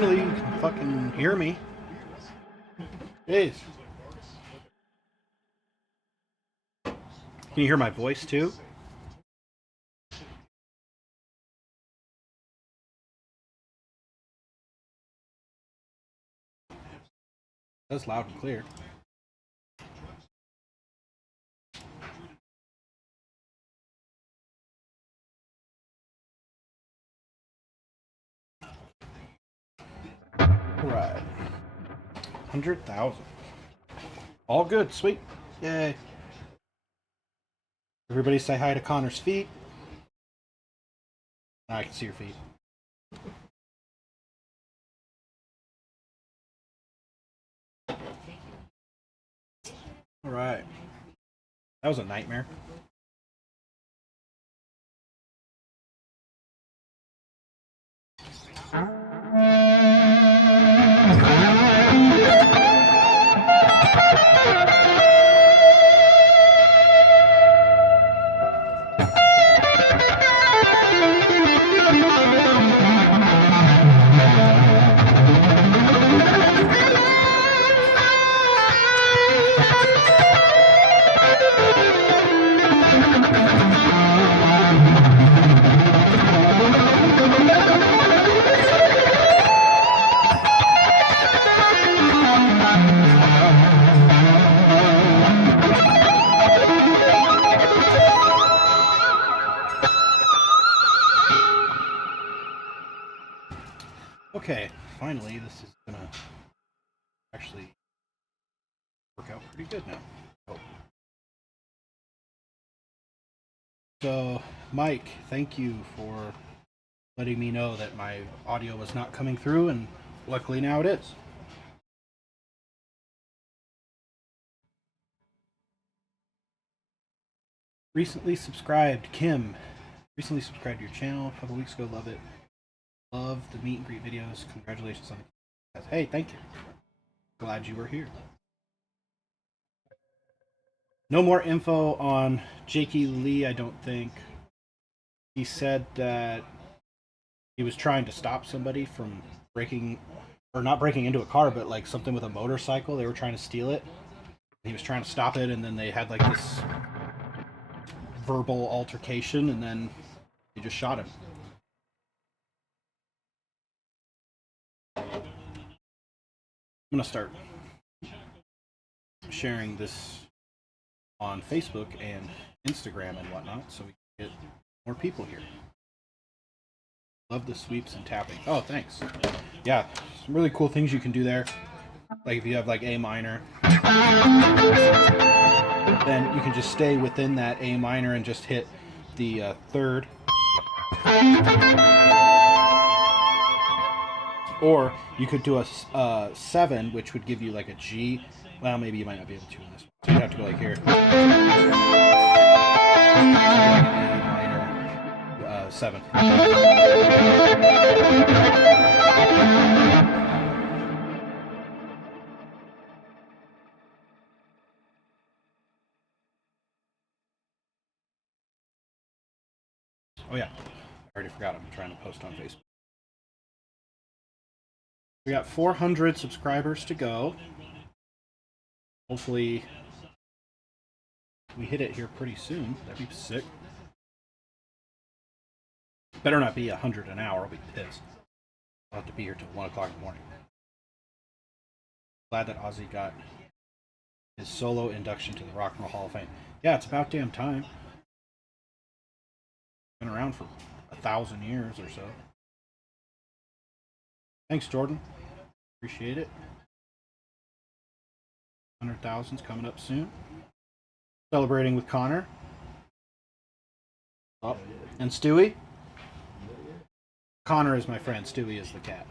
Finally, you can fucking hear me. Jeez. Can you hear my voice too? That's loud and clear. Right. 100,000. All good, sweet. Yay. Everybody say hi to Connor's feet. Now I can see your feet. Alright. That was a nightmare. Okay, finally this is gonna actually work out pretty good now. Oh. So, Mike, thank you for letting me know that my audio was not coming through, and luckily now it is. Recently subscribed, Kim. Recently subscribed to your channel a couple weeks ago. Love it. Love the meet and greet videos. Congratulations on the. Hey, thank you. Glad you were here. No more info on Jakey Lee, I don't think. He said that he was trying to stop somebody from breaking, or not breaking into a car, but like something with a motorcycle. They were trying to steal it. He was trying to stop it, and then they had like this verbal altercation, and then they just shot him. I'm gonna start sharing this on Facebook and Instagram and whatnot, so we can get more people here. Love the sweeps and tapping. Oh, thanks. Yeah, some really cool things you can do there. Like if you have like A minor, then you can just stay within that A minor and just hit the third. Or you could do a 7, which would give you like a G. Well, maybe you might not be able to in this one. So you'd have to go like here. Minor 7. Oh yeah, I already forgot. I'm trying to post on Facebook. We got 400 subscribers to go. Hopefully we hit it here pretty soon. That'd be sick. Better not be 100 an hour. I'll be pissed. I'll have to be here till 1 o'clock in the morning. Glad that Ozzy got his solo induction to the Rock and Roll Hall of Fame. Yeah, it's about damn time. Been around for 1,000 years or so. Thanks, Jordan. Appreciate it. 100,000's coming up soon. Celebrating with Connor. Oh, and Stewie. Connor is my friend. Stewie is the cat.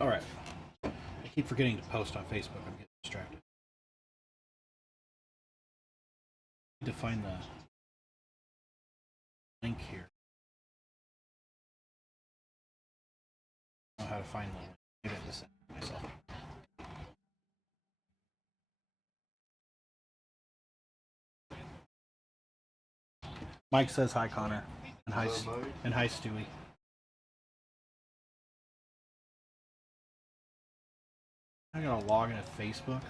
All right. I keep forgetting to post on Facebook. I'm getting distracted. to find the link here. I don't know how to find the link. Maybe I have to send it myself. Mike says hi, Connor, and hi, Stewie. I gotta log into Facebook.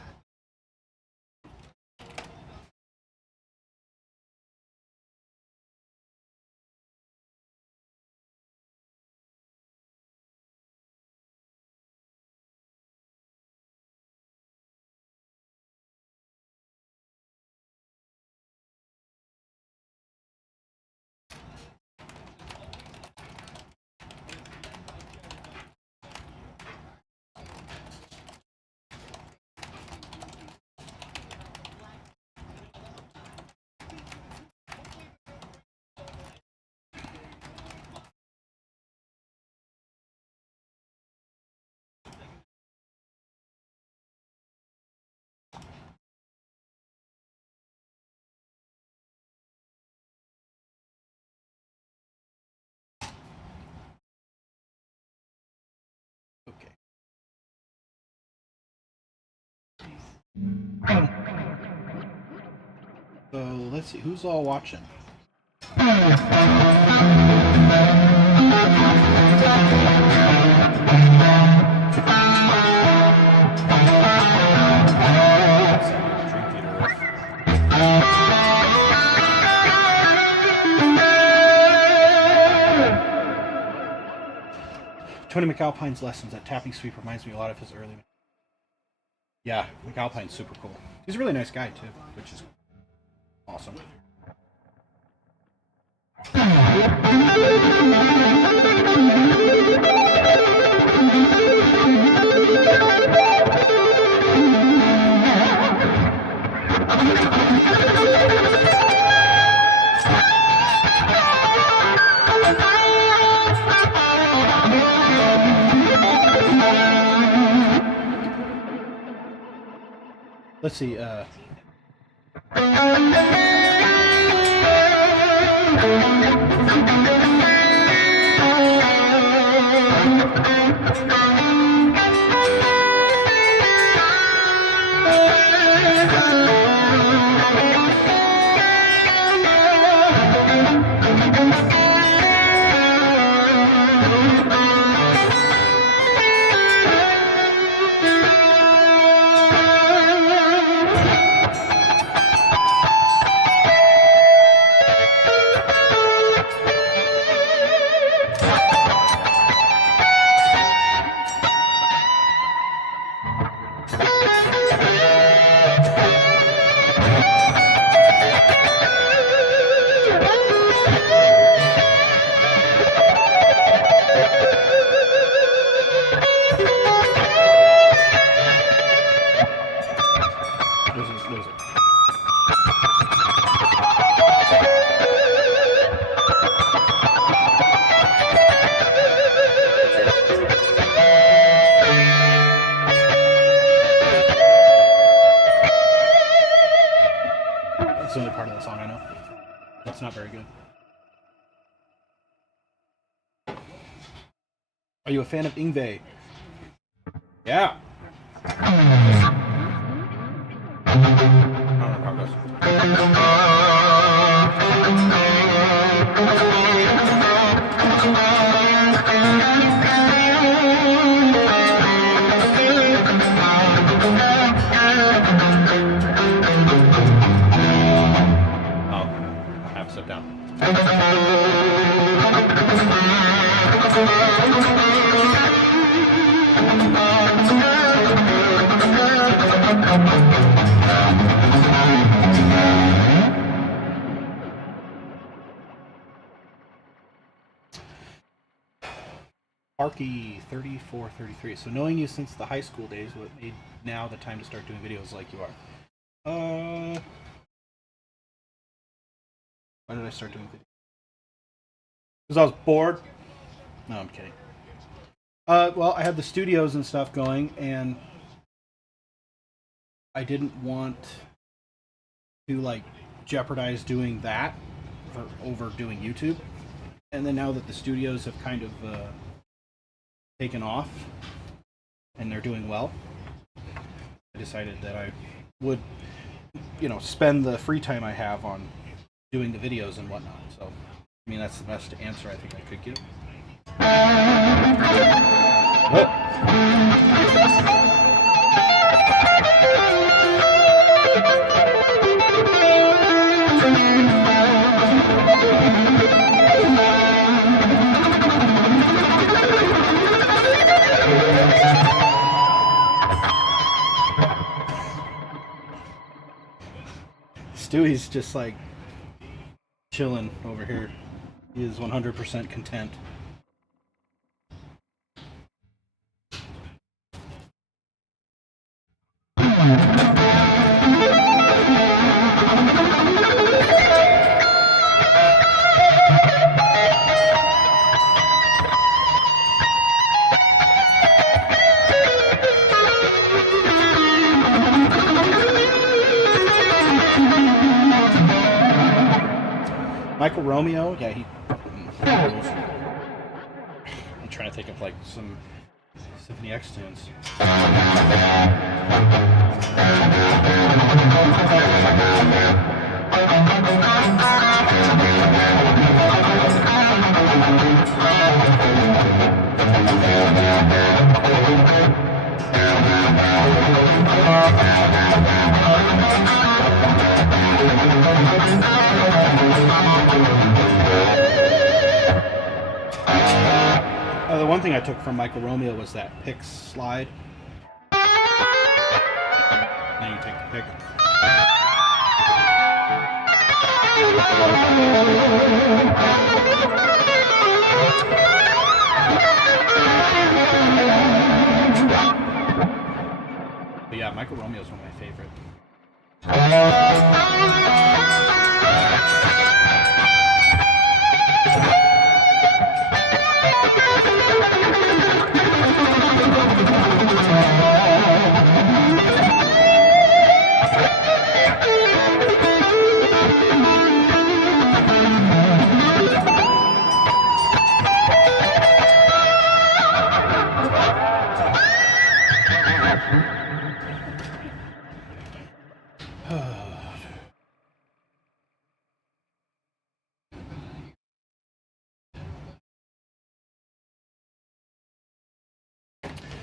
Okay. So let's see, who's all watching? Tony McAlpine's lessons at Tapping Sweep reminds me a lot of his early. Yeah, McAlpine's super cool. He's a really nice guy too, which is awesome. Let's see, that's the only part of the song I know. That's not very good. Are you a fan of Yngwie? Yeah. Arky 3433. So knowing you since the high school days, what made now the time to start doing videos like you are? Why did I start doing videos? Because I was bored. No, I'm kidding. Well, I had the studios and stuff going, and I didn't want to like jeopardize doing that over doing YouTube. And then now that the studios have kind of taken off and they're doing well, I decided that I would, spend the free time I have on doing the videos and whatnot. So, I mean, that's the best answer I think I could give. Stewie's just like chilling over here. He is 100% content. Michael Romeo, yeah, I'm trying to think of like some Symphony X tunes. The one thing I took from Michael Romeo was that pick slide. Now you take the pick. But yeah, Michael Romeo is one of my favorites.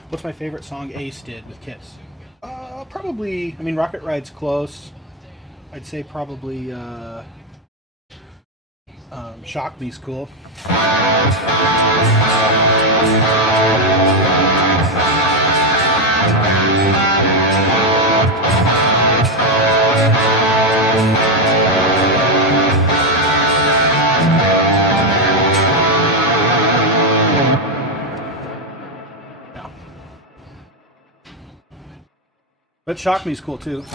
What's my favorite song Ace did with Kiss? Probably, I mean, Rocket Ride's close. I'd say probably Shock Me's cool. But Shock Me's cool too.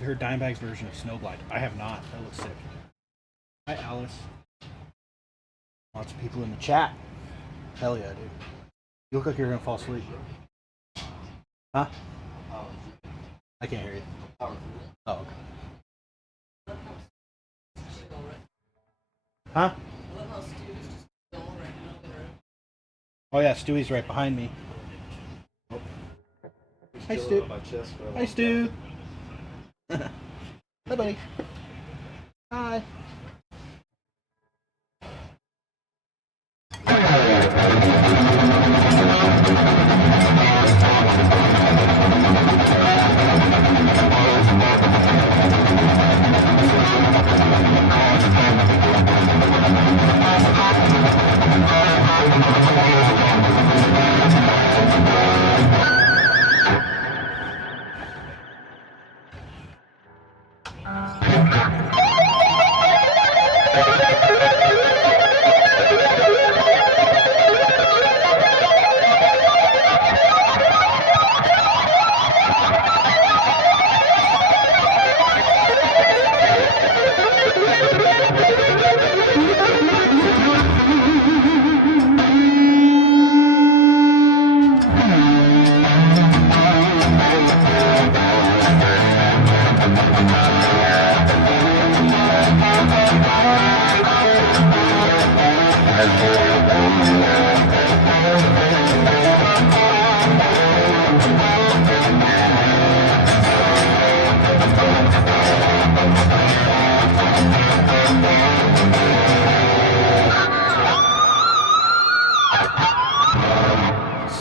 Heard Dimebag's version of Snowblind. I have not. That looks sick. Hi, Alice. Lots of people in the chat. Hell yeah, dude. You look like you're gonna fall asleep. Huh? I can't hear you. Oh, okay. Huh? Oh yeah, Stewie's right behind me. Oh. Hi, Stu. Hi, Stu. Hi, buddy. Hi.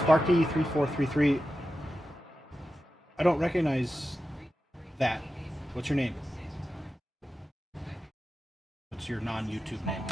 Sparky3433. I don't recognize that. What's your name? What's your non-YouTube name?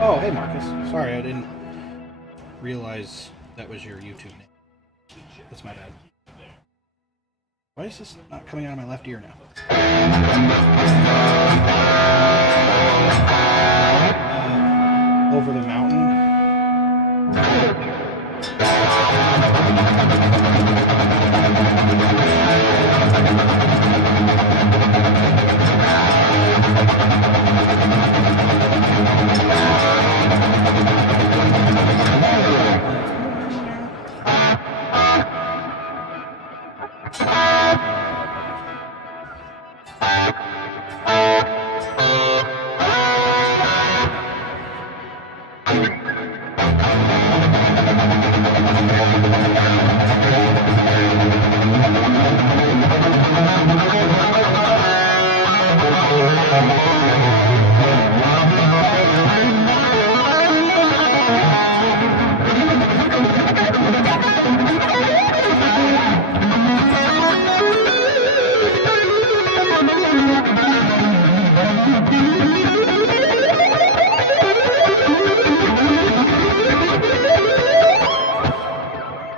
Oh, hey Marcus. Sorry, I didn't realize that was your YouTube name. That's my bad. Why is this not coming out of my left ear now? Over the mountain.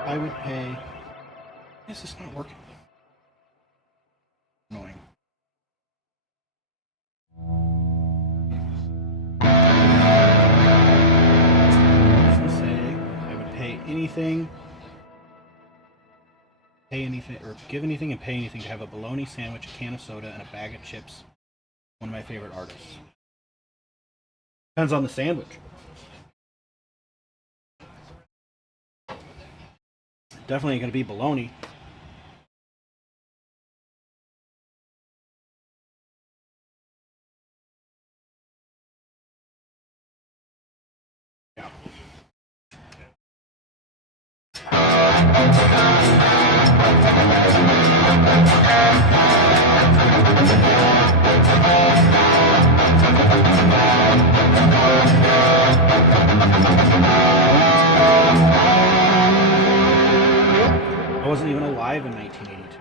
I would pay. Is this not working? Annoying. I was gonna say I would pay anything, or give anything and pay anything to have a bologna sandwich, a can of soda, and a bag of chips. One of my favorite artists. Depends on the sandwich. Definitely going to be bologna. Yeah. I wasn't even alive in 1982.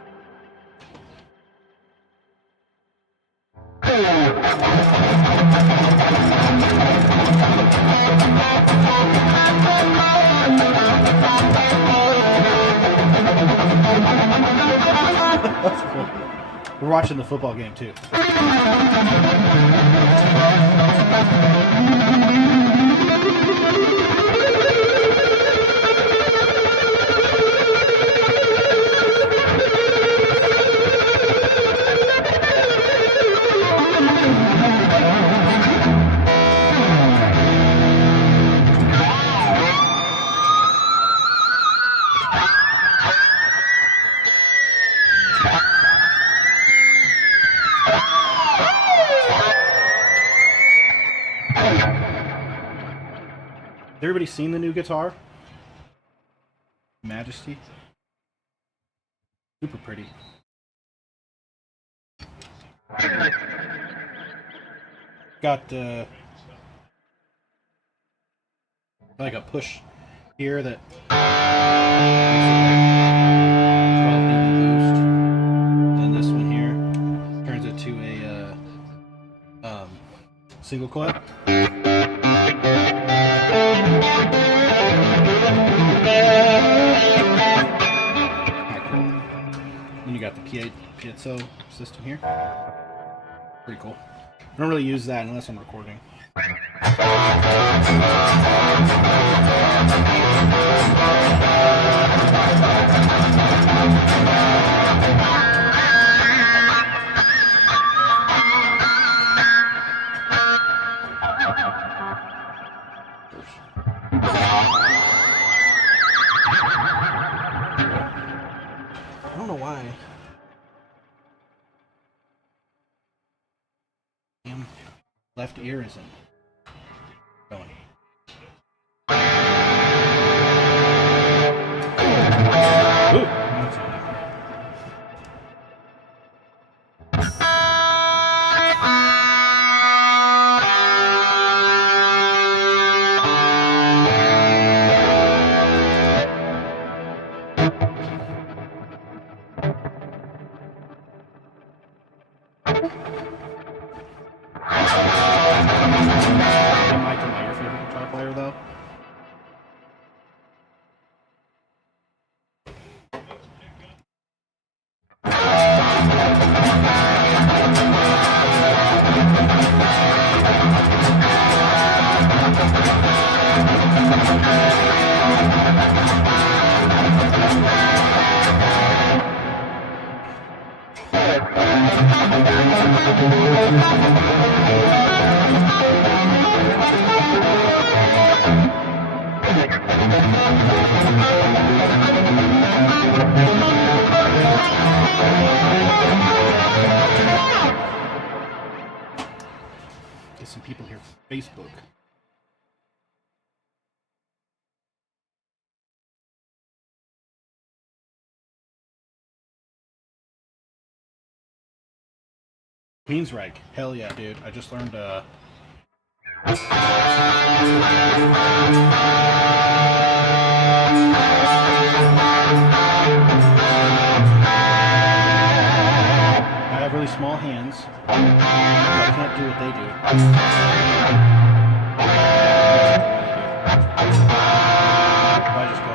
That's cool. We're watching the football game too. everybody seen the new guitar? Majesty. Super pretty. Got like a push here that 12 dB boost. Then this one here turns it to a single coil. Then you got the piezo system here. Pretty cool. I don't really use that unless I'm recording. I don't know why. Damn, left ear isn't going. Ooh, that's it. Your favorite guitar player, though? Get some people here from Facebook. Queensryche. Hell yeah, dude. I just learned I have really small hands. I can't do what they do. I just go.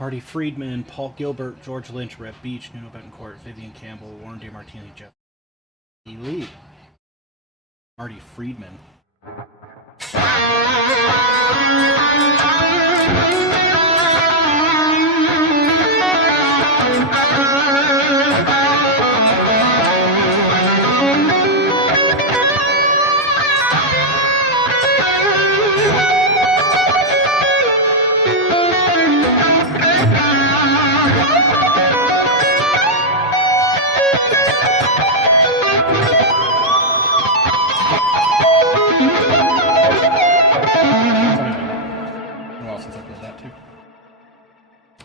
Marty Friedman, Paul Gilbert, George Lynch, Rhett Beach, Nuno Betancourt, Vivian Campbell, Warren DeMartini, Jeff Lee, Marty Friedman.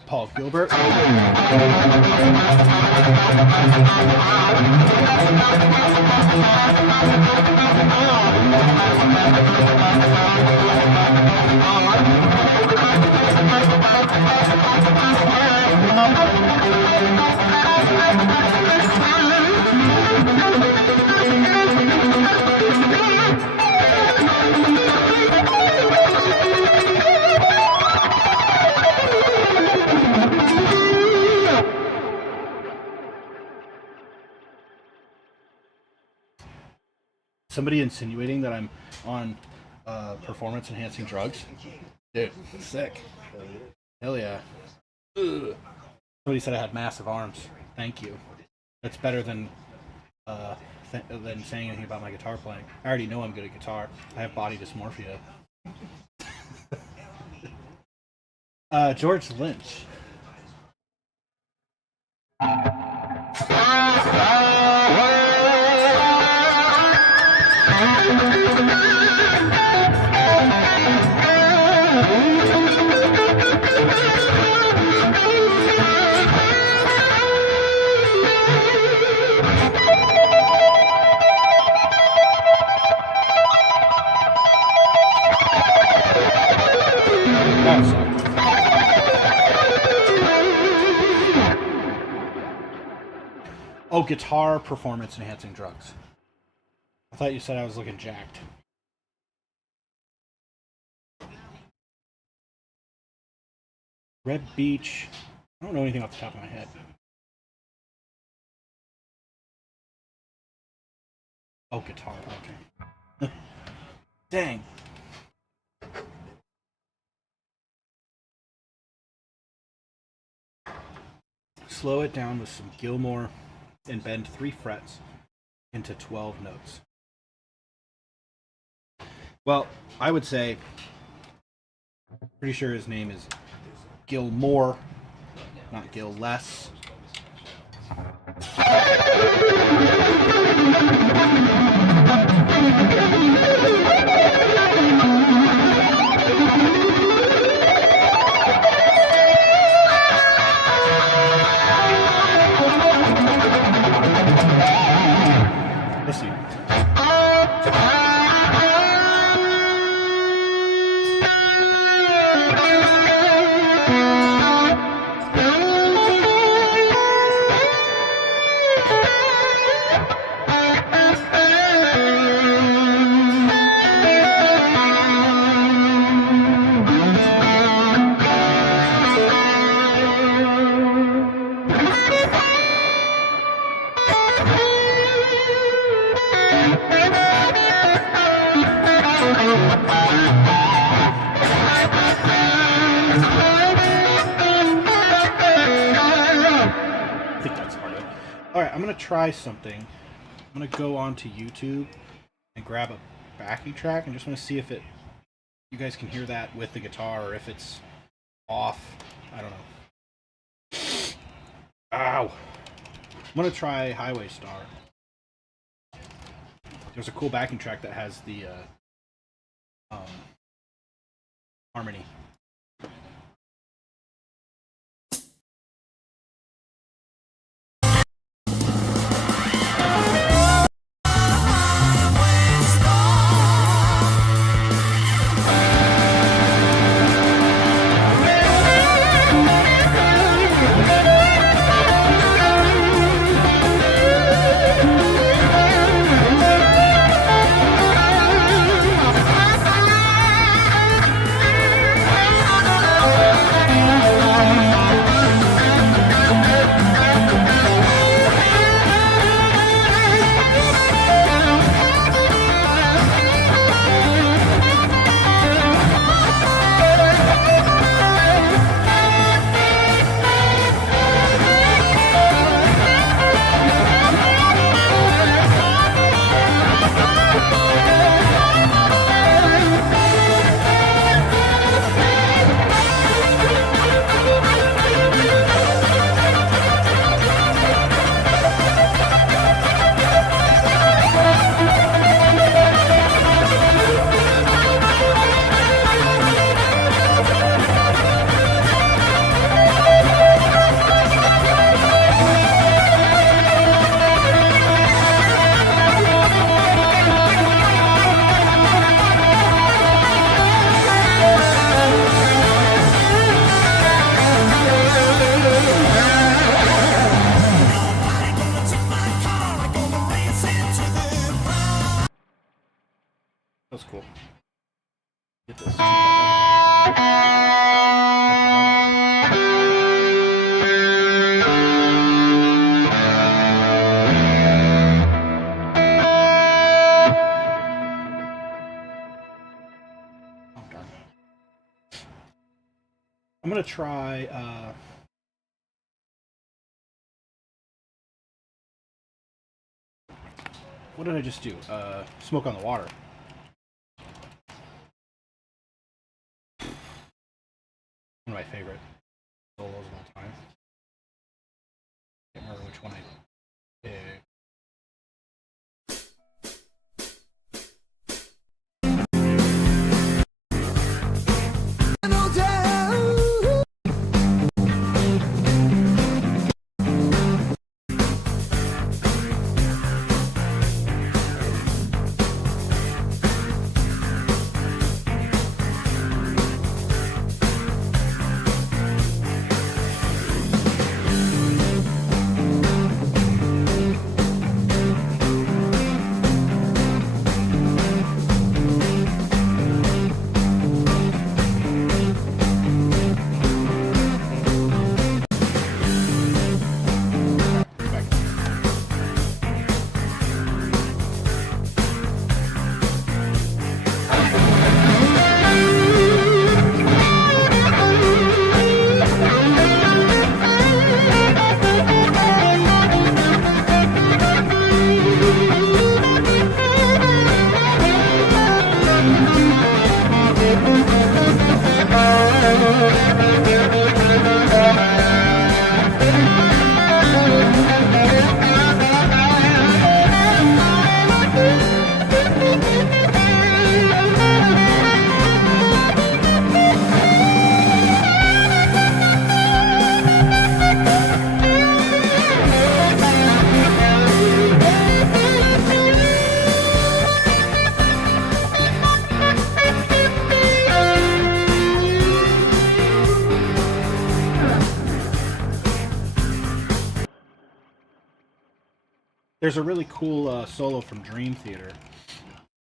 Paul Gilbert. somebody insinuating that I'm on performance enhancing drugs. Dude, sick. Hell yeah. Ugh. Somebody said I had massive arms. Thank you. That's better than saying anything about my guitar playing. I already know I'm good at guitar. I have body dysmorphia. George Lynch. Oh, guitar performance enhancing drugs. I thought you said I was looking jacked. Red Beach. I don't know anything off the top of my head. Oh, guitar. Okay. Dang. Slow it down with some Gilmore and bend 3 frets into 12 notes. Well, I would say, pretty sure his name is Gilmore, not Gil Less. Let's see. Try something. I'm gonna go onto YouTube and grab a backing track and just want to see if you guys can hear that with the guitar or if it's off. I don't know. Ow! I'm gonna try Highway Star. There's a cool backing track that has the harmony. That's cool. Get this. I'm gonna try. What did I just do? Smoke on the Water. One of my favorite solos of all time. Can't remember which one I picked. There's a really cool solo from Dream Theater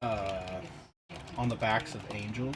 on the Backs of Angels.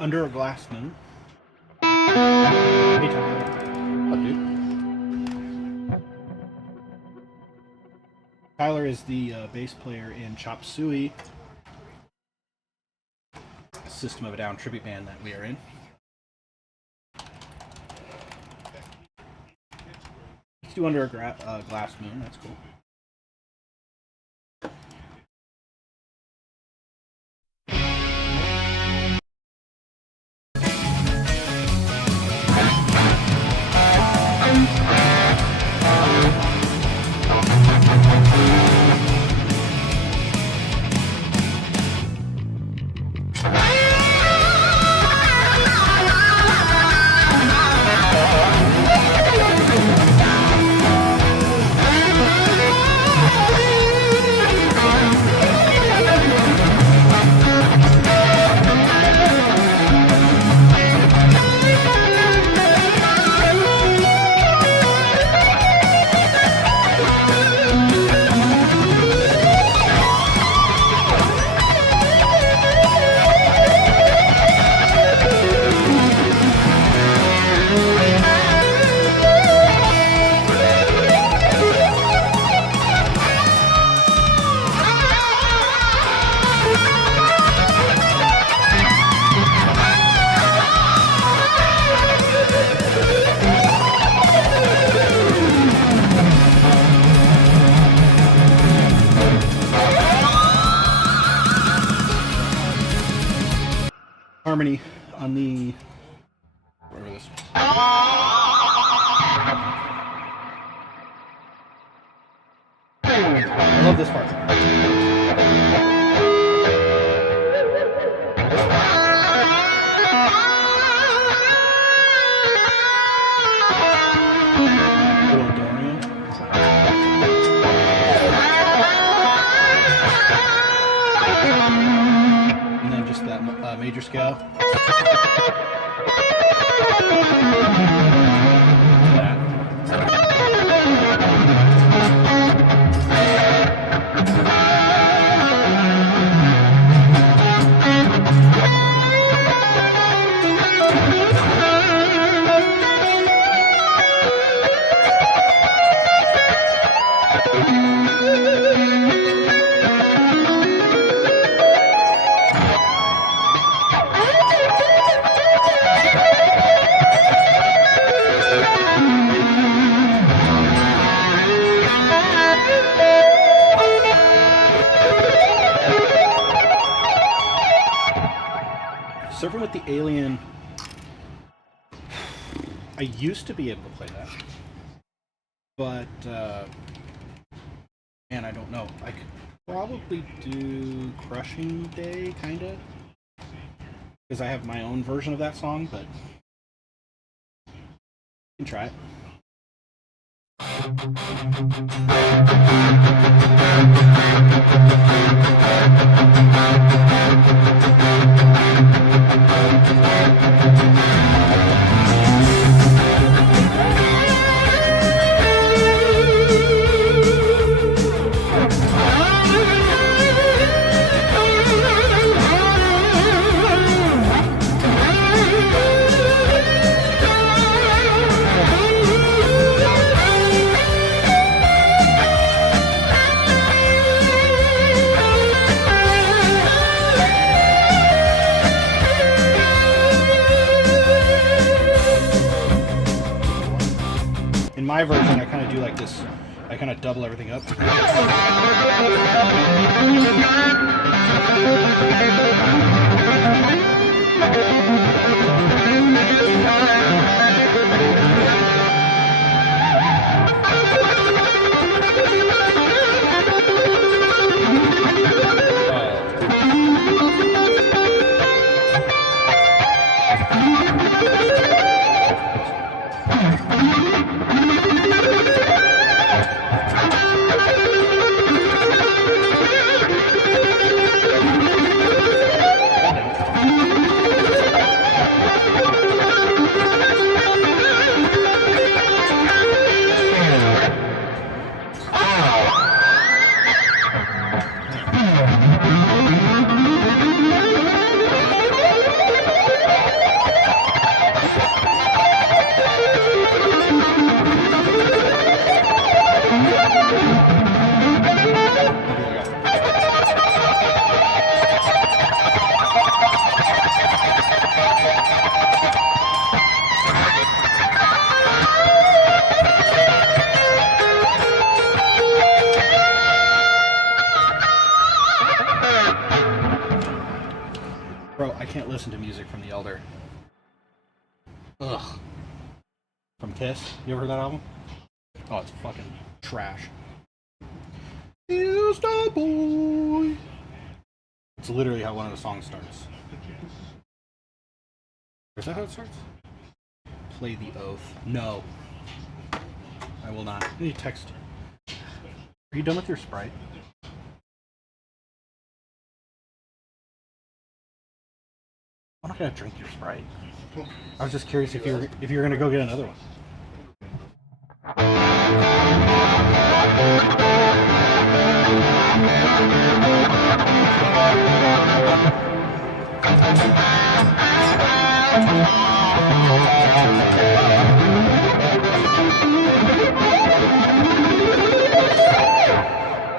Under a Glass Moon. Hey, Tyler. What, dude? Tyler is the bass player in Chop Suey, System of a Down tribute band that we are in. Let's do Under a Glass Moon. That's cool. Harmony on the whatever this was. I love this part. major scale. Surfing with the Alien, I used to be able to play that, but man, I don't know. I could probably do Crushing Day, kinda, because I have my own version of that song, but you can try it. In my version, I kind of do like this. I kind of double everything up. Bro, I can't listen to music from The Elder. Ugh. From Kiss? You ever heard that album? Oh, it's fucking trash. Here's the boy. It's literally how one of the songs starts. Is that how it starts? Play the oath. No. I will not. I need to text. Are you done with your Sprite? I'm not gonna drink your Sprite. I was just curious if you're gonna go get another one.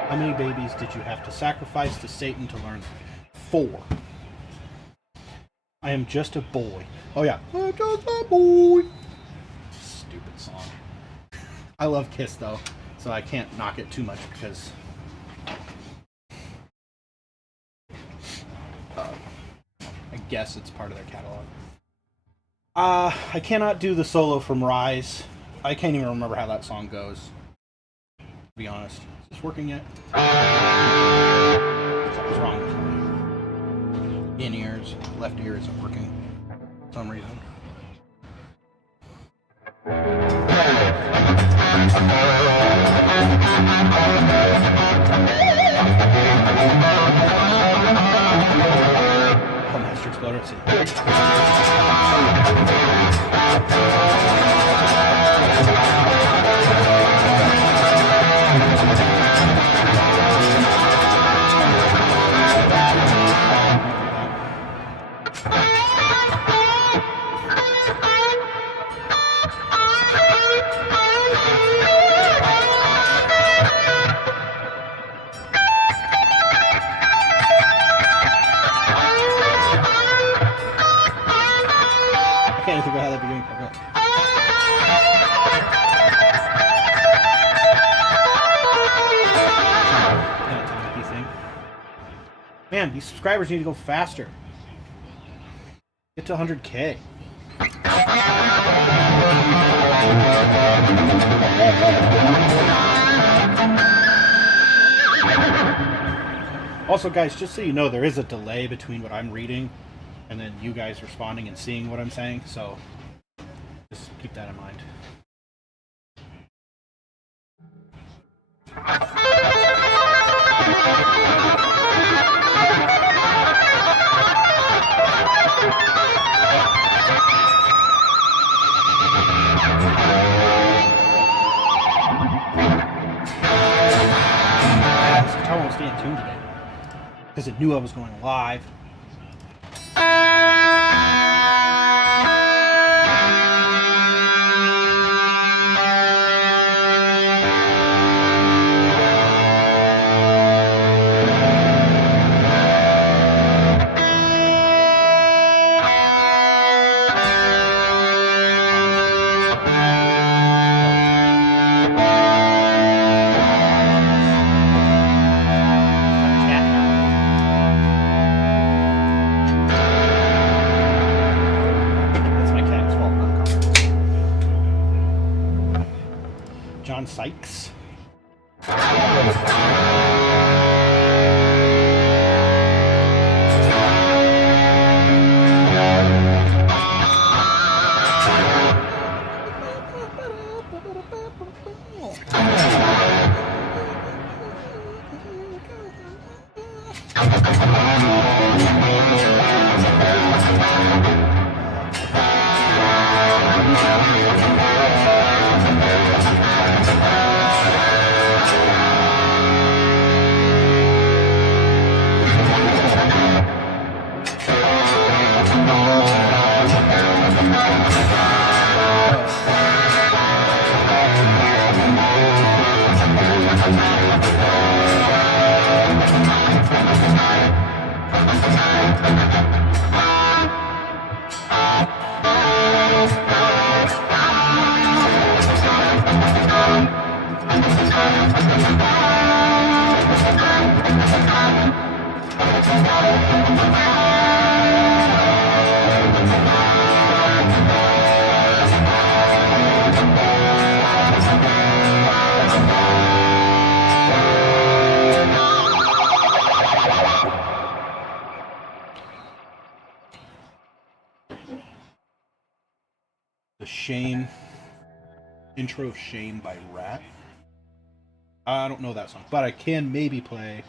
How many babies did you have to sacrifice to Satan to learn? 4. I am just a boy. Oh yeah, I'm just a boy. Stupid song. I love Kiss though, so I can't knock it too much because I guess it's part of their catalog. I cannot do the solo from Rise. I can't even remember how that song goes, to be honest. Is this working yet? Something's wrong with my in-ears. Left ear isn't working for some reason. Oh, Master's exploraci. I can't think about how that beginning part goes. Man, these subscribers need to go faster. Get to 100K. Also, guys, just so you know, there is a delay between what I'm reading and then you guys responding and seeing what I'm saying, so just keep that in mind. This guitar won't stay in tune today because it knew I was going live. Sykes. The Shame, Intro of Shame by Rat. I don't know that song, but I can maybe play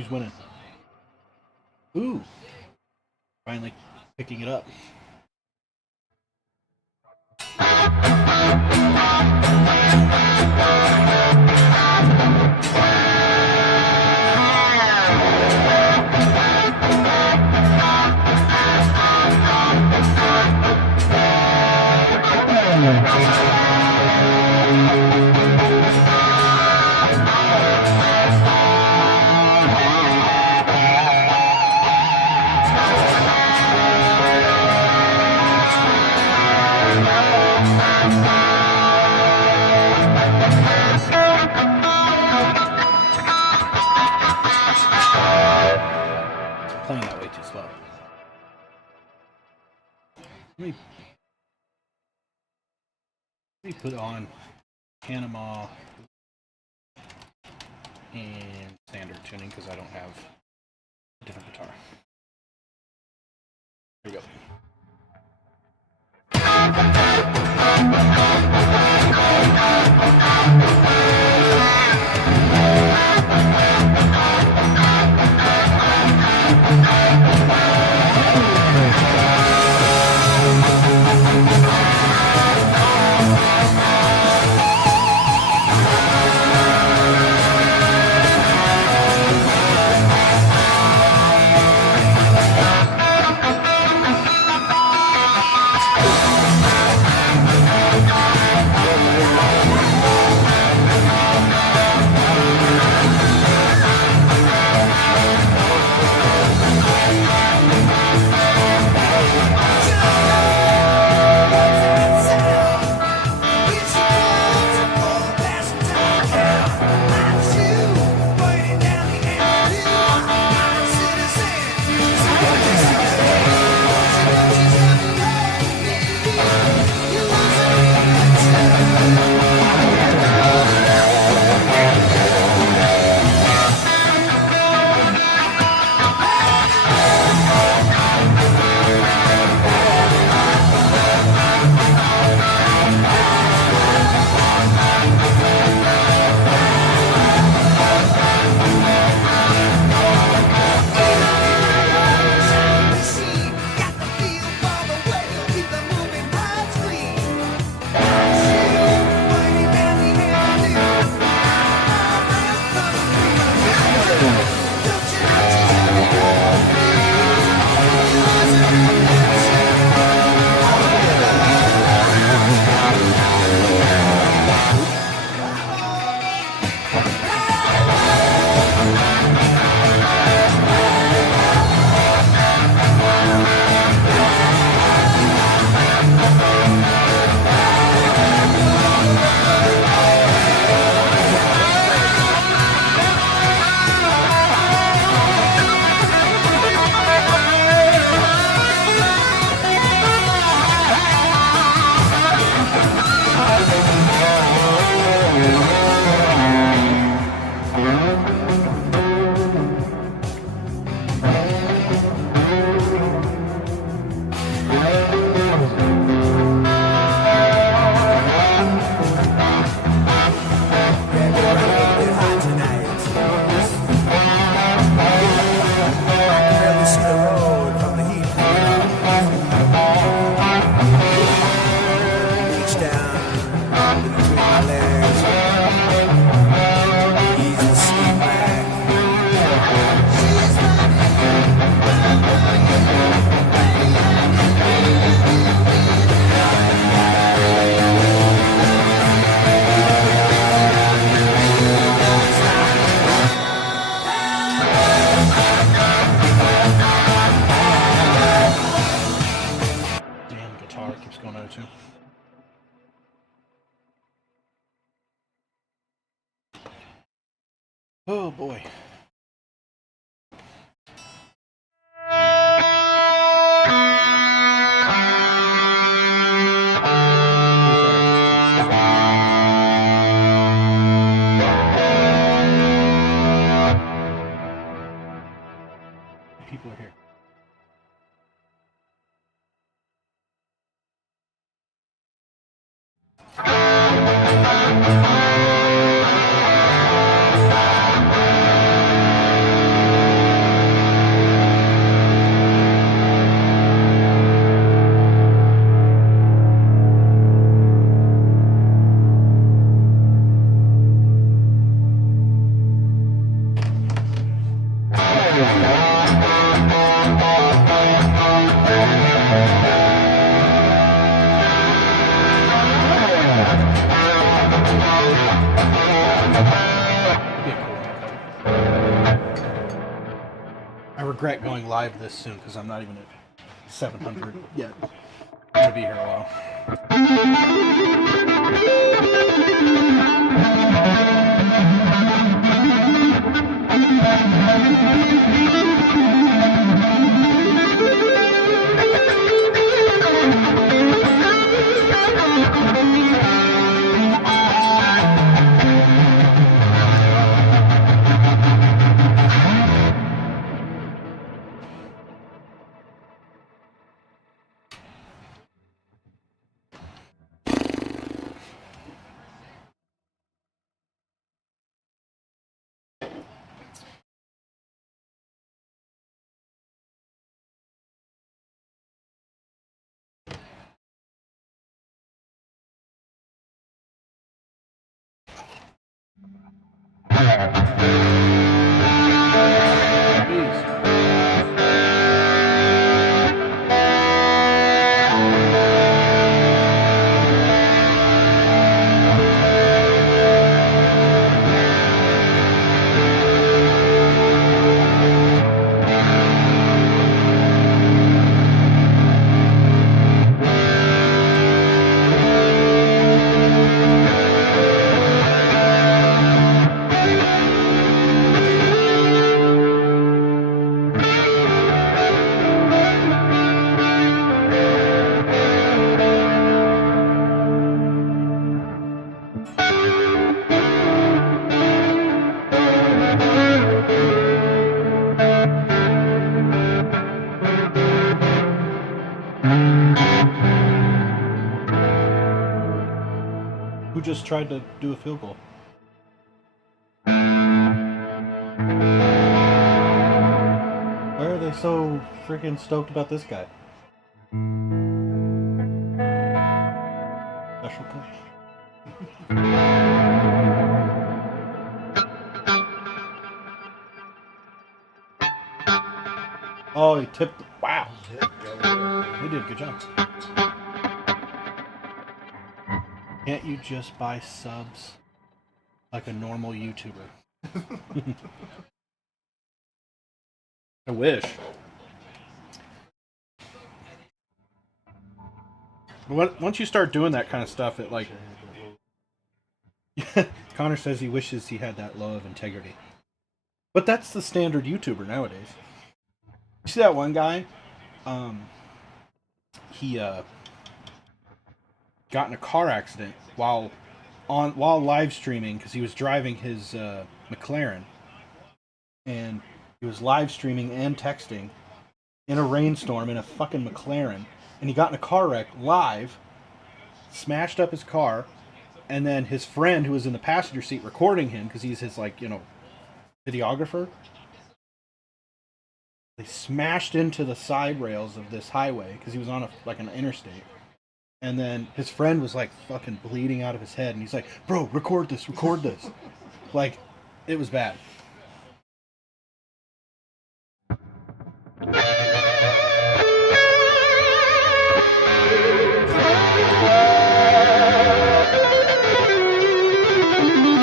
Who's winning? Ooh. Finally picking it up. Let me put on Panama and standard tuning because I don't have a different guitar. Here we go. Oh boy. People are here. I regret going live this soon because I'm not even at 700 yet. I'm gonna be here a while. Who just tried to do a field goal? Why are they so freaking stoked about this guy? Special coach. Oh, he tipped. Wow. He did a good job. Can't you just buy subs like a normal YouTuber? I wish. Once you start doing that kind of stuff, it like. Connor says he wishes he had that low of integrity. But that's the standard YouTuber nowadays. You see that one guy? He got in a car accident while live streaming because he was driving his McLaren, and he was live streaming and texting in a rainstorm in a fucking McLaren, and he got in a car wreck live, smashed up his car, and then his friend who was in the passenger seat recording him because he's his videographer. They smashed into the side rails of this highway because he was on an interstate. And then his friend was like fucking bleeding out of his head, and he's like, "Bro, record this." Like, it was bad.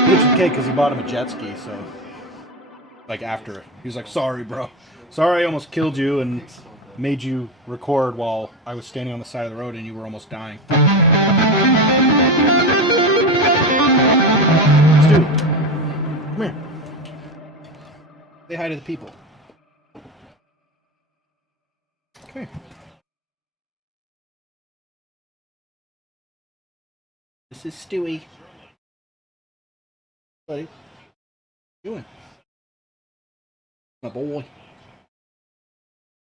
Which is okay because he bought him a jet ski, so like after he was like, "Sorry, bro. Sorry, I almost killed you and made you record while I was standing on the side of the road and you were almost dying." Stu, come here. Say hi to the people. Come here. This is Stewie. Buddy, what are you doing? My boy.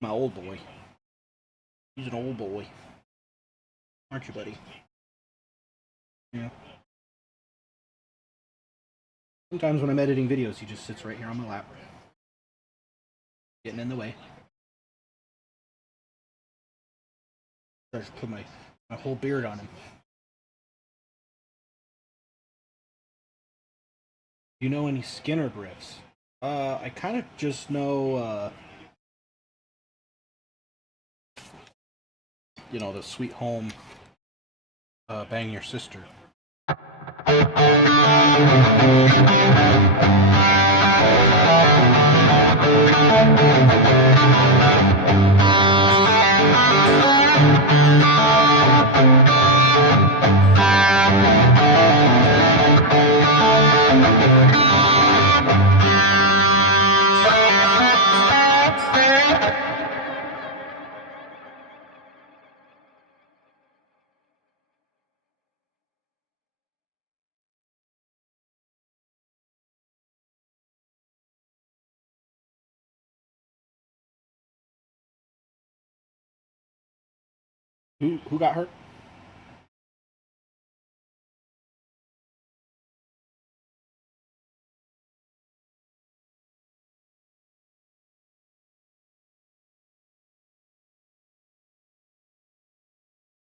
My old boy. He's an old boy. Aren't you, buddy? Yeah. Sometimes when I'm editing videos, he just sits right here on my lap. Getting in the way. I just put my whole beard on him. Do you know any Skinner riffs? I kind of just know, the Sweet Home, Bang Your Sister. Who got hurt?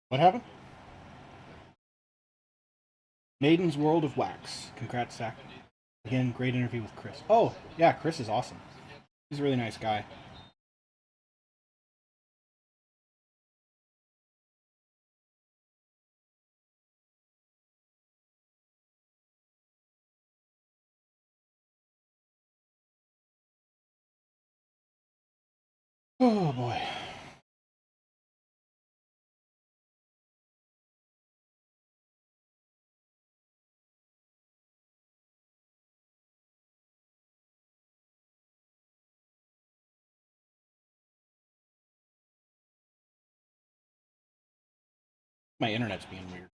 What happened? Maiden's World of Wax. Congrats, Zach. Again, great interview with Chris. Oh, yeah, Chris is awesome. He's a really nice guy. Oh boy. My internet's being weird.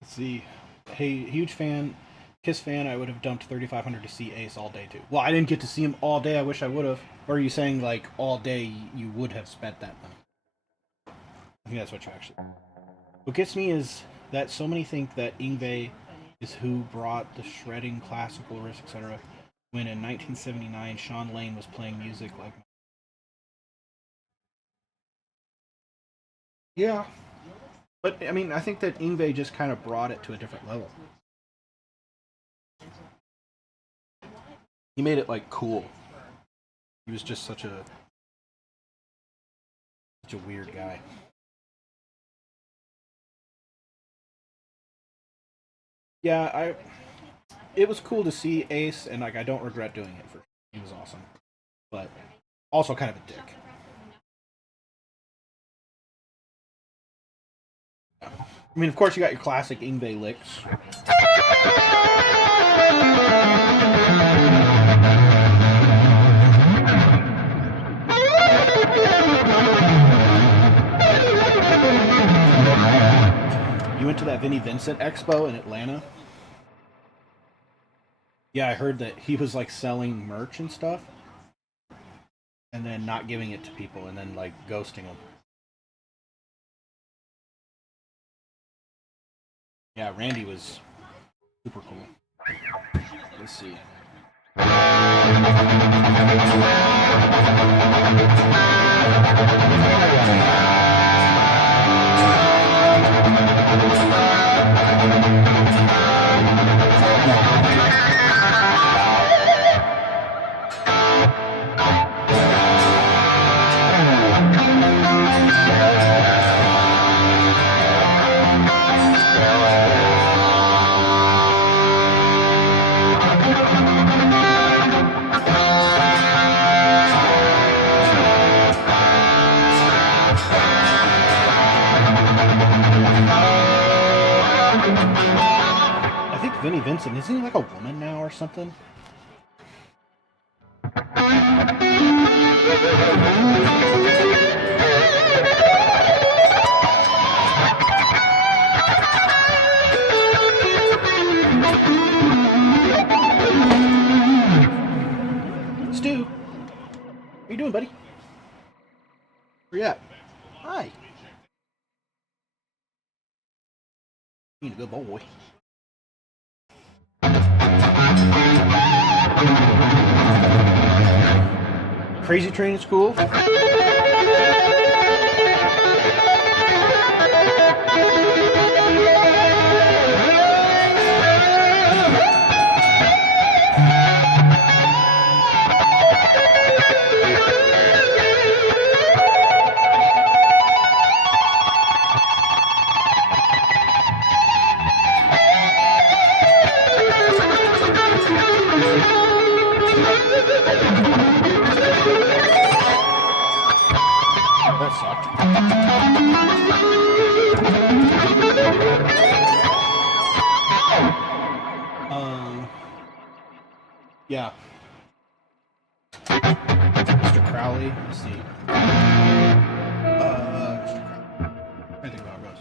Let's see. Hey, huge fan, Kiss fan. I would have dumped 3,500 to see Ace all day too. Well, I didn't get to see him all day. I wish I would have. Or are you saying like all day you would have spent that money? I think that's what you actually. What gets me is that so many think that Yngwie is who brought the shredding classical riffs, etc. When in 1979 Sean Lane was playing music like. Yeah. But I mean, I think that Yngwie just kind of brought it to a different level. He made it like cool. He was just such a weird guy. Yeah, it was cool to see Ace, and like I don't regret doing it for. He was awesome, but also kind of a dick. I mean, of course, you got your classic Yngwie licks. You went to that Vinnie Vincent Expo in Atlanta? Yeah, I heard that he was like selling merch and stuff, and then not giving it to people, and then like ghosting them. Yeah, Randy was super cool. Let's see. Vinnie Vincent, isn't he like a woman now or something? Stu, how you doing, buddy? Where you at? Hi. Being a good boy. Crazy Train in school. That sucked. Yeah. Mr. Crowley. Let's see. Mr. Crowley. I think about it goes.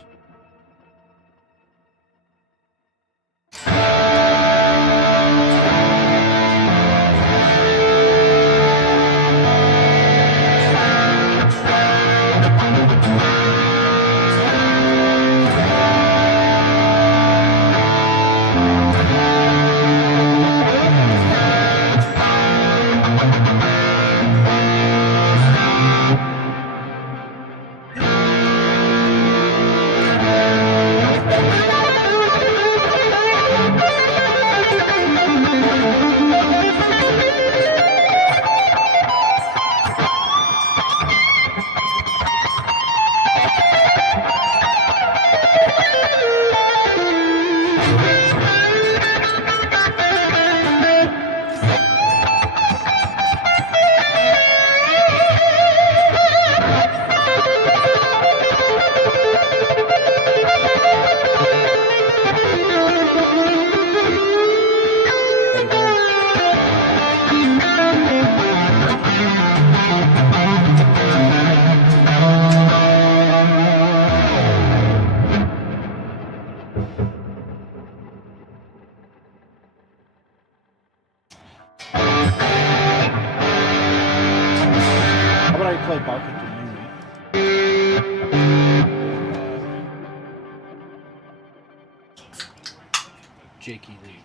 How about I play Bark at the Jakey Lee.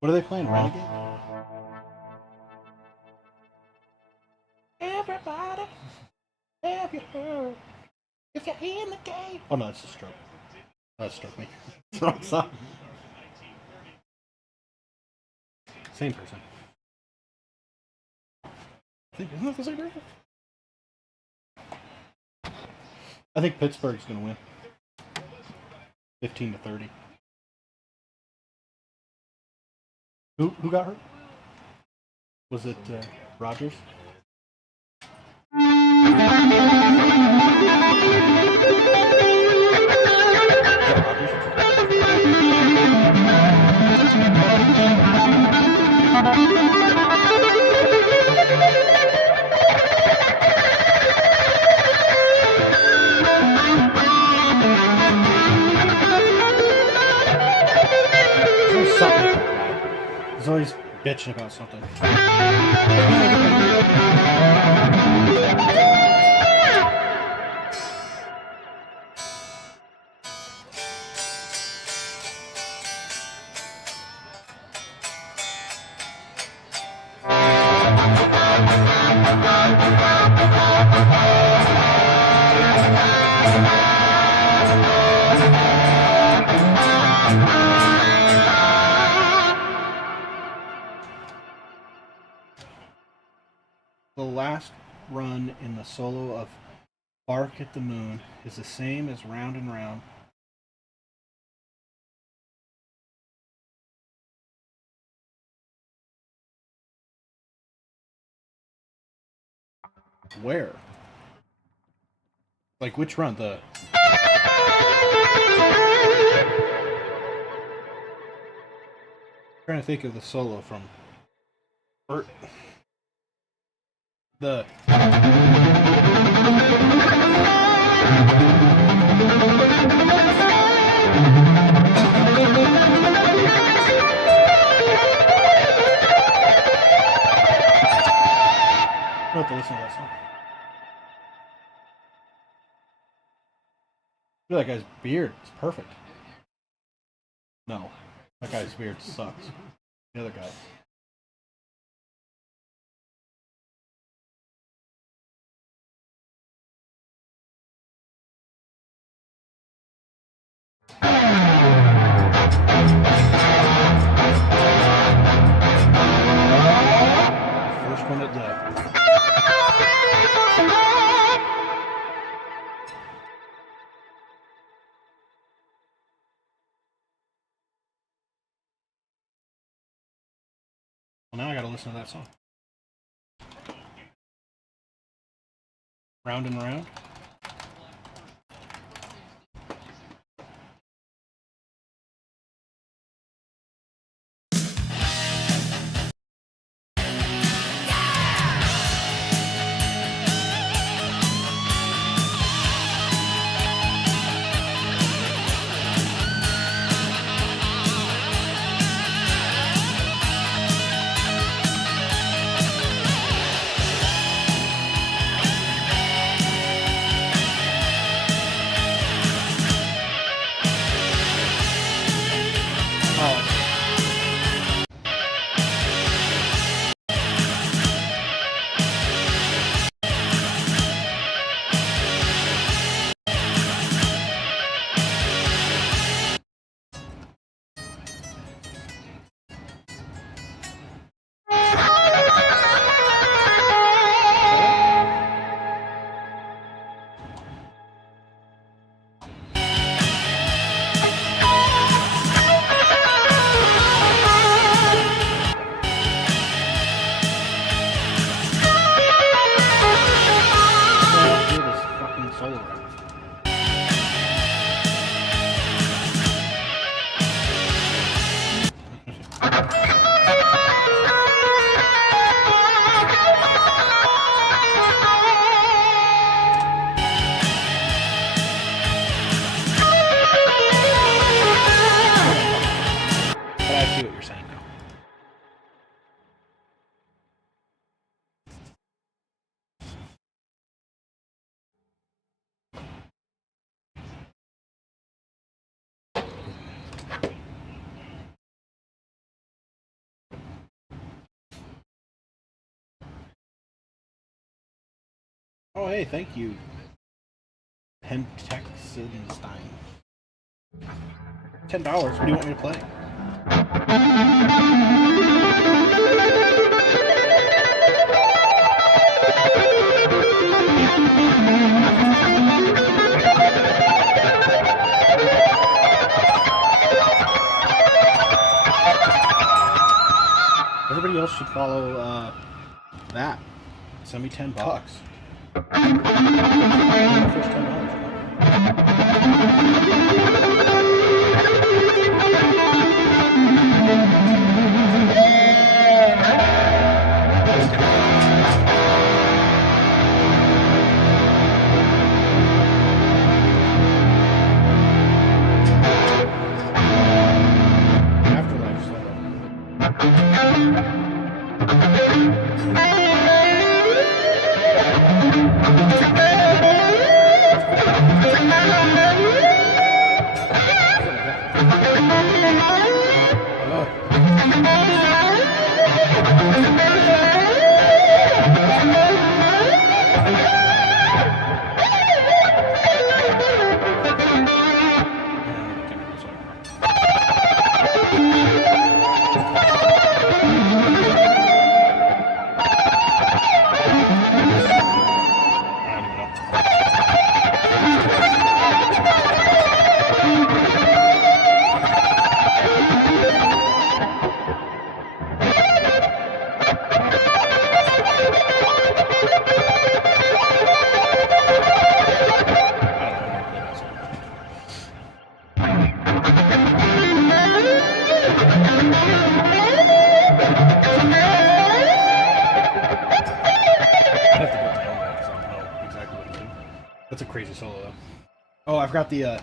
What are they playing? Renegade? Everybody, have you heard? If you're in the game. Oh no, that's a stroke. That struck me. Wrong song. Same person. Isn't that the same person? I think Pittsburgh's going to win. 15-30. Who got hurt? Was it Rogers? He's always bitching about something. The last run in the solo of Bark at the Moon is the same as Round and Round. Where? Like which run? The trying to think of the solo from the I have to listen to that song. Look at that guy's beard. It's perfect. No. That guy's beard sucks. The other guy. First one at the Well, now I gotta listen to that song. Round and Round. Oh, hey, thank you. Pentexenstein. $10. What do you want me to play? Everybody else should follow that. Send me $10. First $10. Afterlife That's a crazy solo, though. Oh, I've got the,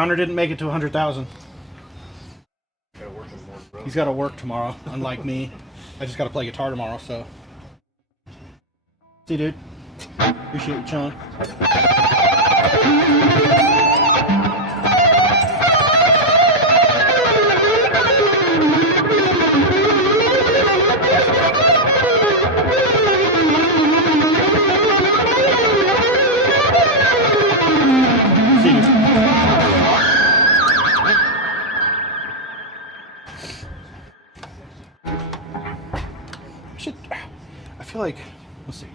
Connor didn't make it to 100,000. He's got to work tomorrow, unlike me. I just got to play guitar tomorrow, so. See you, dude. Appreciate you chilling. I feel like, let's see.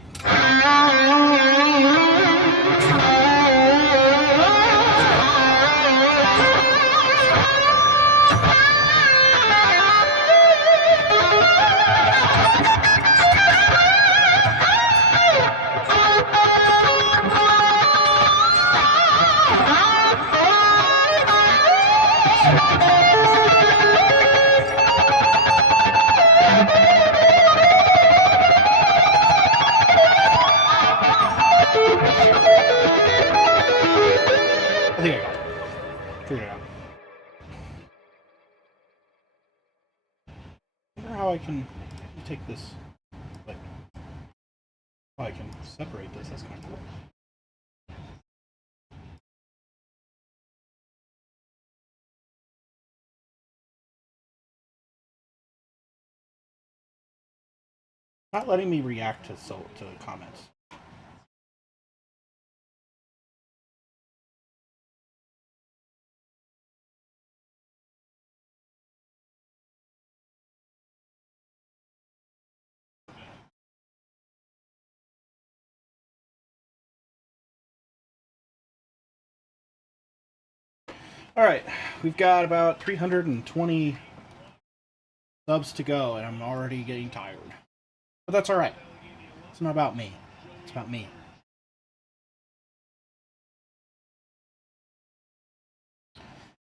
can take this. Like, oh, I can separate this. That's kind of cool. Not letting me react to comments. All right, we've got about 320 subs to go, and I'm already getting tired. But that's all right. It's not about me. It's about me.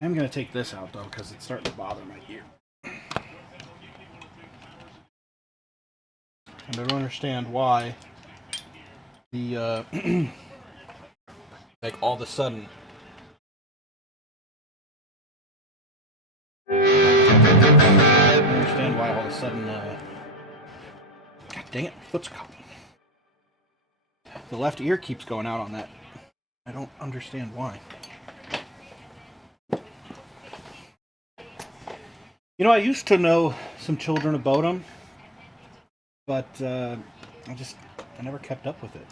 I'm going to take this out, though, because it's starting to bother my ear. And I don't understand why the, like, all of a sudden... I don't understand why all of a sudden, God dang it, my foot's caught. The left ear keeps going out on that. I don't understand why. You know, I used to know some children of Bodom, but I never kept up with it.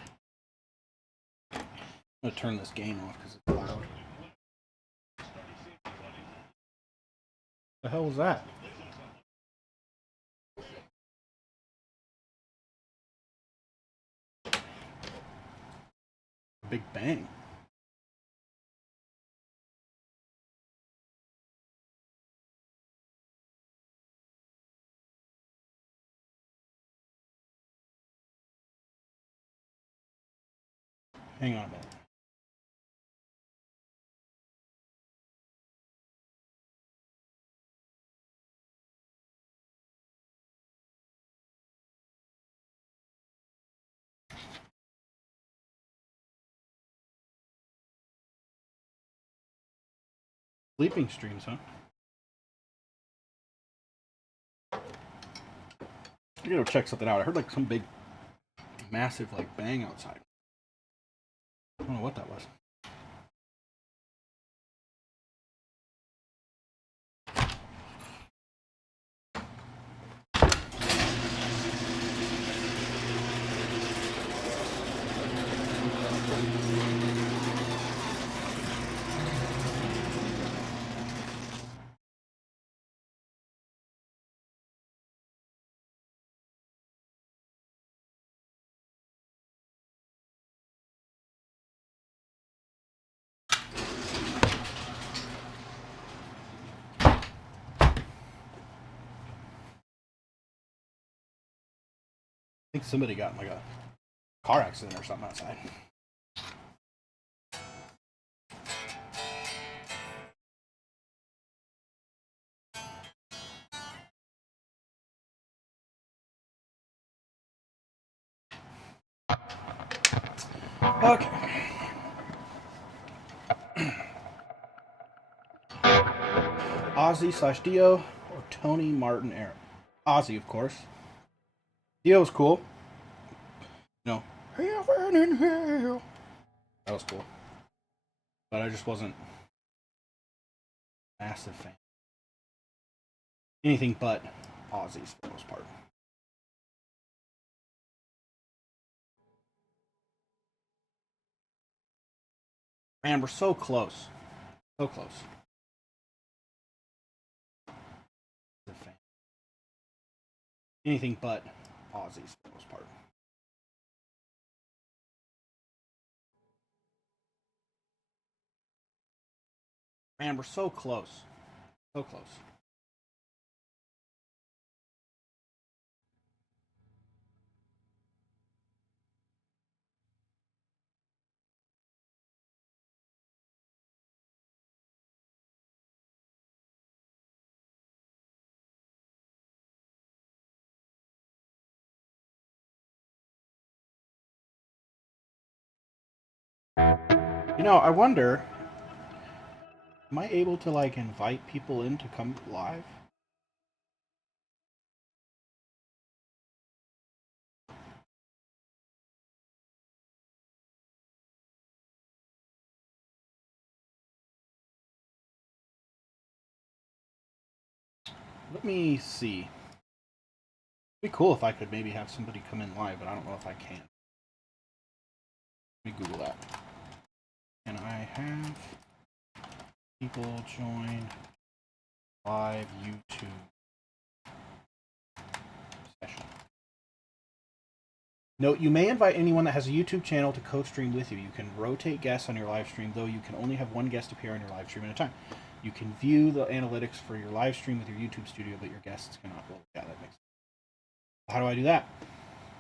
I'm gonna turn this game off because it's loud. The hell was that? Big bang. Hang on a minute. Sleeping streams, huh? I gotta go check something out. I heard like some big, massive like bang outside. I don't know what that was. I think somebody got in like a car accident or something outside. Okay. Ozzy/Dio or Tony Martin era. Ozzy, of course. Dio was cool. You know, heaven and hell. That was cool. But I just wasn't a massive fan. Anything but Ozzy's for the most part. Man, we're so close. So close. Anything but Aussies for the most part. Man, we're so close. So close. You know, I wonder, am I able to like invite people in to come live? Let me see. It'd be cool if I could maybe have somebody come in live, but I don't know if I can. Let me Google that. Can I have people join live YouTube session? Note, you may invite anyone that has a YouTube channel to co-stream with you. You can rotate guests on your live stream, though you can only have one guest appear on your live stream at a time. You can view the analytics for your live stream with your YouTube studio, but your guests cannot. Well, yeah, that makes sense. How do I do that?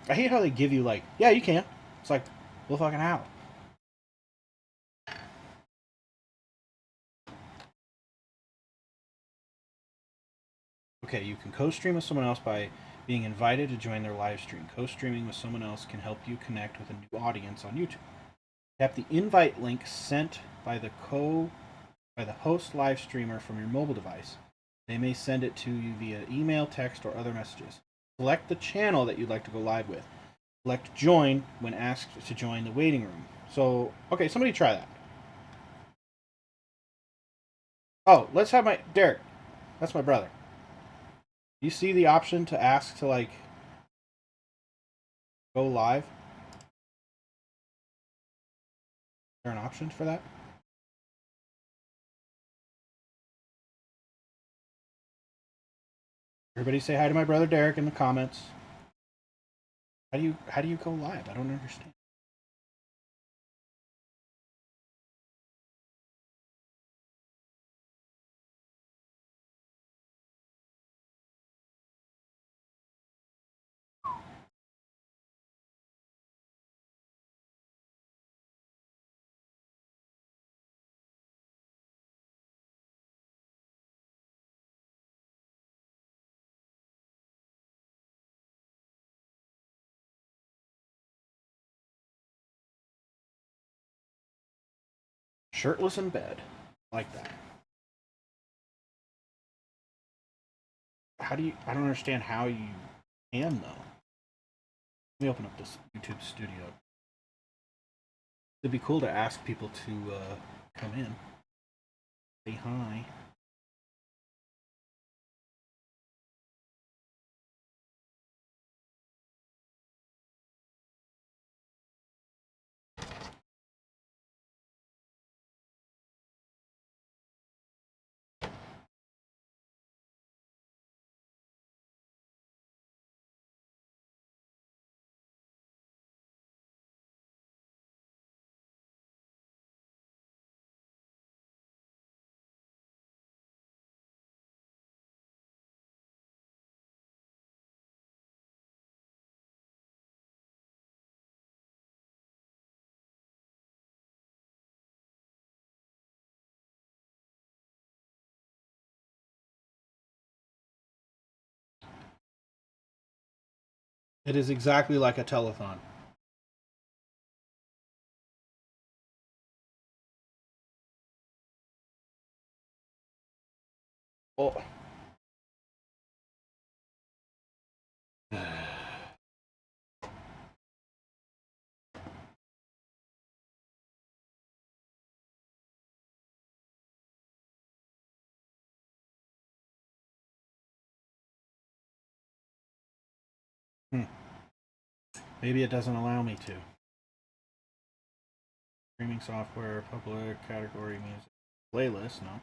I hate how they give you, like, yeah, you can. It's like, well, fucking how? Okay, you can co-stream with someone else by being invited to join their live stream. Co-streaming with someone else can help you connect with a new audience on YouTube. Tap the invite link sent by the host live streamer from your mobile device. They may send it to you via email, text, or other messages. Select the channel that you'd like to go live with. Select join when asked to join the waiting room. So, okay, somebody try that. Oh, let's have my Derek. That's my brother. You see the option to ask to, like, go live? Is there an option for that? Everybody say hi to my brother Derek in the comments. How do you go live? I don't understand. Shirtless in bed. Like that. How do you I don't understand how you can though. Let me open up this YouTube studio. It'd be cool to ask people to come in. Say hi. It is exactly like a telethon. Oh. Maybe it doesn't allow me to. Streaming software, public, category, music, playlist, no.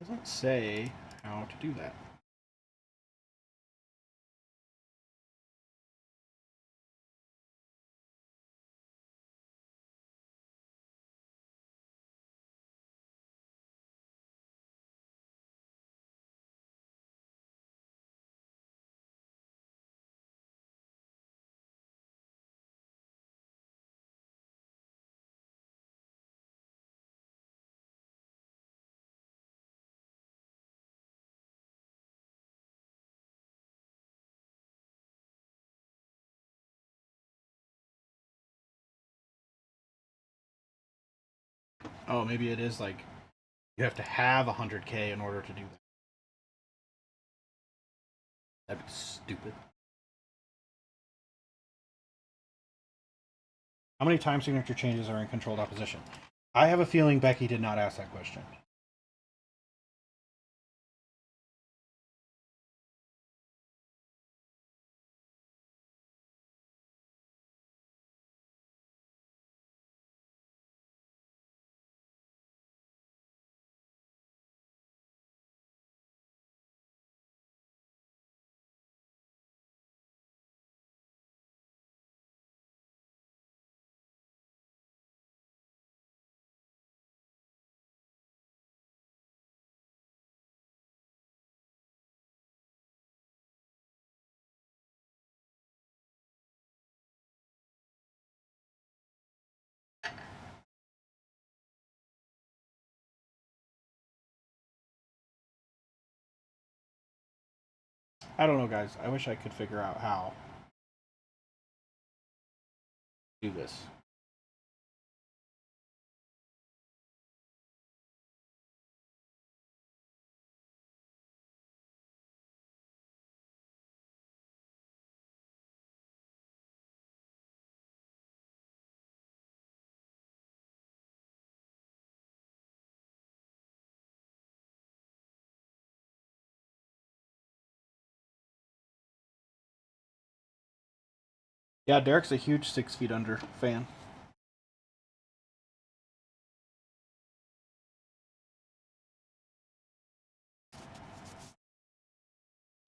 It doesn't say how to do that. Oh, maybe it is like you have to have 100K in order to do that. That'd be stupid. How many time signature changes are in controlled opposition? I have a feeling Becky did not ask that question. I don't know, guys. I wish I could figure out how to do this. Yeah, Derek's a huge 6 Feet Under fan.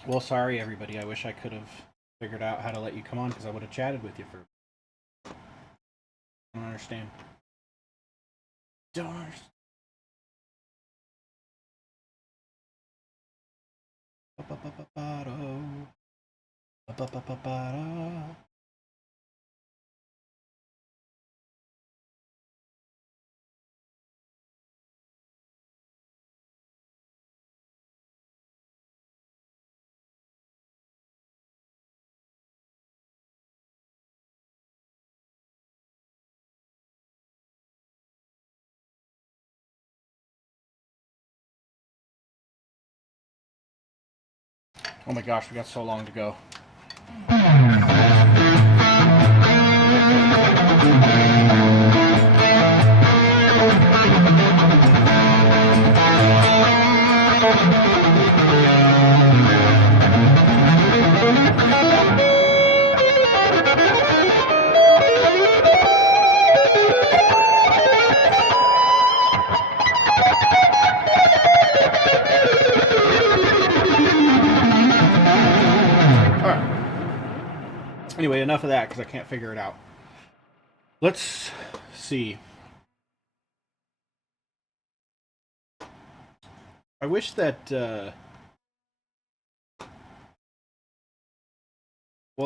Well, sorry, everybody. I wish I could have figured out how to let you come on because I would have chatted with you for. I don't understand. Don't understand. Oh my gosh, we got so long to go. Anyway, enough of that because I can't figure it out. Let's see. I wish that. Well,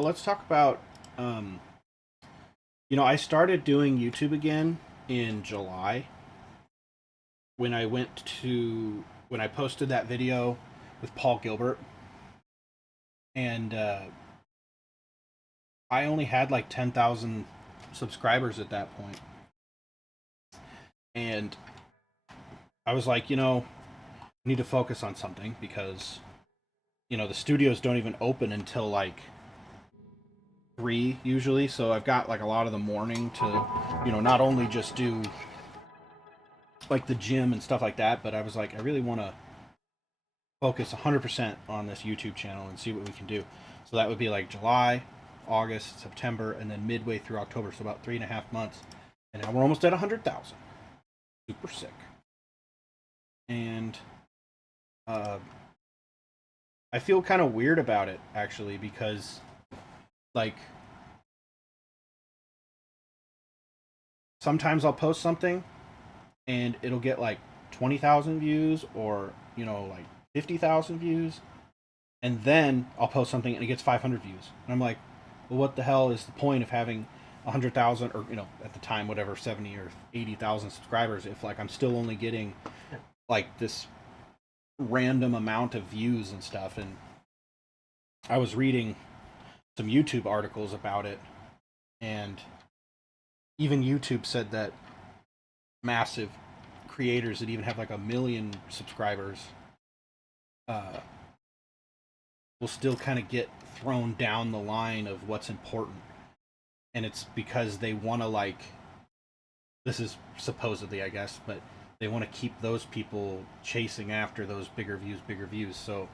let's talk about. I started doing YouTube again in July when I posted that video with Paul Gilbert, and I only had like 10,000 subscribers at that point. And I was like, I need to focus on something because, the studios don't even open until like 3 usually. So I've got like a lot of the morning to, not only just do like the gym and stuff like that, but I was like, I really want to focus 100% on this YouTube channel and see what we can do. So that would be like July, August, September, and then midway through October, so about 3.5 months. And now we're almost at 100,000. Super sick. And I feel kind of weird about it, actually, because, like, sometimes I'll post something and it'll get like 20,000 views or, like 50,000 views. And then I'll post something and it gets 500 views. And I'm like, well, what the hell is the point of having 100,000 or, at the time, whatever, 70 or 80,000 subscribers if like I'm still only getting like this random amount of views and stuff. And I was reading some YouTube articles about it, and even YouTube said that massive creators that even have like 1 million subscribers will still kind of get thrown down the line of what's important. And it's because they want to, like, this is supposedly, I guess, but they want to keep those people chasing after those bigger views. So,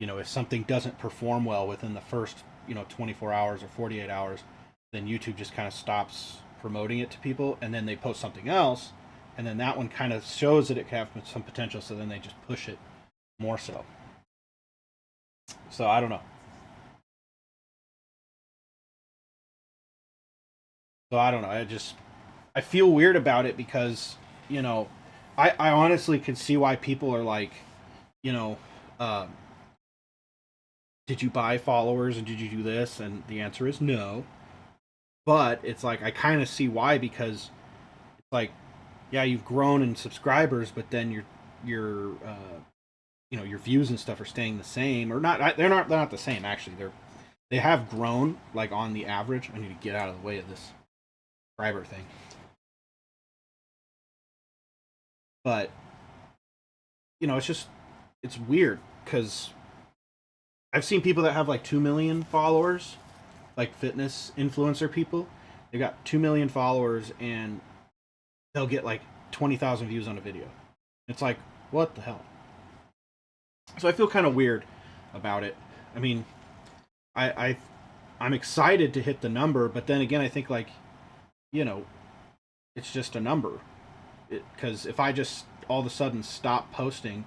you know, if something doesn't perform well within the first, 24 hours or 48 hours, then YouTube just kind of stops promoting it to people, and then they post something else, and then that one kind of shows that it can have some potential, so then they just push it more so. So I don't know. I feel weird about it because, I honestly can see why people are like, you know, uh, did you buy followers and did you do this? And the answer is no. But it's like I kind of see why, because it's like, yeah, you've grown in subscribers, but then your views and stuff are staying the same, or not. They're not the same actually. They have grown, like, on the average. I need to get out of the way of this subscriber thing. But it's weird because I've seen people that have like 2 million followers, like fitness influencer people. They got 2 million followers and they'll get like 20,000 views on a video. It's like, what the hell? So I feel kind of weird about it. I mean, I'm excited to hit the number, but then again, I think, like, it's just a number. Because if I just all of a sudden stop posting,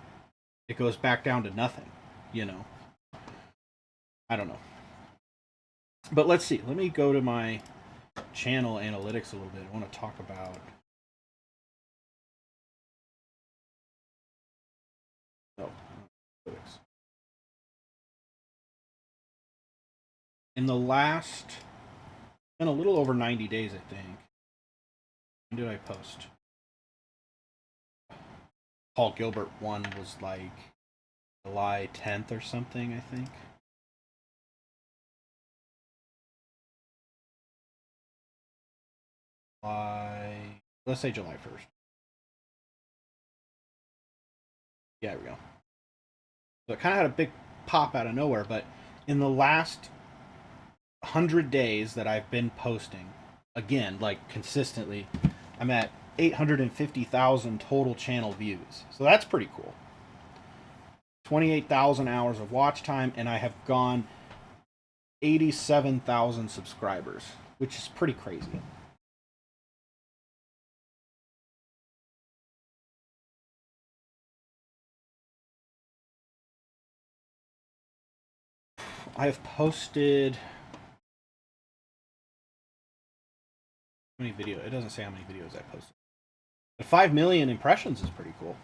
it goes back down to nothing. I don't know. But let's see. Let me go to my channel analytics a little bit. I want to talk about. Oh, analytics. In the last, been a little over 90 days, I think. When did I post? Paul Gilbert one was like July 10th or something, I think. Let's say July 1st. Yeah, there we go. So it kind of had a big pop out of nowhere, but in the last 100 days that I've been posting, again, like, consistently, I'm at 850,000 total channel views. So that's pretty cool. 28,000 hours of watch time, and I have gone 87,000 subscribers, which is pretty crazy. I have posted, how many videos? It doesn't say how many videos I posted. But 5 million impressions is pretty cool.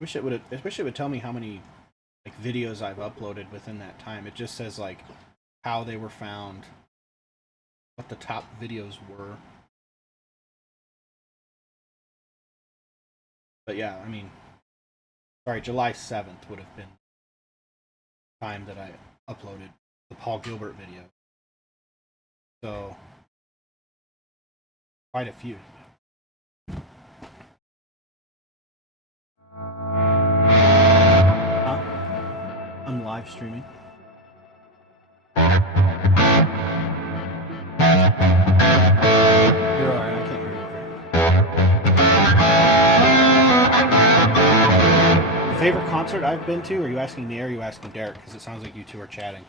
I wish it would tell me how many, like, videos I've uploaded within that time. It just says, like, how they were found, what the top videos were. But yeah, I mean, sorry, July 7th would have been the time that I uploaded the Paul Gilbert video. So, quite a few. I'm live streaming. You're alright, I can't hear you. The favorite concert I've been to? Are you asking me or are you asking Derek? Because it sounds like you two are chatting.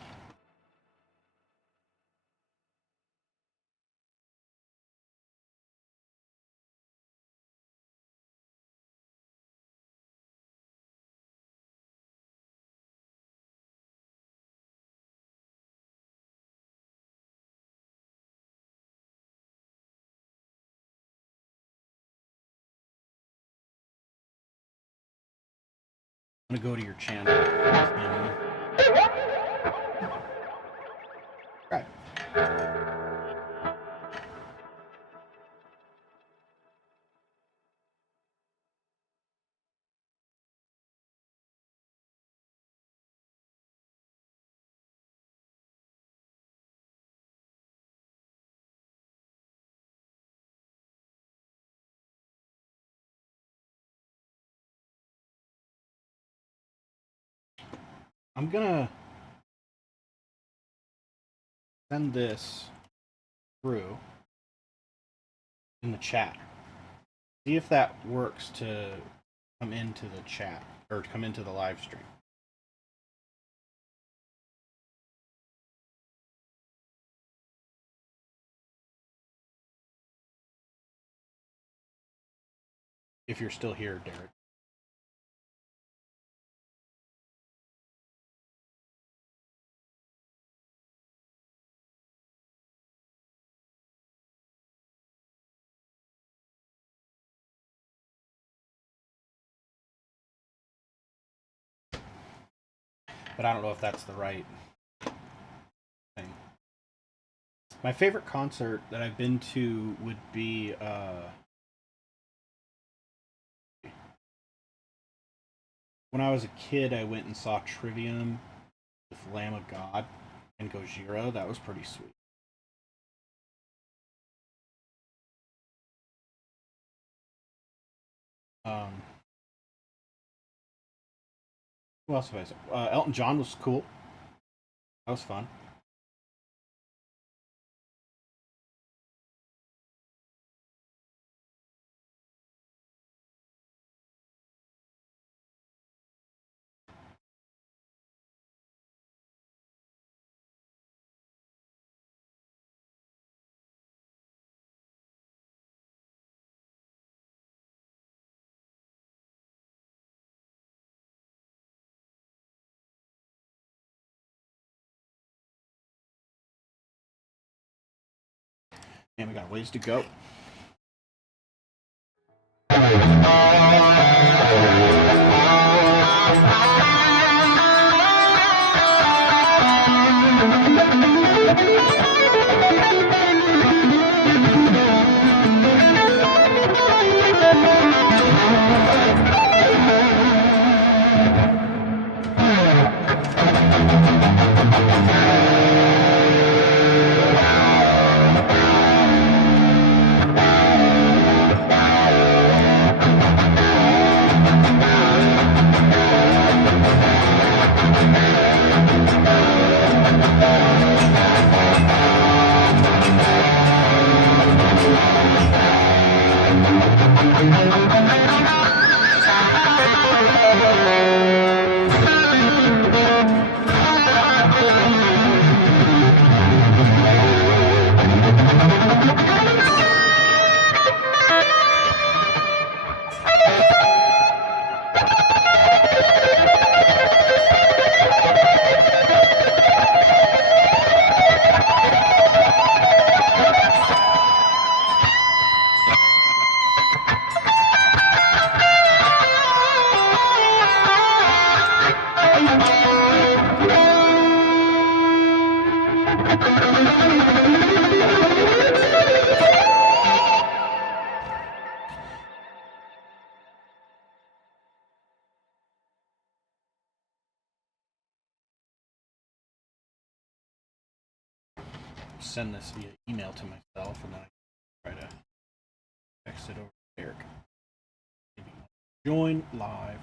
I'm gonna go to your channel. Right. I'm gonna send this through in the chat. See if that works to come into the chat or come into the live stream. If you're still here, Derek. But I don't know if that's the right thing. My favorite concert that I've been to would be when I was a kid. I went and saw Trivium with Lamb of God and Gojira. That was pretty sweet. Who else have I said? Elton John was cool. That was fun. And we got ways to go. Send this via email to myself, and then I try to text it over to Eric. Join live.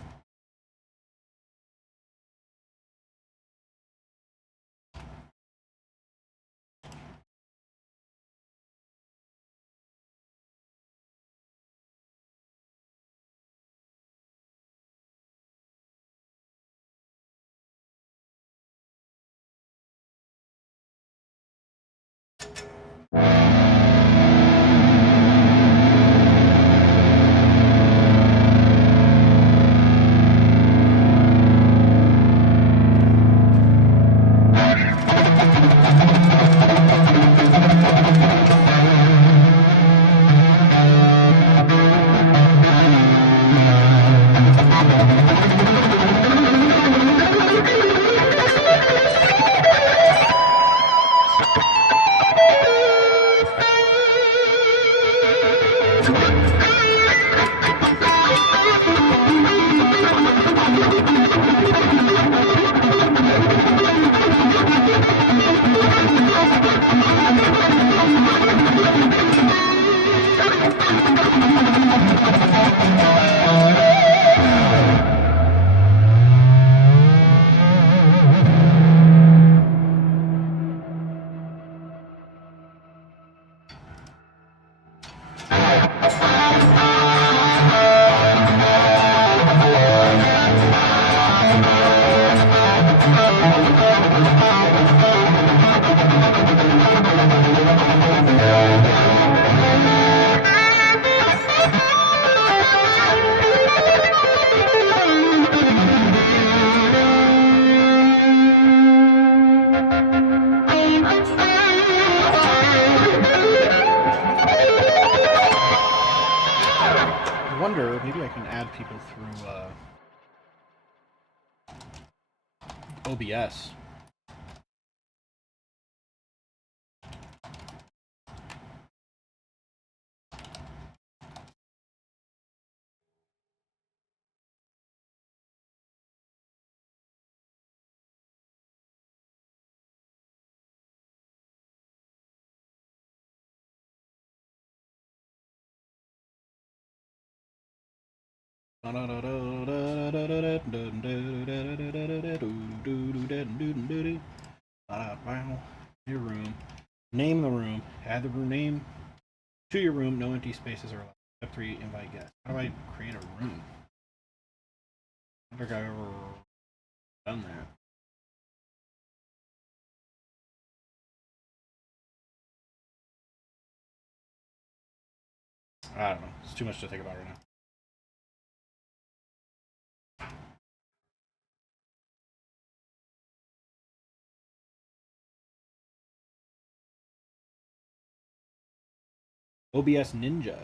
people through OBS. Your room. Name the room. Add the room name to your room. No empty spaces are allowed. Step 3, invite guests. How do I create a room? I don't think I've ever done that. I don't know. It's too much to think about right now. OBS Ninja.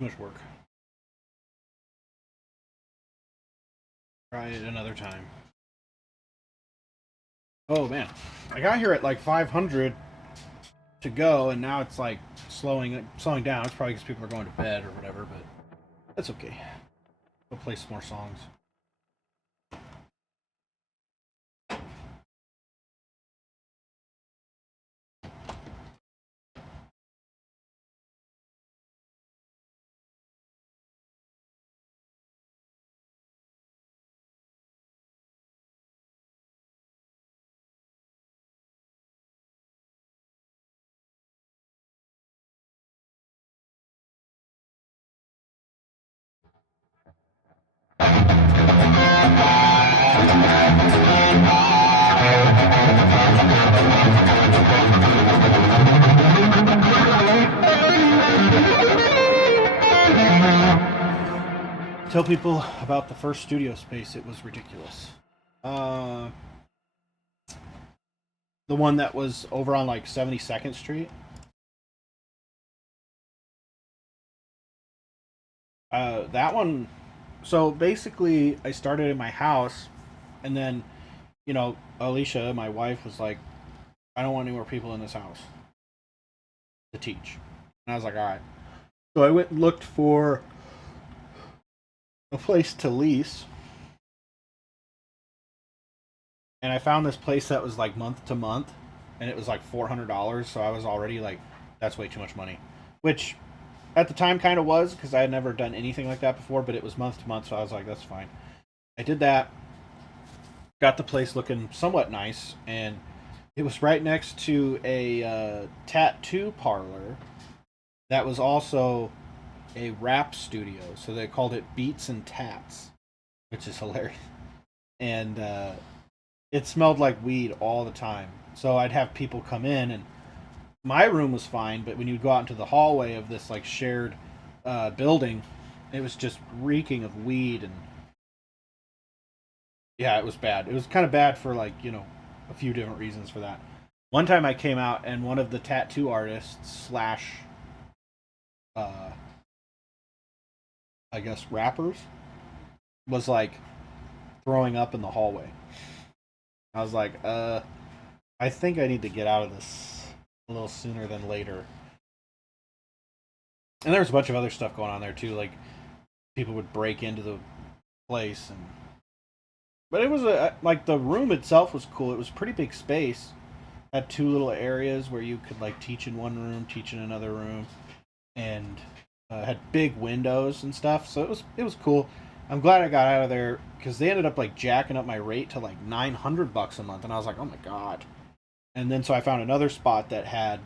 Too much work. Try it another time. Oh man, I got here at like 500 to go, and now it's like slowing down. It's probably because people are going to bed or whatever, but that's okay. We'll play some more songs. Tell people about the first studio space. It was ridiculous. The one that was over on like 72nd Street. That one. So basically, I started in my house, and then, Alicia, my wife, was like, "I don't want any more people in this house to teach." And I was like, "All right." So I went and looked for a place to lease, and I found this place that was like month to month, and it was like $400. So I was already like, "That's way too much money," which at the time kind of was, because I had never done anything like that before. But it was month to month, so I was like, "That's fine." I did that, got the place looking somewhat nice, and it was right next to a tattoo parlor that was also a rap studio. So they called it Beats and Tats, which is hilarious. And it smelled like weed all the time. So I'd have people come in, and my room was fine, but when you go out into the hallway of this like shared building, it was just reeking of weed. And yeah, it was bad. It was kind of bad for like, a few different reasons for that. One time I came out, and one of the tattoo artists slash I guess rappers was like throwing up in the hallway. I was like, I think I need to get out of this a little sooner than later. And there was a bunch of other stuff going on there too, like people would break into the place. And but it was like the room itself was cool. It was a pretty big space. Had two little areas where you could like teach in one room, teach in another room, and had big windows and stuff. So it was cool. I'm glad I got out of there because they ended up like jacking up my rate to like $900 a month, and I was like, oh my god. And then so I found another spot that had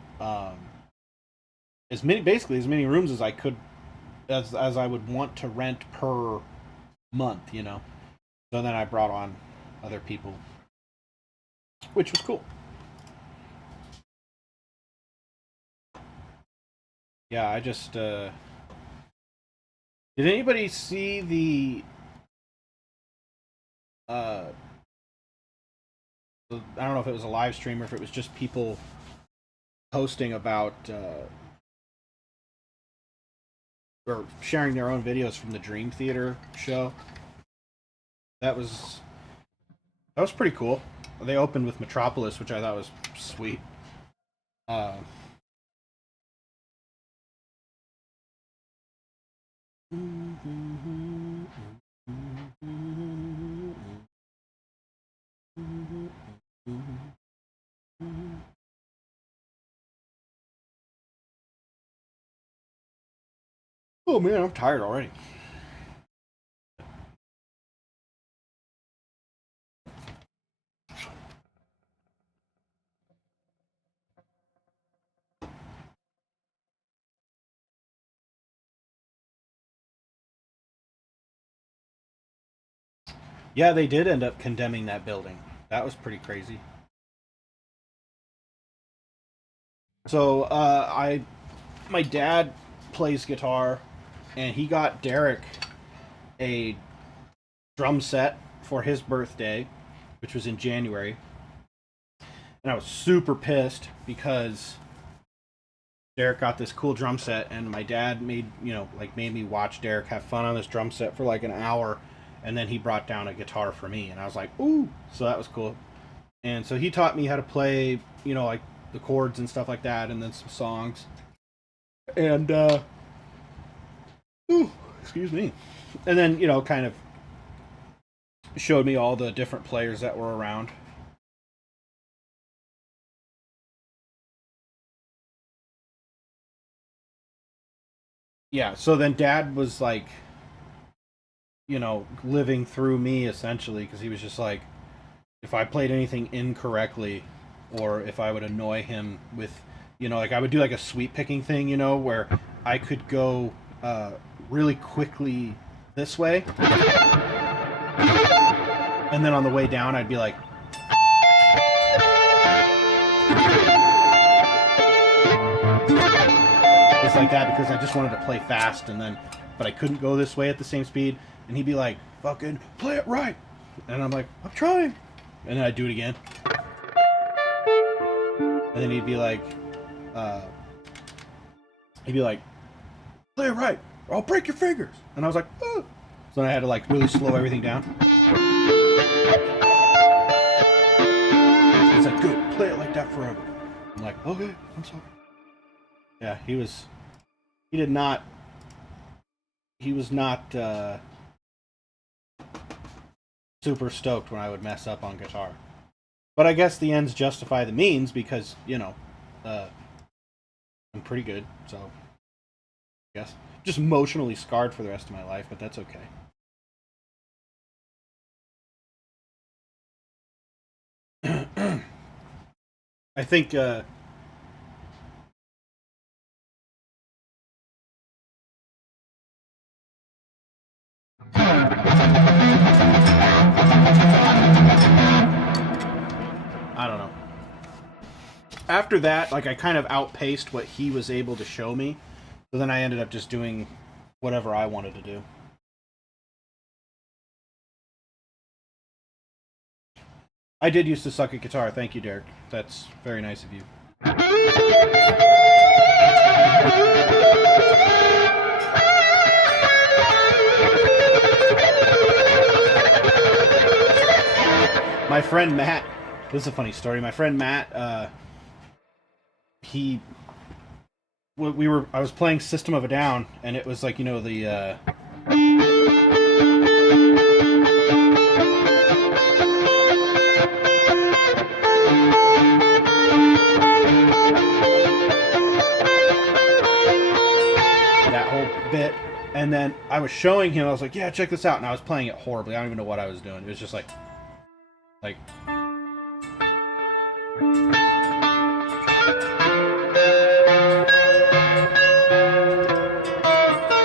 basically as many rooms as I could as I would want to rent per month, you know. So then I brought on other people, which was cool. Yeah, I just did anybody see the I don't know if it was a live stream or if it was just people posting about or sharing their own videos from the Dream Theater show. That was pretty cool. They opened with Metropolis, which I thought was sweet. Oh man, I'm tired already. Yeah, they did end up condemning that building. That was pretty crazy. So, my dad plays guitar, and he got Derek a drum set for his birthday, which was in January. And I was super pissed because Derek got this cool drum set, and my dad made me watch Derek have fun on this drum set for like an hour, and then he brought down a guitar for me, and I was like, ooh, so that was cool. And so he taught me how to play, like the chords and stuff like that, and then some songs. And ooh, excuse me. And then kind of showed me all the different players that were around. Yeah, so then Dad was like, living through me essentially, because he was just like, if I played anything incorrectly, or if I would annoy him with, like I would do like a sweep picking thing, where I could go really quickly this way, and then on the way down I'd be like, just like that, because I just wanted to play fast, but I couldn't go this way at the same speed, and he'd be like, fucking play it right, and I'm like, I'm trying, and then I'd do it again, and then he'd be like, play it right, or I'll break your fingers, and I was like, oh. So then I had to like really slow everything down. He's like, good, play it like that forever. I'm like, okay, I'm sorry. Yeah, he was not super stoked when I would mess up on guitar. But I guess the ends justify the means, because, I'm pretty good, so I guess. Just emotionally scarred for the rest of my life, but that's okay. I think I don't know. After that, like I kind of outpaced what he was able to show me. So then I ended up just doing whatever I wanted to do. I did used to suck at guitar. Thank you, Derek. That's very nice of you. My friend Matt, this is a funny story. My friend Matt, I was playing System of a Down, and it was like, the that whole bit, And then I was showing him. I was like, "Yeah, check this out." And I was playing it horribly. I don't even know what I was doing. It was just like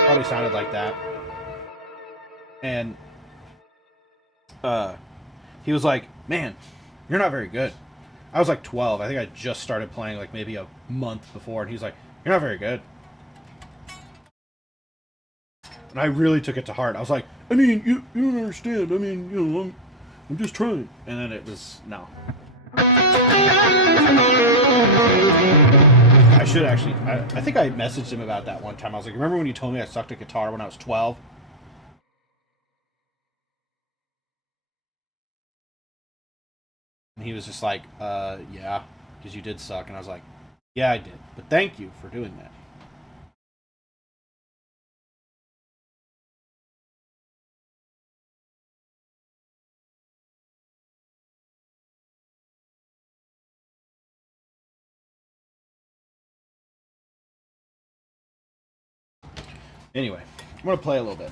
probably sounded like that. And he was like, "Man, you're not very good." I was like 12. I think I just started playing like maybe a month before, and he's like, "You're not very good." And I really took it to heart. I was like, "I mean, you don't understand. I mean, I'm just trying." And then it was no. I should actually. I think I messaged him about that one time. I was like, "Remember when you told me I sucked at guitar when I was 12?" And he was just like, yeah, because you did suck." And I was like, "Yeah, I did. But thank you for doing that." Anyway, I'm gonna play a little bit.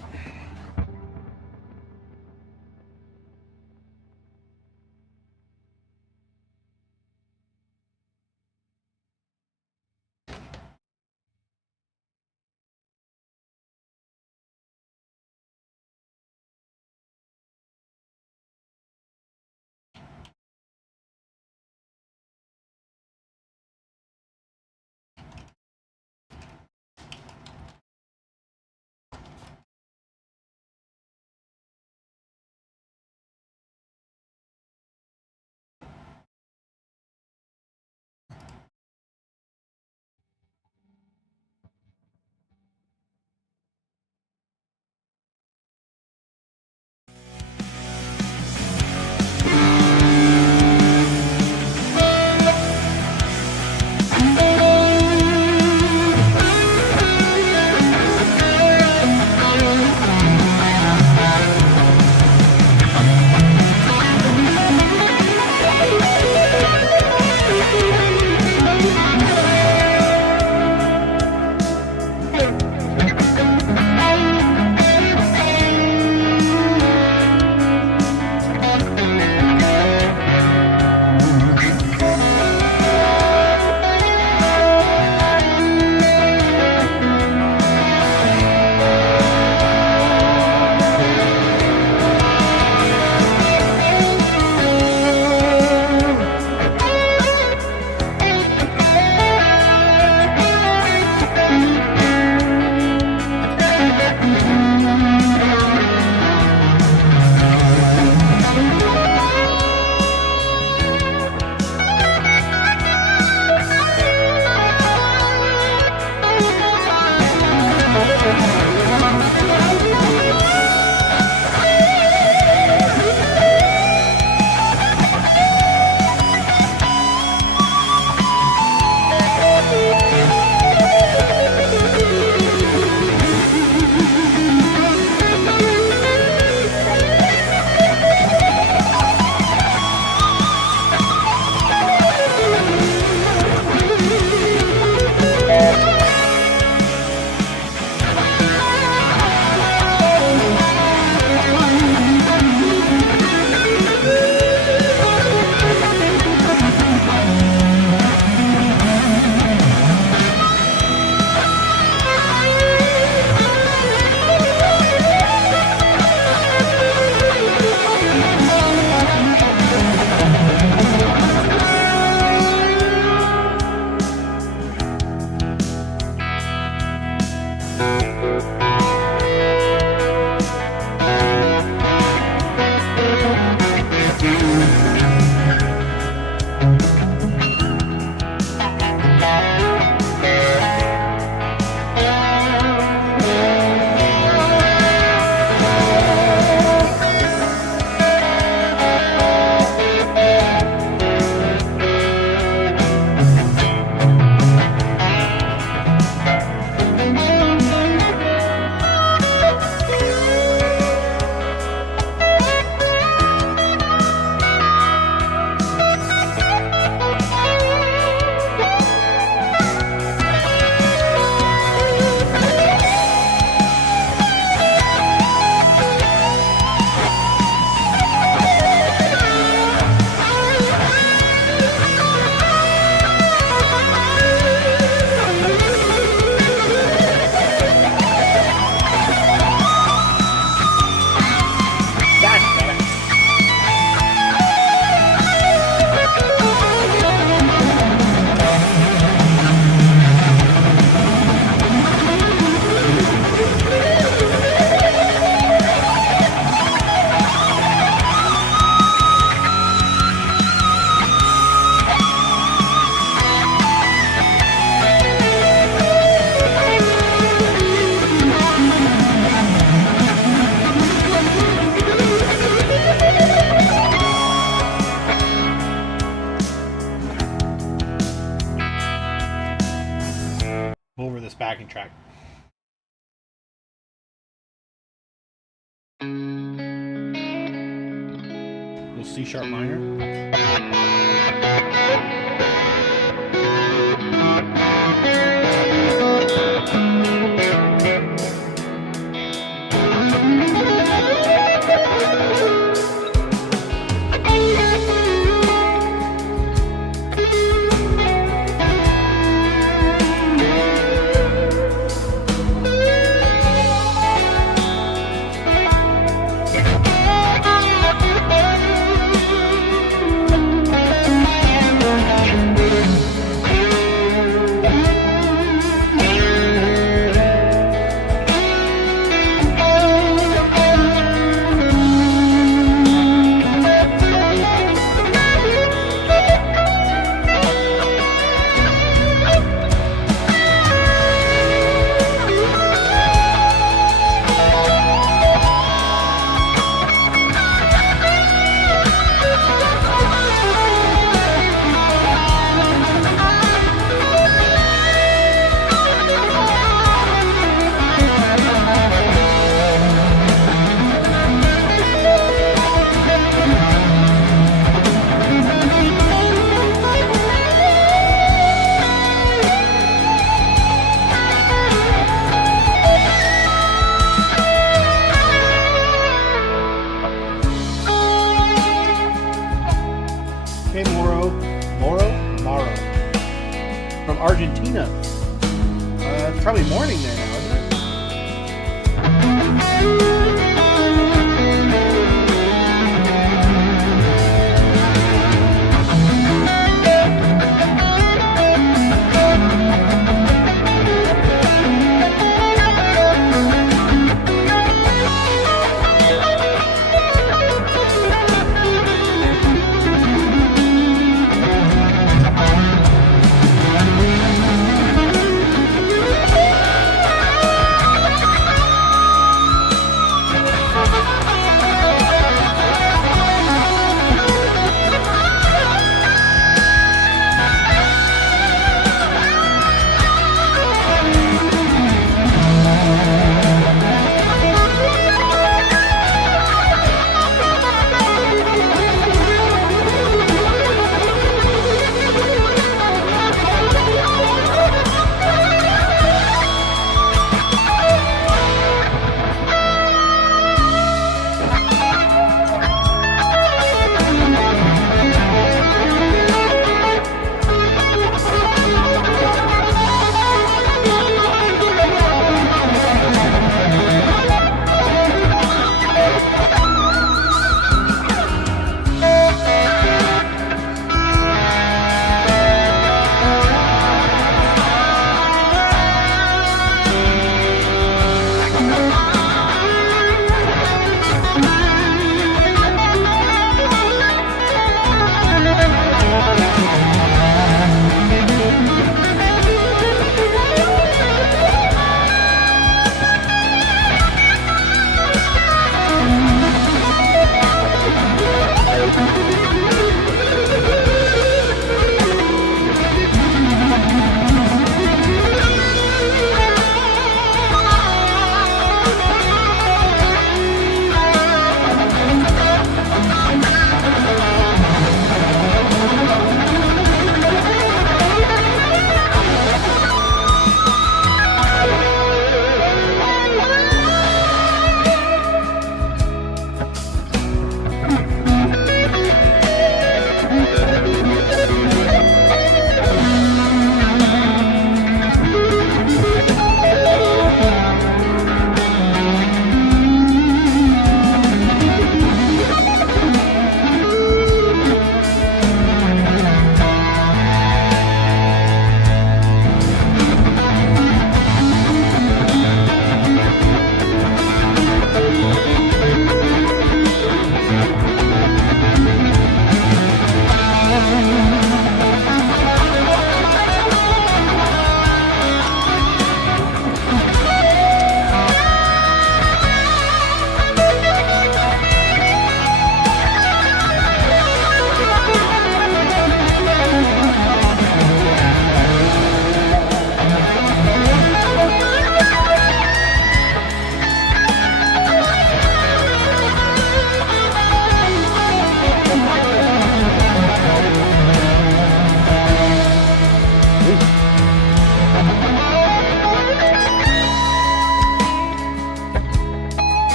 this backing track. Little C sharp minor. Moro from Argentina. It's probably morning there now, isn't it?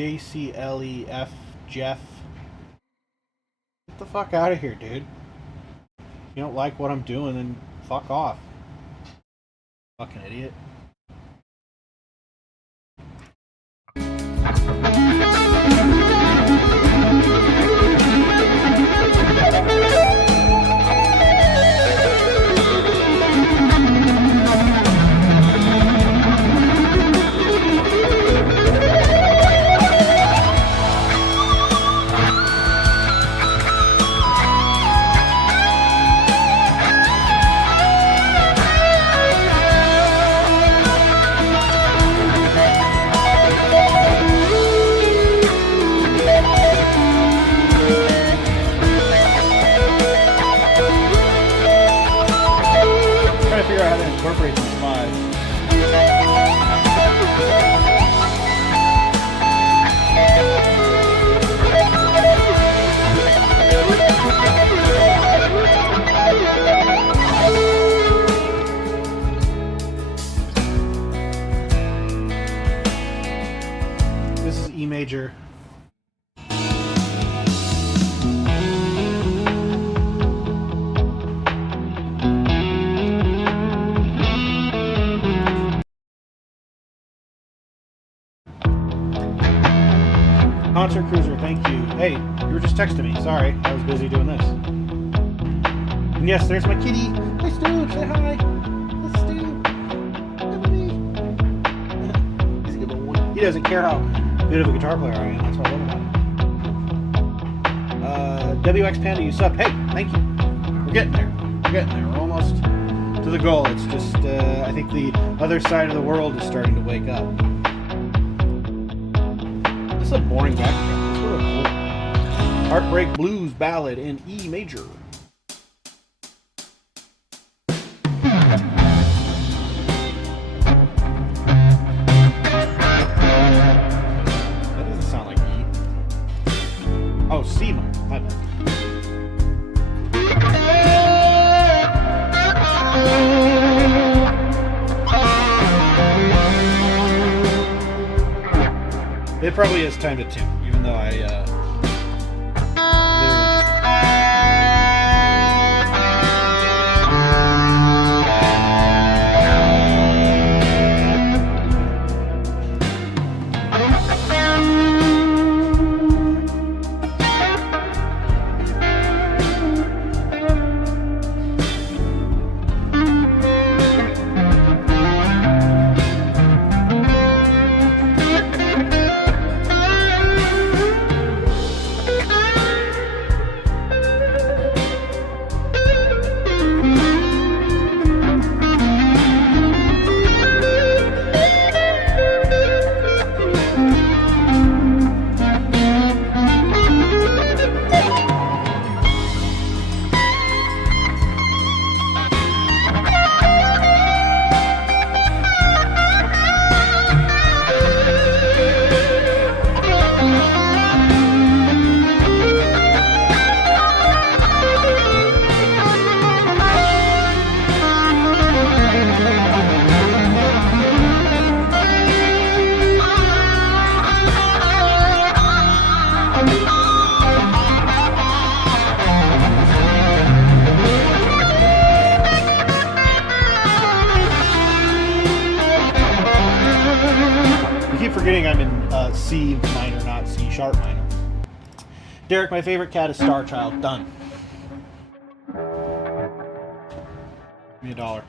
JCLEF Jeff. Get the fuck out of here, dude. If you don't like what I'm doing, then fuck off. Fucking idiot. Incorporate these fives. This is E major. Concert Cruiser, thank you. Hey, you were just texting me. Sorry, I was busy doing this. And yes, there's my kitty. Hey, Stu, say hi. Hey, Stu. He's a good little one. He doesn't care how good of a guitar player I am. That's what I love about him. WX Panda, you subbed. Hey, thank you. We're getting there. We're almost to the goal. It's just, I think the other side of the world is starting to wake up. This is a boring background. It's really cool. Heartbreak Blues Ballad in E major. That doesn't sound like E. Oh, C minor. My bad. It probably is time to tune, even though I literally just... Forgetting I'm in C minor, not C sharp minor. Derek, my favorite cat is Star Child. Done. Give me $1.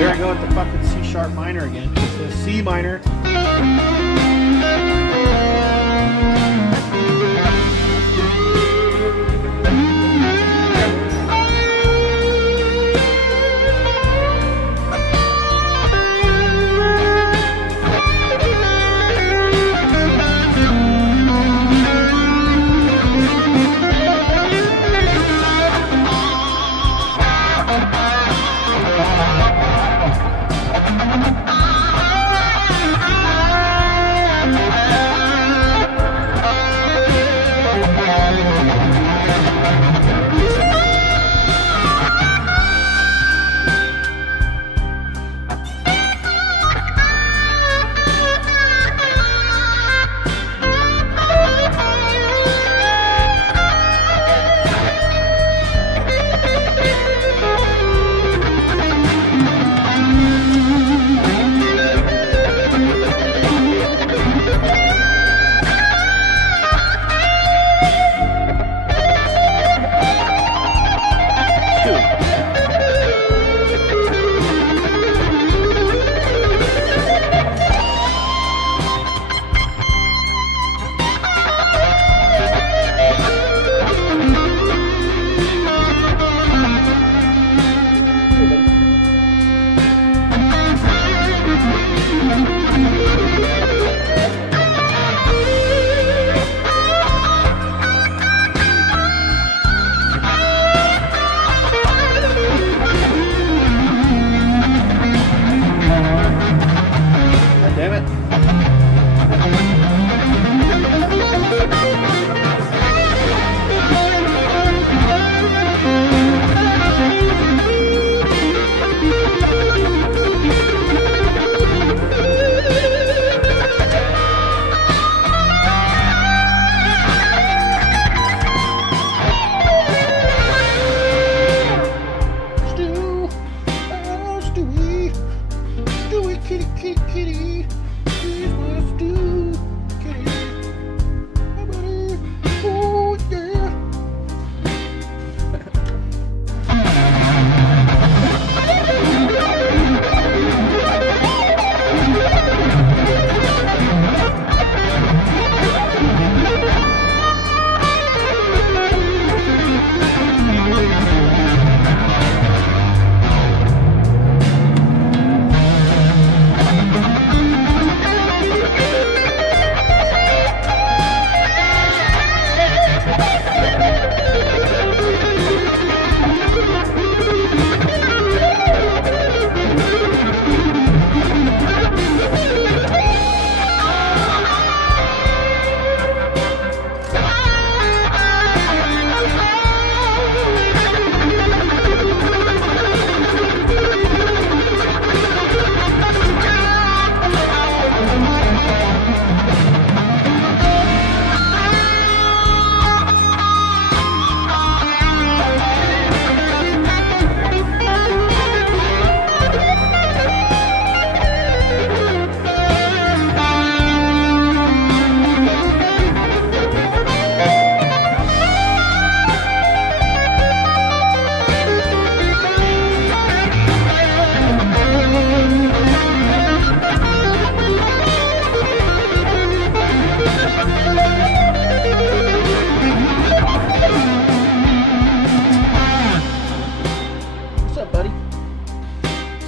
There I go with the fucking C sharp minor again. It's the C minor.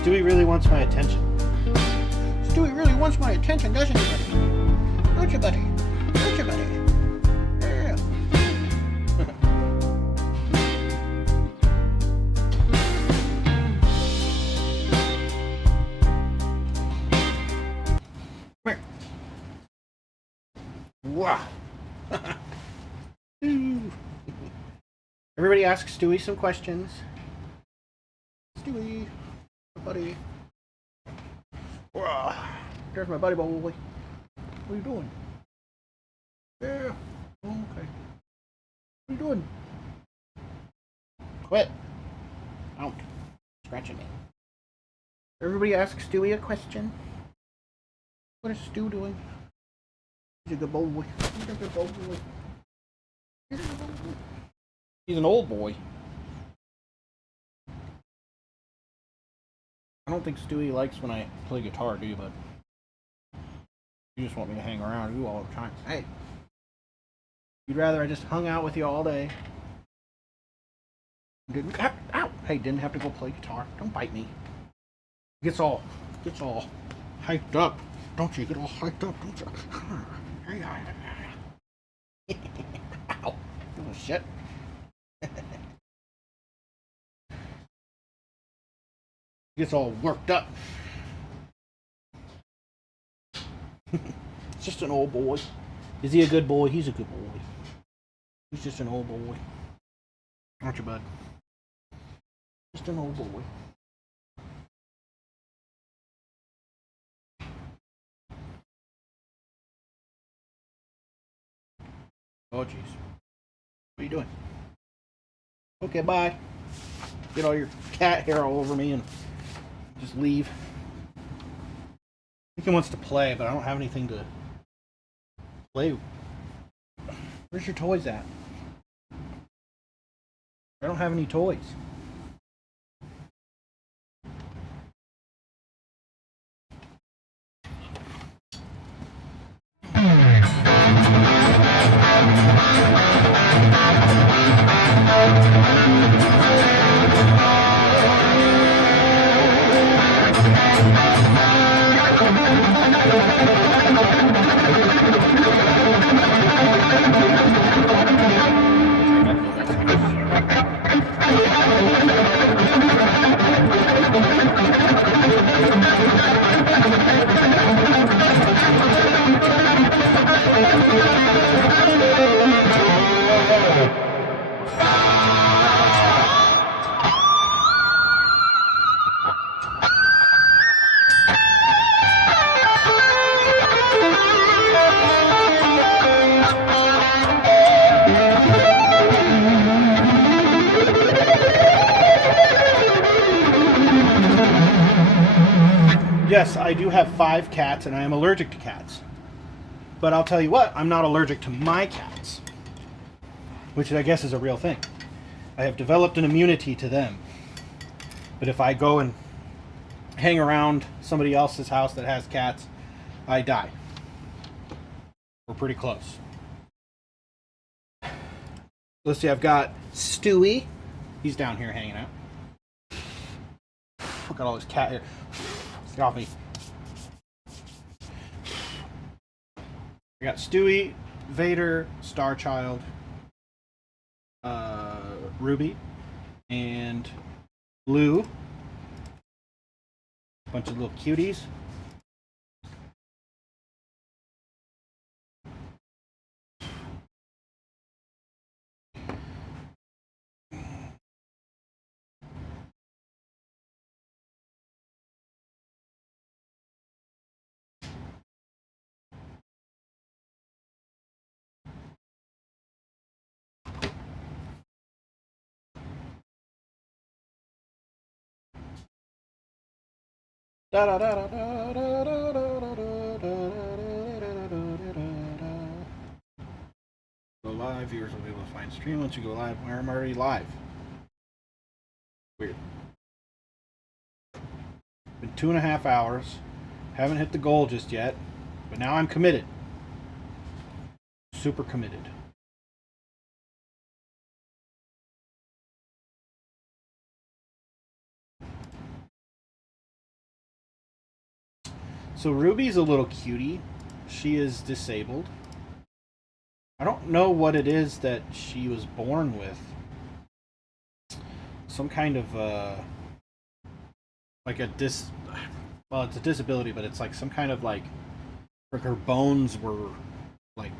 Stewie really wants my attention. Stewie really wants my attention, doesn't he, buddy? Don't you, buddy? Don't you, buddy? Yeah. Come here. Wow. Everybody ask Stewie some questions. Stewie, my buddy. Wow. There's my buddy boy. What are you doing? Yeah. Oh, okay. What are you doing? Quit. Don't. Scratching me. Everybody ask Stewie a question. What is Stu doing? He's a good boy. He's a good boy. He's a good boy. He's an old boy. I don't think Stewie likes when I play guitar, do you, bud? You just want me to hang around you all the time. Hey, you'd rather I just hung out with you all day. Didn't ow! Hey, didn't have to go play guitar. Don't bite me. Gets all hyped up. Don't you get all hyped up? Don't you? Ow! Oh shit. Gets all worked up. It's just an old boy. Is he a good boy? He's a good boy. He's just an old boy. Aren't you, bud? Just an old boy. Oh, jeez. What are you doing? Okay, bye. Get all your cat hair all over me and just leave. I think he wants to play, but I don't have anything to play. Where's your toys at? I don't have any toys. Yes, I do have 5 cats, and I am allergic to cats. But I'll tell you what, I'm not allergic to my cats, which I guess is a real thing. I have developed an immunity to them. But if I go and hang around somebody else's house that has cats, I die. We're pretty close. Let's see, I've got Stewie. He's down here hanging out. Look at all this cat hair. Get off me. I got Stewie, Vader, Starchild, Ruby, and Lou. Bunch of little cuties. Go live, viewers will be able to find stream once you go live. Where I'm already live. Weird. Been 2.5 hours. Haven't hit the goal just yet, but now I'm committed. Super committed. So Ruby's a little cutie. She is disabled. I don't know what it is that she was born with. Some kind of like a well, it's a disability, but it's like some kind of like her bones were like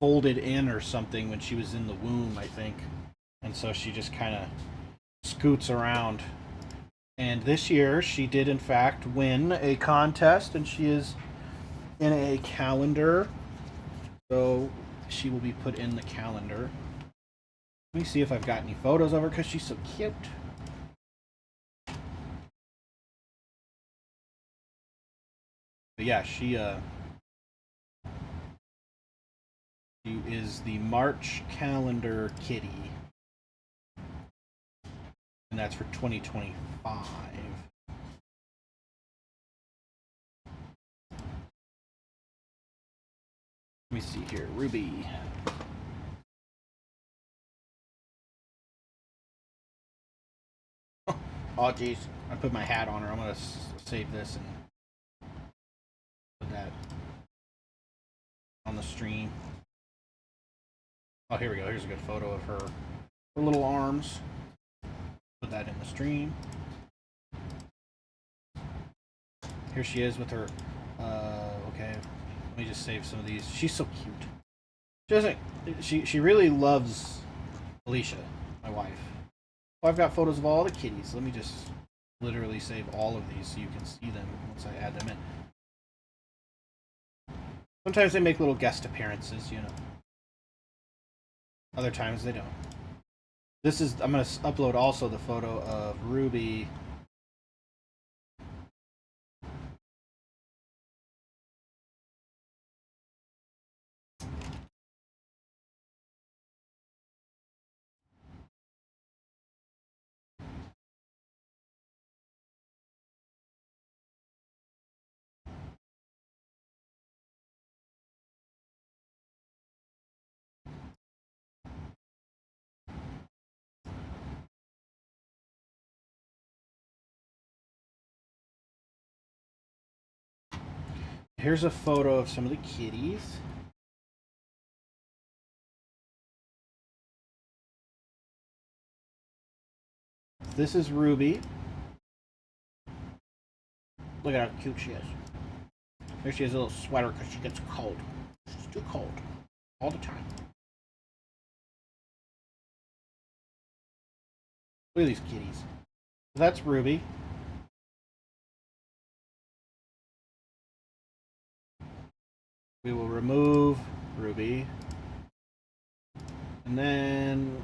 folded in or something when she was in the womb, I think. And so she just kind of scoots around. And this year, she did in fact win a contest, and she is in a calendar. So she will be put in the calendar. Let me see if I've got any photos of her, because she's so cute. But yeah, she is the March calendar kitty. and that's for 2025. Let me see here, Ruby. Oh, geez. I put my hat on her. I'm going to save this and put that on the stream. Oh, here we go. Here's a good photo of her little arms. Put that in the stream. Here she is with her. Okay. Let me just save some of these. She's so cute. She doesn't. She really loves Alicia, my wife. Oh, I've got photos of all the kitties. Let me just literally save all of these so you can see them once I add them in. Sometimes they make little guest appearances, you know. Other times they don't. This is, I'm going to upload also the photo of Ruby. Here's a photo of some of the kitties. This is Ruby. Look at how cute she is. There she has a little sweater because she gets cold. She's too cold all the time. Look at these kitties. That's Ruby. We will remove Ruby. And then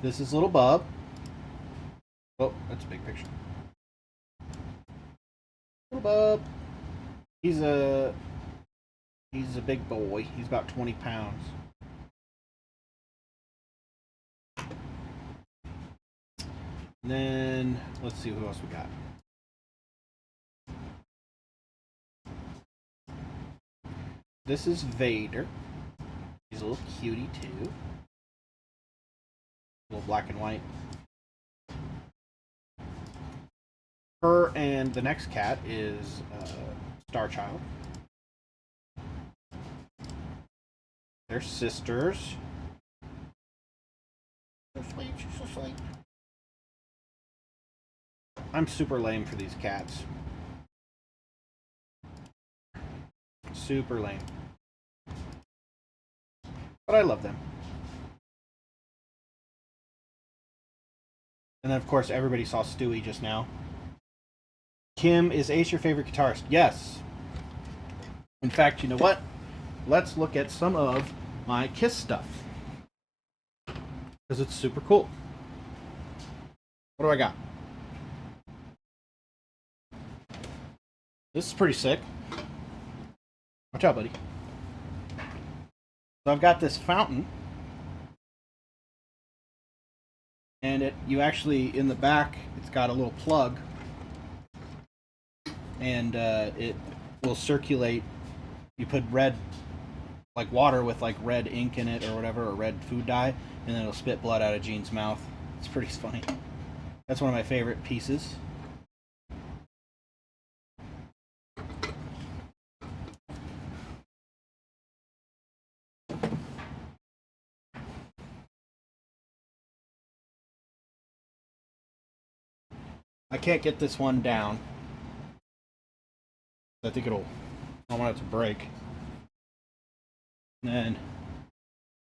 this is little Bub. Oh, that's a big picture. Little Bub. He's a big boy. He's about 20 pounds. And then let's see who else we got. This is Vader. He's a little cutie too. A little black and white. Her and the next cat is Star Child. They're sisters. So sweet, she's so sweet. I'm super lame for these cats. Super lame. But I love them. And then, of course, everybody saw Stewie just now. Kim, is Ace your favorite guitarist? Yes. In fact, you know what? Let's look at some of my Kiss stuff. Because it's super cool. What do I got? This is pretty sick. Watch out, buddy. So I've got this fountain. And you actually, in the back, it's got a little plug. And it will circulate. You put red, like water with like red ink in it or whatever, or red food dye, and then it'll spit blood out of Gene's mouth. It's pretty funny. That's one of my favorite pieces. I can't get this one down. I think I don't want it to break. And then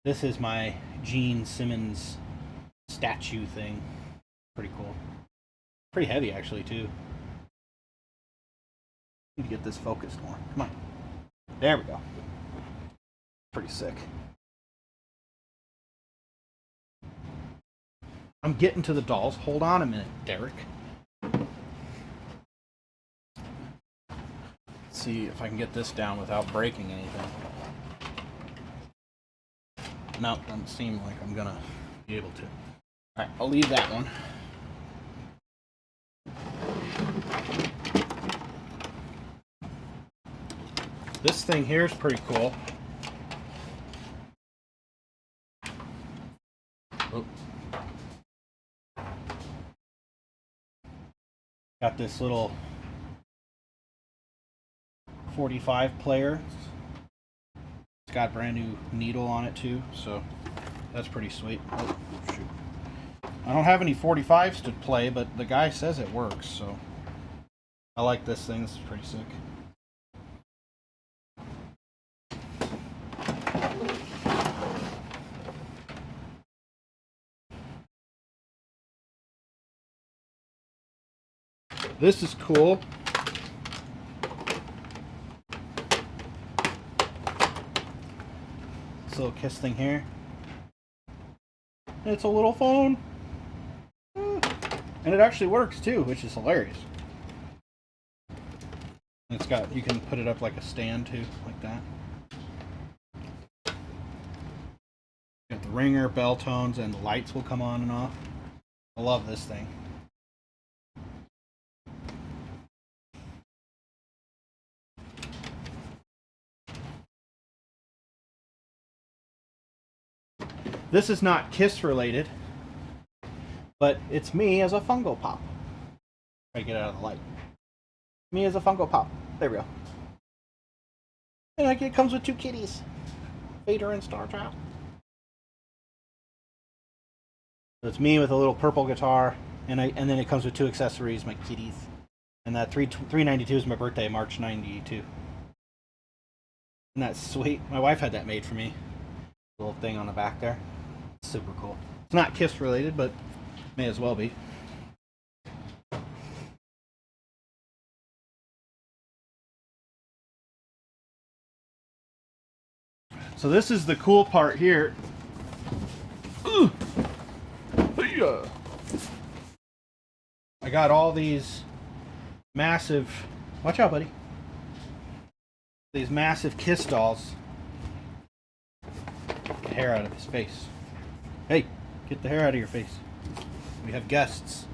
this is my Gene Simmons statue thing. Pretty cool. Pretty heavy actually too. Need to get this focused more. Come on. There we go. Pretty sick. I'm getting to the dolls. Hold on a minute, Derek. See if I can get this down without breaking anything. No, doesn't seem like I'm gonna be able to. Alright, I'll leave that one. This thing here is pretty cool. Oh. Got this little 45 player. It's got a brand new needle on it too, so that's pretty sweet. Oh, shoot. I don't have any 45s to play, but the guy says it works, so I like this thing. This is pretty sick. This is cool. This little kiss thing here. It's a little phone. And it actually works too, which is hilarious. It's got, you can put it up like a stand too, like that. Got the ringer, bell tones, and the lights will come on and off. I love this thing. This is not Kiss related, but it's me as a Funko Pop. Try to get out of the light. Me as a Funko Pop. There we go. And it comes with two kitties, Vader and Star Child. So it's me with a little purple guitar, and then it comes with two accessories, my kitties. And that 392 is my birthday, March 92. And that's sweet. My wife had that made for me. Little thing on the back there. Super cool. It's not Kiss related, but may as well be. So this is the cool part here. Ooh. I got all these massive, watch out buddy, these massive Kiss dolls. Get the hair out of his face. Hey, get the hair out of your face. We have guests.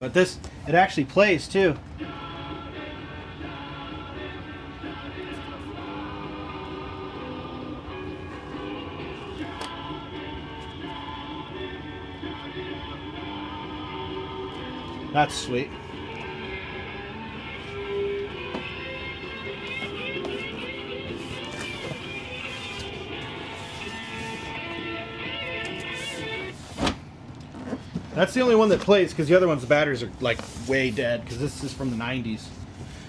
But this, it actually plays too. That's sweet. That's the only one that plays, because the other ones, the batteries are like way dead, because this is from the 90s.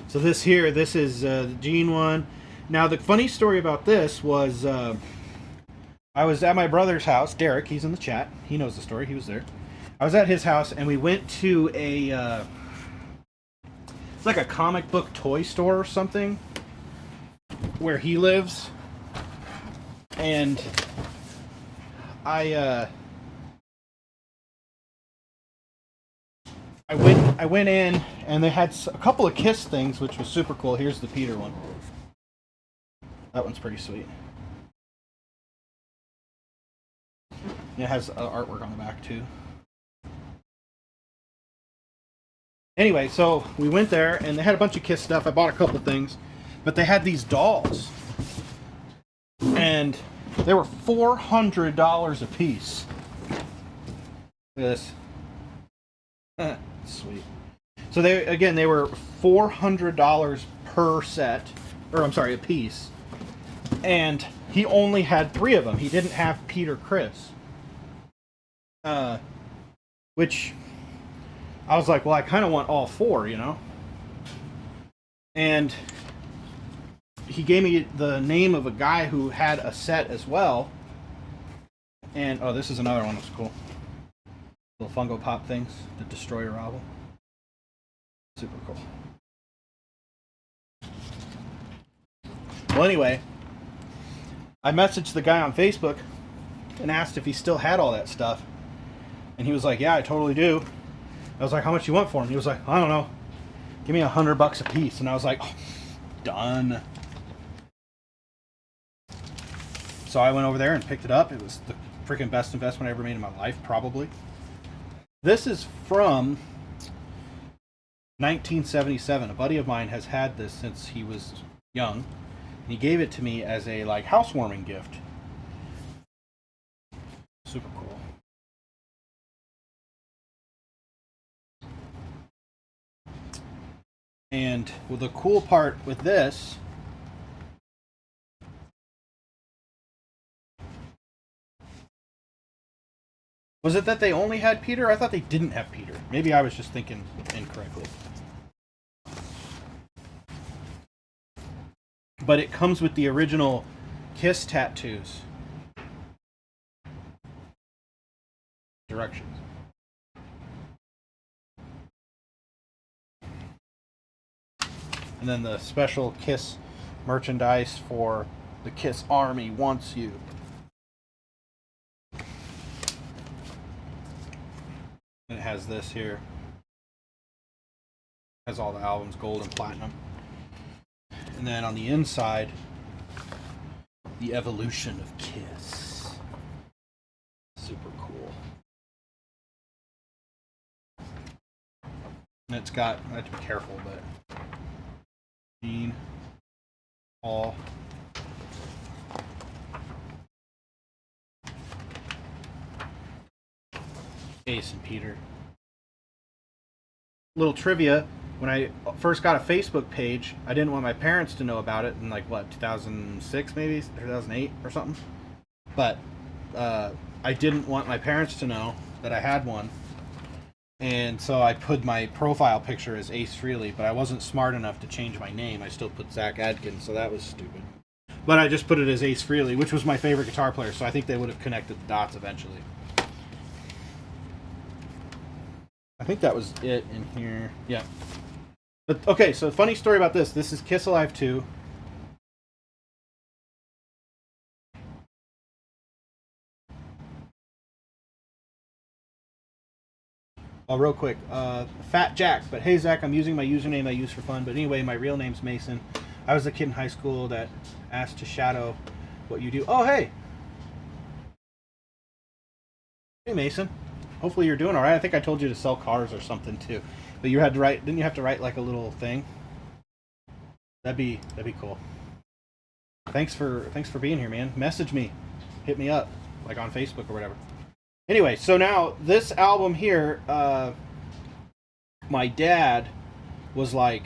So this here, this is the Gene one. Now the funny story about this was I was at my brother's house. Derek, he's in the chat. He knows the story. He was there. I was at his house, and we went to a it's like a comic book toy store or something where he lives, and I went in, and they had a couple of Kiss things, which was super cool. Here's the Peter one. That one's pretty sweet. It has artwork on the back too. Anyway, so we went there, and they had a bunch of Kiss stuff. I bought a couple things, but they had these dolls, and they were $400 a piece. Look at this. Sweet. So they were $400 per set, or I'm sorry, a piece. And he only had 3 of them. He didn't have Peter Chris. Which I was like, well, I kind of want all 4, you know? And he gave me the name of a guy who had a set as well. And, oh, this is another one that's cool. Little Funko Pop things, the Destroyer album. Super cool. Well, anyway, I messaged the guy on Facebook and asked if he still had all that stuff. And he was like, yeah, I totally do. I was like, how much you want for him? He was like, I don't know. give me $100 a piece. And I was like, oh, done. So I went over there and picked it up. It was the freaking best investment I ever made in my life, probably. This is from 1977. A buddy of mine has had this since he was young. And he gave it to me as a like housewarming gift. Super cool. And well, the cool part with this was it that they only had Peter? I thought they didn't have Peter. Maybe I was just thinking incorrectly. But it comes with the original Kiss tattoos. Directions. And then the special Kiss merchandise for the Kiss Army wants you. And it has this here. Has all the albums, gold and platinum. And then on the inside, the evolution of Kiss. Super cool. And it's got, I have to be careful, but Gene, Paul, Ace, and Peter. Little trivia, when I first got a Facebook page, I didn't want my parents to know about it in like, what, 2006 maybe? 2008 or something? But I didn't want my parents to know that I had one. And so I put my profile picture as Ace Frehley, but I wasn't smart enough to change my name. I still put Zach Adkins, so that was stupid. But I just put it as Ace Frehley, which was my favorite guitar player, so I think they would have connected the dots eventually. I think that was it in here. Yeah. But, okay, so funny story about this. This is Kiss Alive 2. Oh, real quick, Fat Jack. But hey, Zach, I'm using my username I use for fun. But anyway, my real name's Mason. I was the kid in high school that asked to shadow what you do. Oh, hey. Hey, Mason. Hopefully you're doing all right. I think I told you to sell cars or something too. But you had to write. Didn't you have to write like a little thing? That'd be cool. Thanks for being here, man. Message me, hit me up, like on Facebook or whatever. Anyway, so now this album here, my dad was like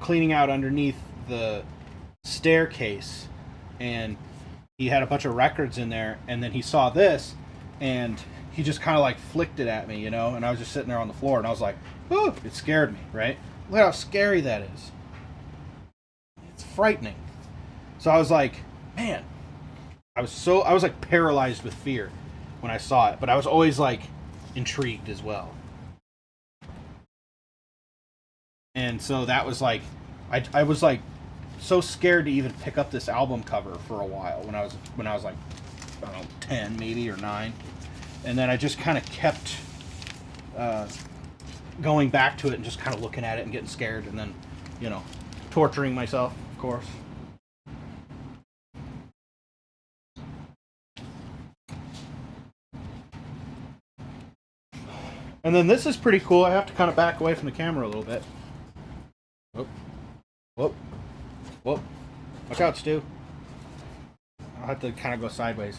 cleaning out underneath the staircase, and he had a bunch of records in there, and then he saw this, and he just kind of like flicked it at me, you know, and I was just sitting there on the floor, and I was like, ooh, it scared me, right? Look how scary that is. It's frightening. So I was like, man, I was like paralyzed with fear when I saw it, but I was always like intrigued as well. And so that was like, I was like so scared to even pick up this album cover for a while when I was like, I don't know, 10 maybe or 9. And then I just kind of kept going back to it and just kind of looking at it and getting scared, and then, you know, torturing myself, of course. And then this is pretty cool. I have to kind of back away from the camera a little bit. Whoop. Whoop. Whoop. Watch out, Stu. I'll have to kind of go sideways.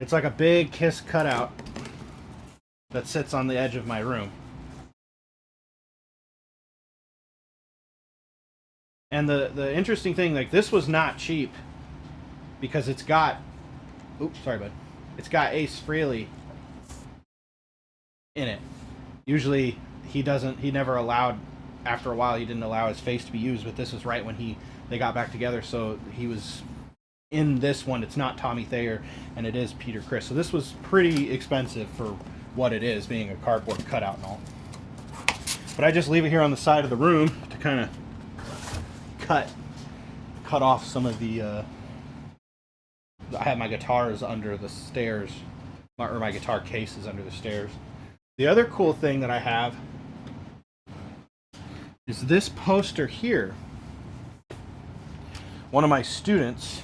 It's like a big Kiss cutout that sits on the edge of my room. And the interesting thing, like, this was not cheap because it's got, oops, sorry, bud. It's got Ace Frehley in it. Usually he never allowed, after a while he didn't allow his face to be used, but this was right when they got back together, so he was in this one. It's not Tommy Thayer, and it is Peter Criss. So this was pretty expensive for what it is, being a cardboard cutout and all. But I just leave it here on the side of the room to kind of cut off some of the I have my guitars under the stairs, or my guitar case is under the stairs. The other cool thing that I have is this poster here. One of my students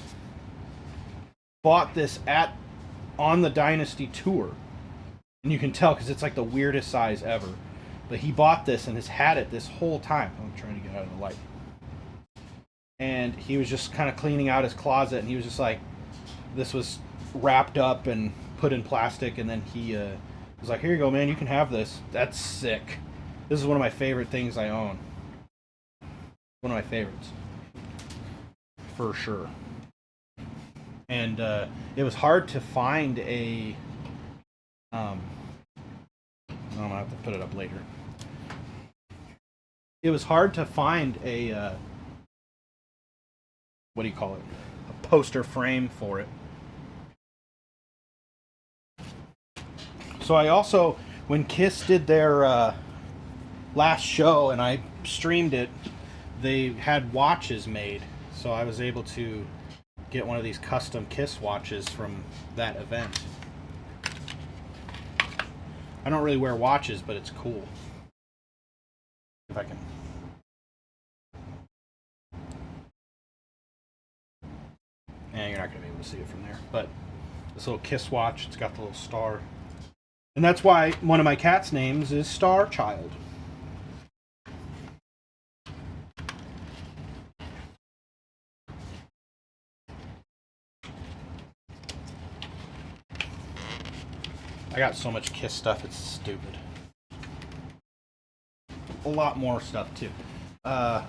bought this on the Dynasty tour. And you can tell because it's like the weirdest size ever. But he bought this and has had it this whole time. I'm trying to get out of the light. And he was just kind of cleaning out his closet, and he was just like, this was wrapped up and put in plastic, and then he was like, here you go, man, you can have this. That's sick. This is one of my favorite things I own. One of my favorites. For sure. And it was hard to find a... I'm going to have to put it up later. It was hard to find a... what do you call it? A poster frame for it. So I also, when Kiss did their last show and I streamed it, they had watches made. So I was able to get one of these custom Kiss watches from that event. I don't really wear watches, but it's cool. If I can. And you're not going to be able to see it from there. But this little Kiss watch, it's got the little star. And that's why one of my cat's names is Star Child. I got so much Kiss stuff, it's stupid. A lot more stuff, too. Well,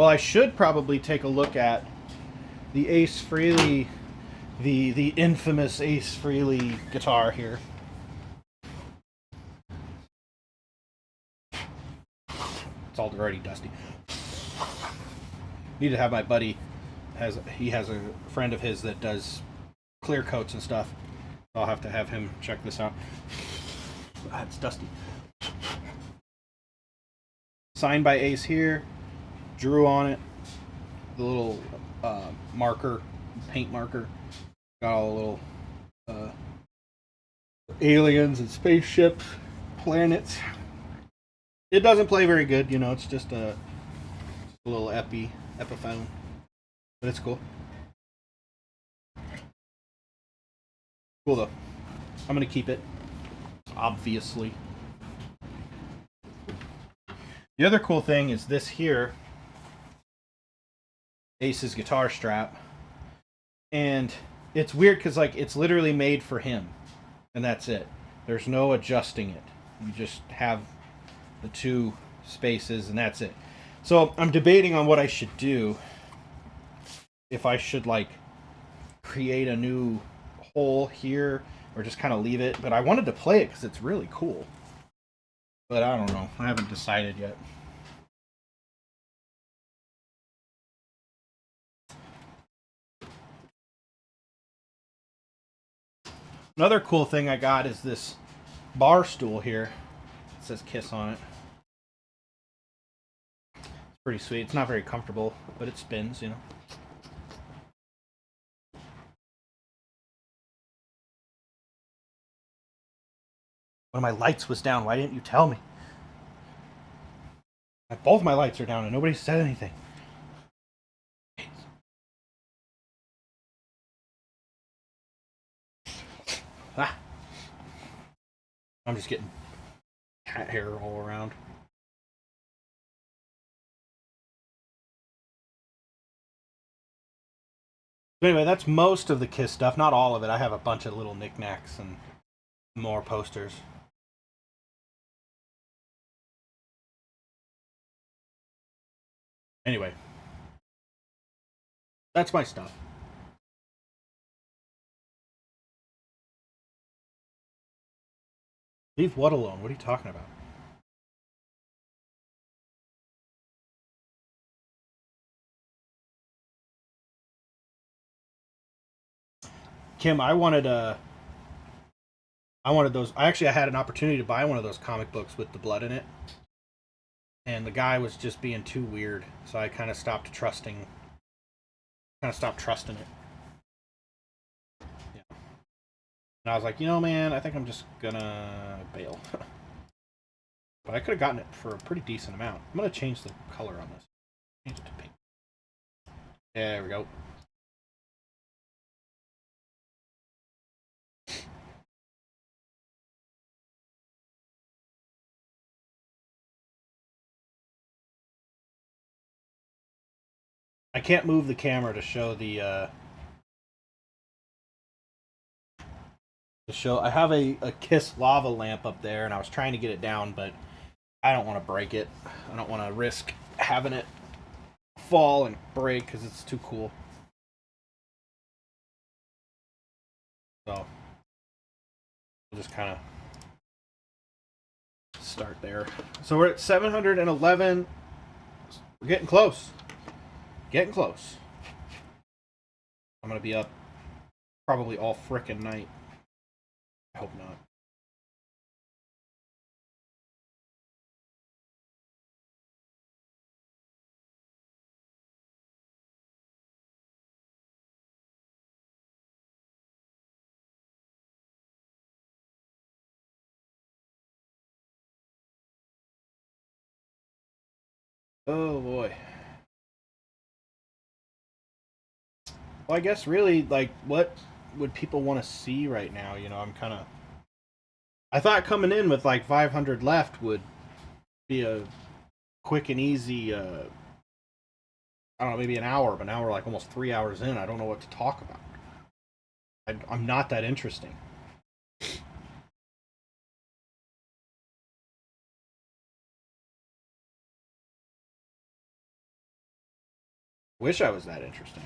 I should probably take a look at the Ace Frehley, the infamous Ace Frehley guitar here. It's already dusty. Need to have my buddy, he has a friend of his that does clear coats and stuff. I'll have to have him check this out. It's dusty. Signed by Ace here. Drew on it. The little marker, paint marker. Got all the little aliens and spaceships, planets. It doesn't play very good, you know, it's just a little epiphone. But it's cool. Cool though. I'm gonna keep it. Obviously. The other cool thing is this here. Ace's guitar strap. And it's weird because like it's literally made for him. And that's it. There's no adjusting it. You just have the two spaces and that's it. So I'm debating on what I should do. If I should like create a new hole here or just kind of leave it. But I wanted to play it because it's really cool. But I don't know. I haven't decided yet. Another cool thing I got is this bar stool here. It says Kiss on it. It's pretty sweet. It's not very comfortable, but it spins, you know. One of my lights was down. Why didn't you tell me? Both my lights are down and nobody said anything. Ah. I'm just getting cat hair all around. But anyway, that's most of the Kiss stuff. Not all of it. I have a bunch of little knickknacks and more posters. Anyway, that's my stuff. Leave what alone? What are you talking about? Kim, I wanted those. I had an opportunity to buy one of those comic books with the blood in it. And the guy was just being too weird, so I kind of stopped trusting it. Yeah. And I was like, you know, man, I think I'm just gonna bail. But I could have gotten it for a pretty decent amount. I'm going to change the color on this. Change it to pink. There we go. I can't move the camera to show the I have a Kiss lava lamp up there, and I was trying to get it down, but I don't want to break it. I don't want to risk having it fall and break because it's too cool. So we'll just kind of start there. So we're at 711. We're getting close. Getting close. I'm going to be up probably all frickin' night. I hope not. Oh boy. Well, I guess really, like, what would people want to see right now? You know, I thought coming in with like 500 left would be a quick and easy, I don't know, maybe an hour, but now we're like almost 3 hours in. I don't know what to talk about. I'm not that interesting. Wish I was that interesting.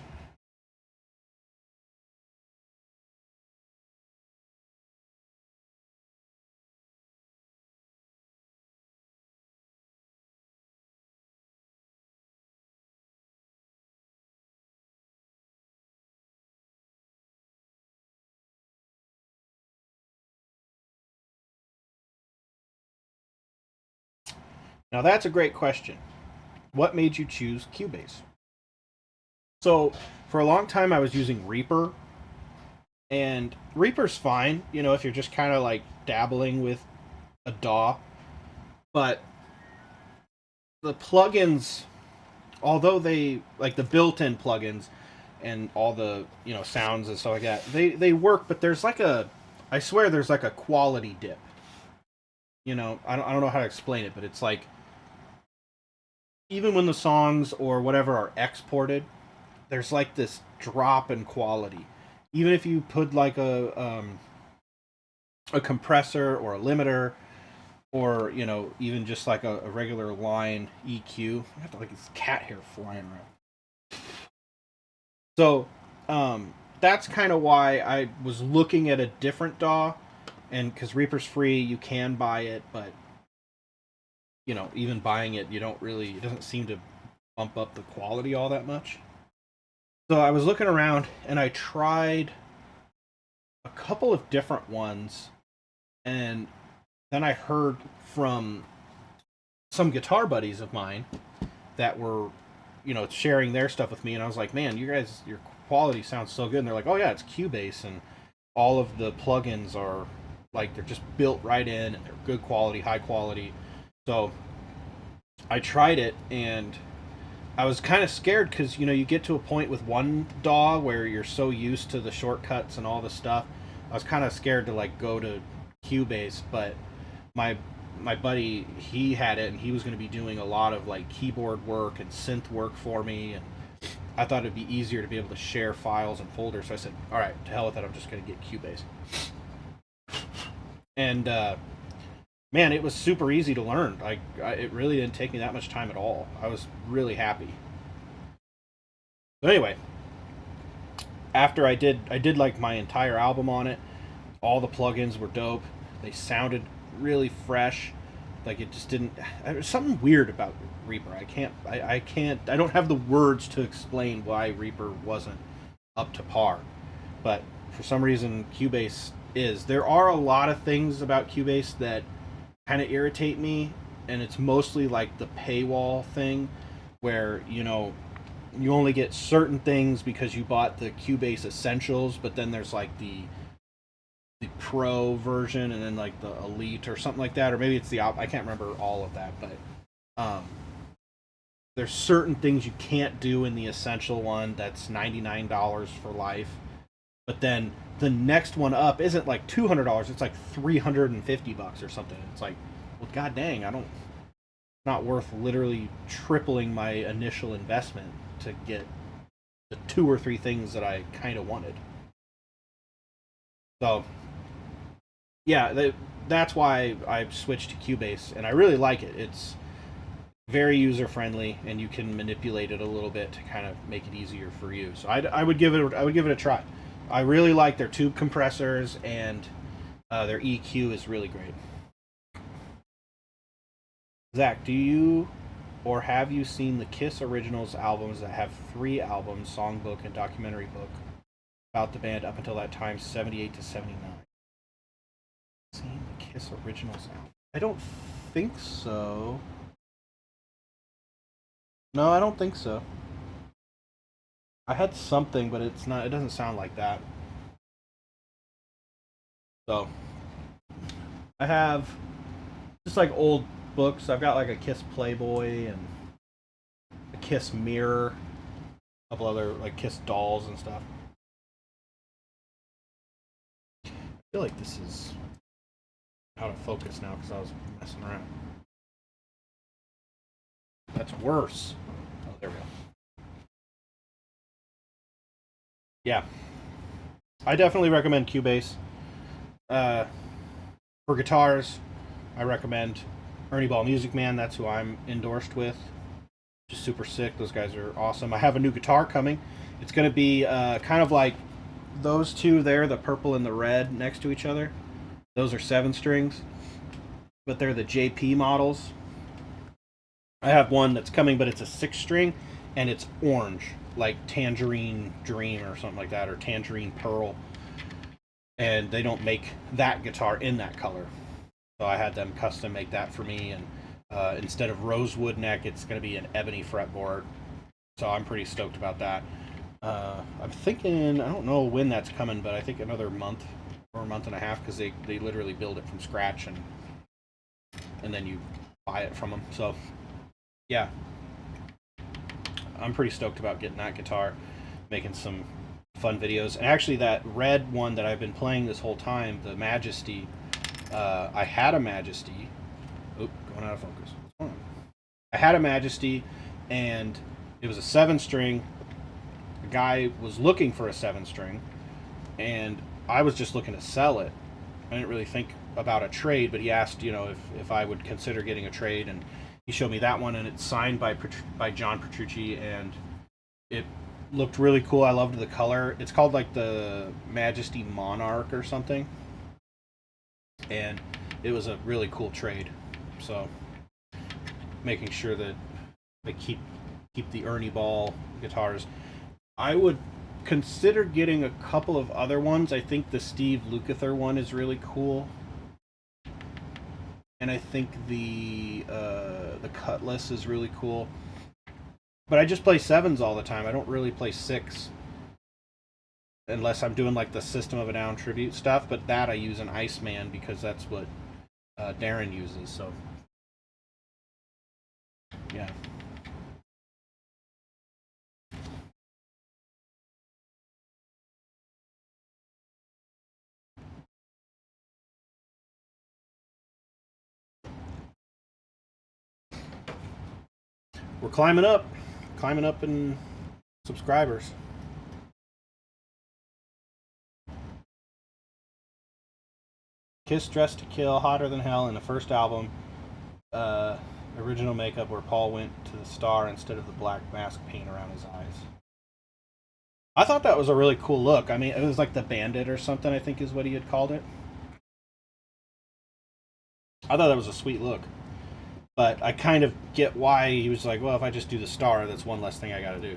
Now that's a great question. What made you choose Cubase? So for a long time I was using Reaper, and Reaper's fine, you know, if you're just kind of like dabbling with a DAW, but the plugins, although they like the built-in plugins and all the, you know, sounds and stuff like that, they work, but there's like a, I swear there's like a quality dip. You know, I don't know how to explain it, but it's like even when the songs or whatever are exported, there's like this drop in quality. Even if you put like a compressor or a limiter, or, you know, even just like a regular line EQ. I have to like this cat hair flying around. So that's kind of why I was looking at a different DAW, and because Reaper's free, you can buy it, but you know, even buying it, you don't really, it doesn't seem to bump up the quality all that much. So I was looking around and I tried a couple of different ones, and then I heard from some guitar buddies of mine that were, you know, sharing their stuff with me, and I was like, man, you guys, your quality sounds so good. And they're like, oh yeah, it's Cubase, and all of the plugins are like, they're just built right in, and they're good quality, high quality. So I tried it, and I was kind of scared because, you know, you get to a point with one DAW where you're so used to the shortcuts and all the stuff. I was kind of scared to like go to Cubase, but my buddy, he had it, and he was going to be doing a lot of like keyboard work and synth work for me, and I thought it'd be easier to be able to share files and folders. So I said, all right, to hell with it, I'm just going to get Cubase. And man, it was super easy to learn. It really didn't take me that much time at all. I was really happy. But anyway, after I did like my entire album on it. All the plugins were dope. They sounded really fresh. Like, it just didn't. There's something weird about Reaper. I don't have the words to explain why Reaper wasn't up to par. But for some reason, Cubase is. There are a lot of things about Cubase that kind of irritate me, and it's mostly like the paywall thing, where, you know, you only get certain things because you bought the Cubase Essentials, but then there's like the the Pro version and then like the Elite or something like that, or maybe it's the I can't remember all of that, but um, there's certain things you can't do in the Essential one that's $99 for life. But then the next one up isn't like $200; it's like $350 or something. It's like, well, god dang, I don't. Not worth literally tripling my initial investment to get the 2 or 3 things that I kind of wanted. So, yeah, that's why I switched to Cubase, and I really like it. It's very user friendly, and you can manipulate it a little bit to kind of make it easier for you. So I would give it a try. I really like their tube compressors, and their EQ is really great. Zach, do you or have you seen the Kiss Originals albums that have 3 albums, songbook and documentary book, about the band up until that time, 78 to 79? Seen the Kiss Originals album? I don't think so. No, I don't think so. I had something, but it's not. It doesn't sound like that. So I have just like old books. I've got like a Kiss Playboy and a Kiss Mirror, a couple other like Kiss dolls and stuff. I feel like this is out of focus now because I was messing around. That's worse. Oh, there we go. Yeah, I definitely recommend Cubase. Uh, for guitars, I recommend Ernie Ball Music Man. That's who I'm endorsed with. Just super sick. Those guys are awesome. I have a new guitar coming. It's going to be kind of like those two there, the purple and the red next to each other. Those are 7 strings, but they're the JP models. I have one that's coming, but it's a 6 string, and it's orange, like Tangerine Dream or something like that, or Tangerine Pearl. And they don't make that guitar in that color, so I had them custom make that for me. And instead of rosewood neck, it's going to be an ebony fretboard. So I'm pretty stoked about that. I'm thinking, I don't know when that's coming, but I think another month or a month and a half, because they literally build it from scratch, and then you buy it from them. So yeah, I'm pretty stoked about getting that guitar, making some fun videos. And actually, that red one that I've been playing this whole time, the Majesty, I had a Majesty. Oop, going out of focus. What's going on? I had a Majesty, and it was a 7 string. The guy was looking for a 7 string, and I was just looking to sell it. I didn't really think about a trade, but he asked, if I would consider getting a trade, and he showed me that one, and it's signed by John Petrucci, and it looked really cool. I loved the color. It's called like the Majesty Monarch or something, and it was a really cool trade. So making sure that I keep the Ernie Ball guitars. I would consider getting a couple of other ones. I think the Steve Lukather one is really cool, and I think the Cutlass is really cool. But I just play 7s all the time. I don't really play 6 unless I'm doing like the System of a Down tribute stuff. But that I use an Iceman because that's what Darren uses. So yeah. We're climbing up in subscribers. Kiss Dressed to Kill, Hotter Than Hell, in the first album, original makeup where Paul went to the star instead of the black mask paint around his eyes. I thought that was a really cool look. I mean, it was like the Bandit or something, I think is what he had called it. I thought that was a sweet look. But I kind of get why he was like, well, if I just do the star, that's one less thing I gotta do.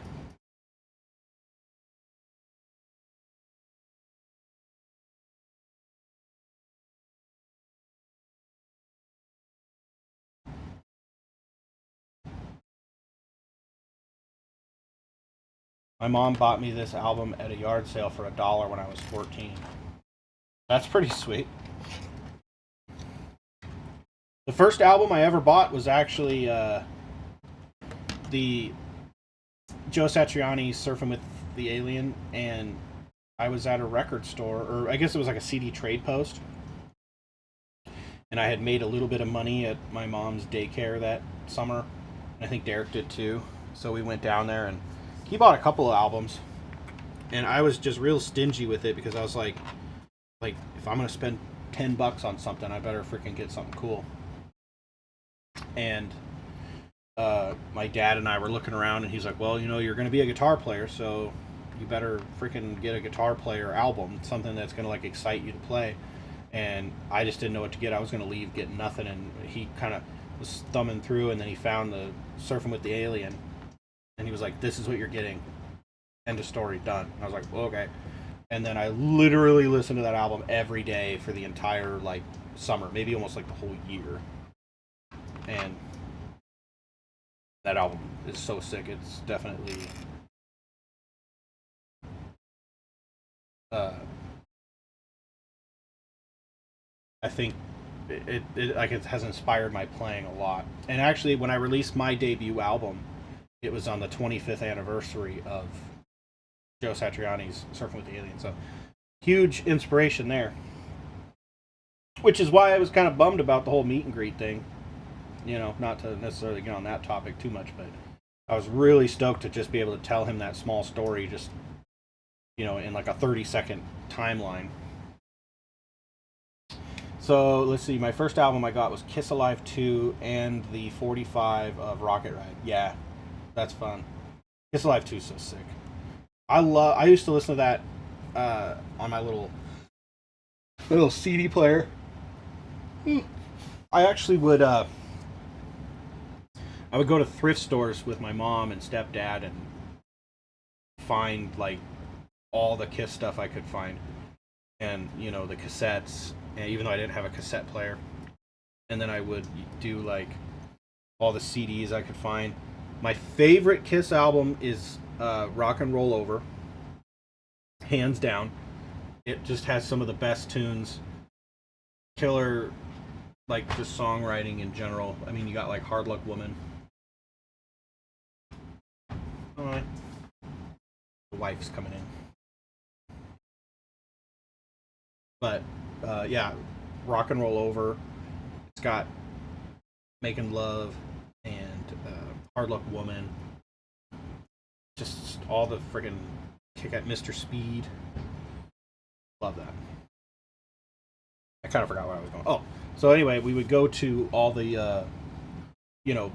My mom bought me this album at a yard sale for $1 when I was 14. That's pretty sweet. The first album I ever bought was actually the Joe Satriani's Surfing with the Alien, and I was at a record store, or I guess it was like a CD trade post, and I had made a little bit of money at my mom's daycare that summer, and I think Derek did too. So we went down there, and he bought a couple of albums, and I was just real stingy with it because I was like if I'm gonna spend $10 on something, I better freaking get something cool. And my dad and I were looking around, and he's like, well, you know, you're going to be a guitar player, so you better freaking get a guitar player album, something that's going to like excite you to play. And I just didn't know what to get. I was going to leave getting nothing, and he kind of was thumbing through, and then he found the Surfing with the Alien, and he was like, this is what you're getting. End of story, done. And I was like, well, okay. And then I literally listened to that album every day for the entire like summer, maybe almost like the whole year. And that album is so sick. It's definitely I think it has inspired my playing a lot. And actually, when I released my debut album, it was on the 25th anniversary of Joe Satriani's Surfing with the Alien. So huge inspiration there. Which is why I was kind of bummed about the whole meet and greet thing. You know, not to necessarily get on that topic too much, but I was really stoked to just be able to tell him that small story, just, you know, in like a 30-second timeline. So let's see, my first album I got was Kiss Alive 2 and the 45 of Rocket Ride. Yeah, that's fun. Kiss Alive 2 is so sick. I used to listen to that on my little CD player. I actually would I would go to thrift stores with my mom and stepdad and find like all the Kiss stuff I could find, and you know, the cassettes, and even though I didn't have a cassette player. And then I would do like all the CDs I could find. My favorite Kiss album is Rock and Roll Over, hands down. It just has some of the best tunes, killer, like just songwriting in general. I mean, you got like Hard Luck Woman. Alright. The wife's coming in. But, yeah, Rock and Roll Over. It's got Making Love and Hard Luck Woman. Just all the friggin' kick at Mr. Speed. Love that. I kind of forgot where I was going. Oh, so anyway, we would go to all the, you know,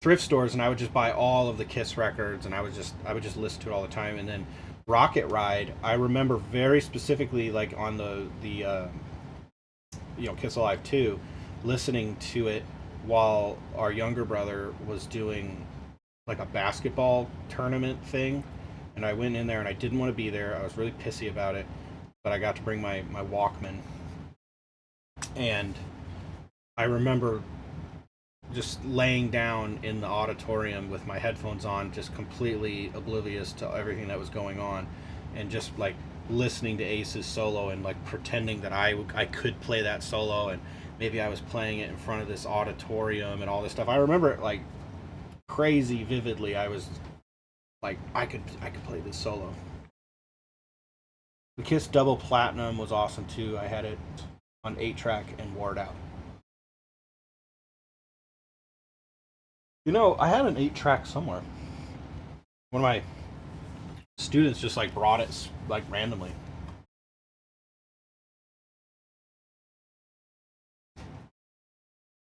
thrift stores, and I would just buy all of the Kiss records, and I would just listen to it all the time. And then Rocket Ride, I remember very specifically, like on the you know, Kiss Alive 2, listening to it while our younger brother was doing like a basketball tournament thing, and I went in there and I didn't want to be there. I was really pissy about it, but I got to bring my Walkman, and I remember just laying down in the auditorium with my headphones on, just completely oblivious to everything that was going on, and just like listening to Ace's solo and like pretending that I could play that solo, and maybe I was playing it in front of this auditorium and all this stuff. I remember it like crazy vividly. I was like, I could play this solo. The Kiss Double Platinum was awesome too. I had it on 8-track and wore it out. You know, I had an 8-track somewhere. One of my students just like brought it like randomly.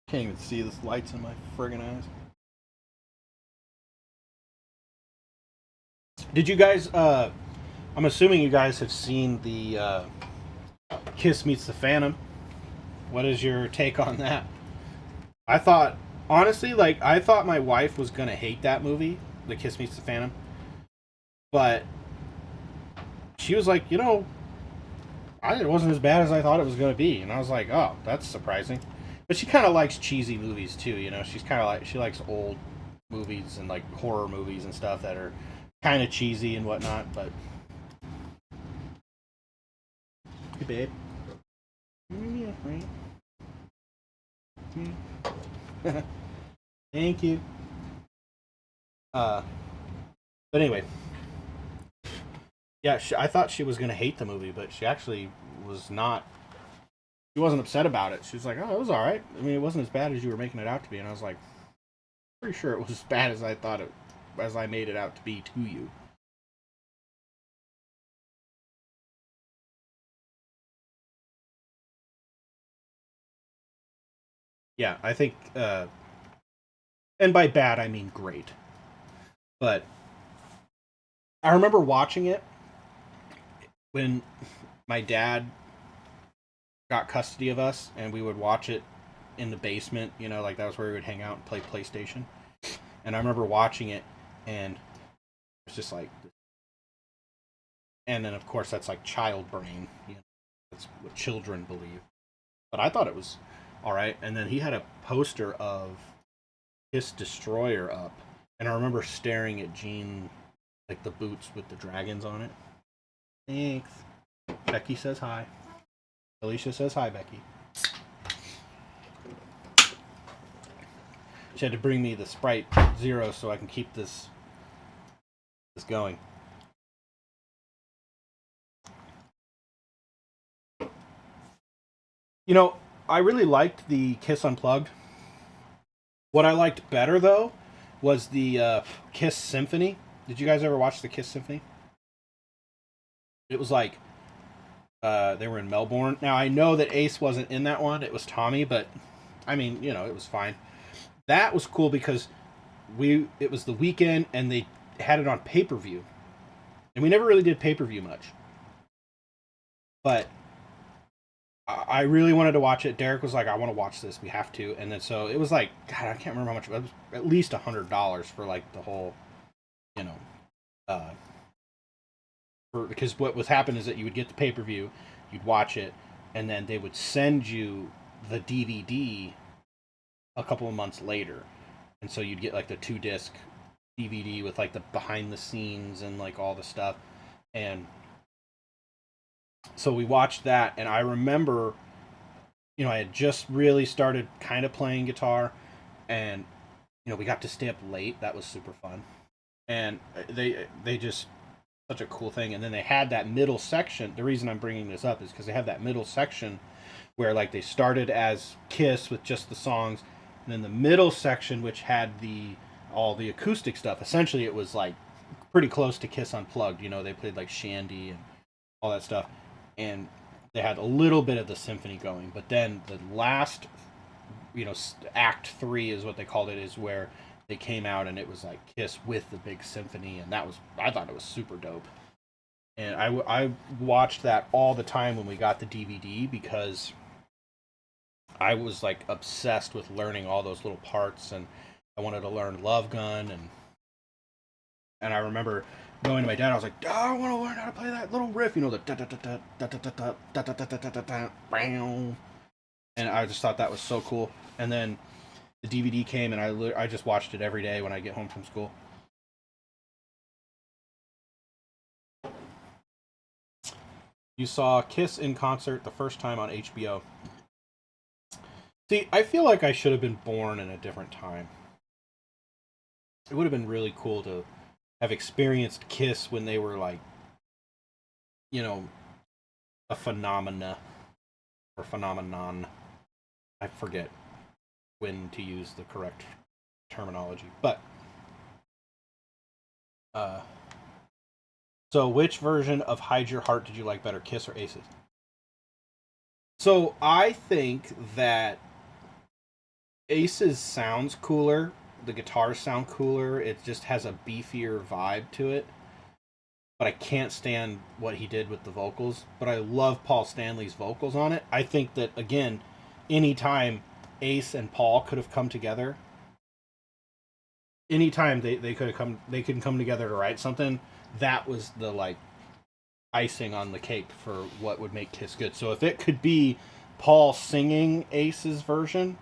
Can't even see this lights in my friggin' eyes. Did you guys, I'm assuming you guys have seen the Kiss Meets the Phantom. What is your take on that? I thought, honestly, like, I thought my wife was going to hate that movie, The Kiss Meets the Phantom. But she was like, you know, it wasn't as bad as I thought it was going to be. And I was like, oh, that's surprising. But she kind of likes cheesy movies, too, you know. She's kind of like, she likes old movies and, like, horror movies and stuff that are kind of cheesy and whatnot, but... Hey, babe. Yeah, right. Thank you. But anyway, yeah, I thought she was gonna hate the movie, but she actually was not. She wasn't upset about it. She was like, "Oh, it was all right. I mean, it wasn't as bad as you were making it out to be." And I was like, "Pretty sure it was as bad as I thought it, as I made it out to be to you." Yeah, I think, and by bad I mean great. But I remember watching it when my dad got custody of us, and we would watch it in the basement. You know, like that was where we would hang out and play PlayStation. And I remember watching it, and it was just like, and then of course that's like child brain. You know, that's what children believe. But I thought it was all right. And then he had a poster of his destroyer up, and I remember staring at Gene, like the boots with the dragons on it. Thanks. Becky says hi. Alicia says hi, Becky. She had to bring me the Sprite Zero so I can keep this going. You know, I really liked the Kiss Unplugged. What I liked better though was the Kiss Symphony. Did you guys ever watch the Kiss Symphony? It was like they were in Melbourne. Now I know that Ace wasn't in that one; it was Tommy. But I mean, you know, it was fine. That was cool because it was the weekend and they had it on pay-per-view, and we never really did pay-per-view much. But I really wanted to watch it. Derek was like, "I want to watch this. We have to." And then so it was like, God, I can't remember how much. It was at least $100 for like the whole, you know, uh, because what was happening is that you would get the pay per view, you'd watch it, and then they would send you the DVD a couple of months later, and so you'd get like the 2 disc DVD with like the behind the scenes and like all the stuff, and so we watched that, and I remember, you know, I had just really started kind of playing guitar, and you know, we got to stay up late. That was super fun, and they just such a cool thing. And then they had that middle section. The reason I'm bringing this up is because they have that middle section where like they started as Kiss with just the songs, and then the middle section which had the all the acoustic stuff. Essentially, it was like pretty close to Kiss Unplugged. You know, they played like Shandy and all that stuff, and they had a little bit of the symphony going. But then the last, you know, Act 3 is what they called it, is where they came out and it was like Kiss with the big symphony, and that was, I thought it was super dope. And I watched that all the time when we got the DVD because I was like obsessed with learning all those little parts, and I wanted to learn Love Gun, and I remember going to my dad. I was like, "Dad, I want to learn how to play that little riff, you know, the da da da da da da da da da da da da da," and I just thought that was so cool. And then the DVD came, and I just watched it every day when I get home from school. You saw Kiss in concert the first time on HBO. See, I feel like I should have been born in a different time. It would have been really cool to have experienced Kiss when they were like, you know, a phenomena or phenomenon. I forget when to use the correct terminology. But so which version of Hide Your Heart did you like better, Kiss or Aces? So I think that Aces sounds cooler. The guitars sound cooler. It just has a beefier vibe to it. But I can't stand what he did with the vocals. But I love Paul Stanley's vocals on it. I think that, again, anytime Ace and Paul could have come together, anytime they could have come, they could come together to write something, that was the like icing on the cake for what would make Kiss good. So if it could be Paul singing Ace's version,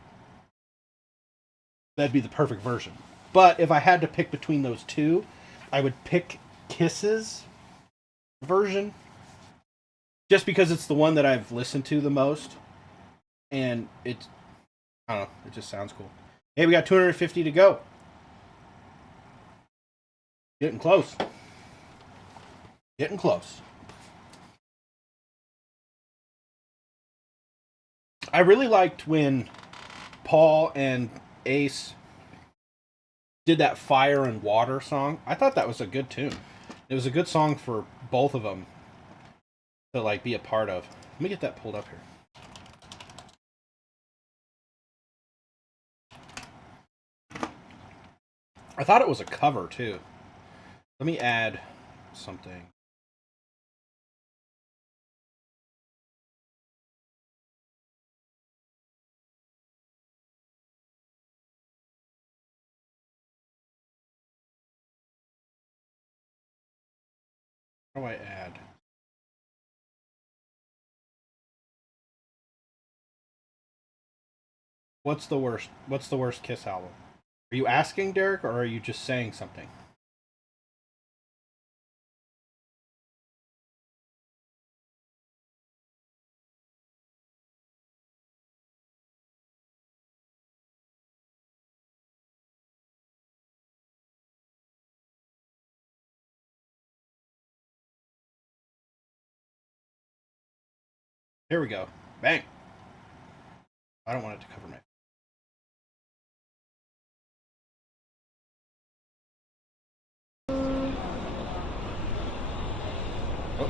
that'd be the perfect version. But if I had to pick between those two, I would pick Kiss's version, just because it's the one that I've listened to the most. and I don't know, it just sounds cool. Hey, we got 250 to go. Getting close. Getting close. I really liked when Paul and Ace did that Fire and Water song. I thought that was a good tune. It was a good song for both of them to like be a part of. Let me get that pulled up here. I thought it was a cover too. Let me add something. How do I add? What's the worst? What's the worst Kiss album? Are you asking, Derek, or are you just saying something? Here we go. Bang. I don't want it to cover my. Oh.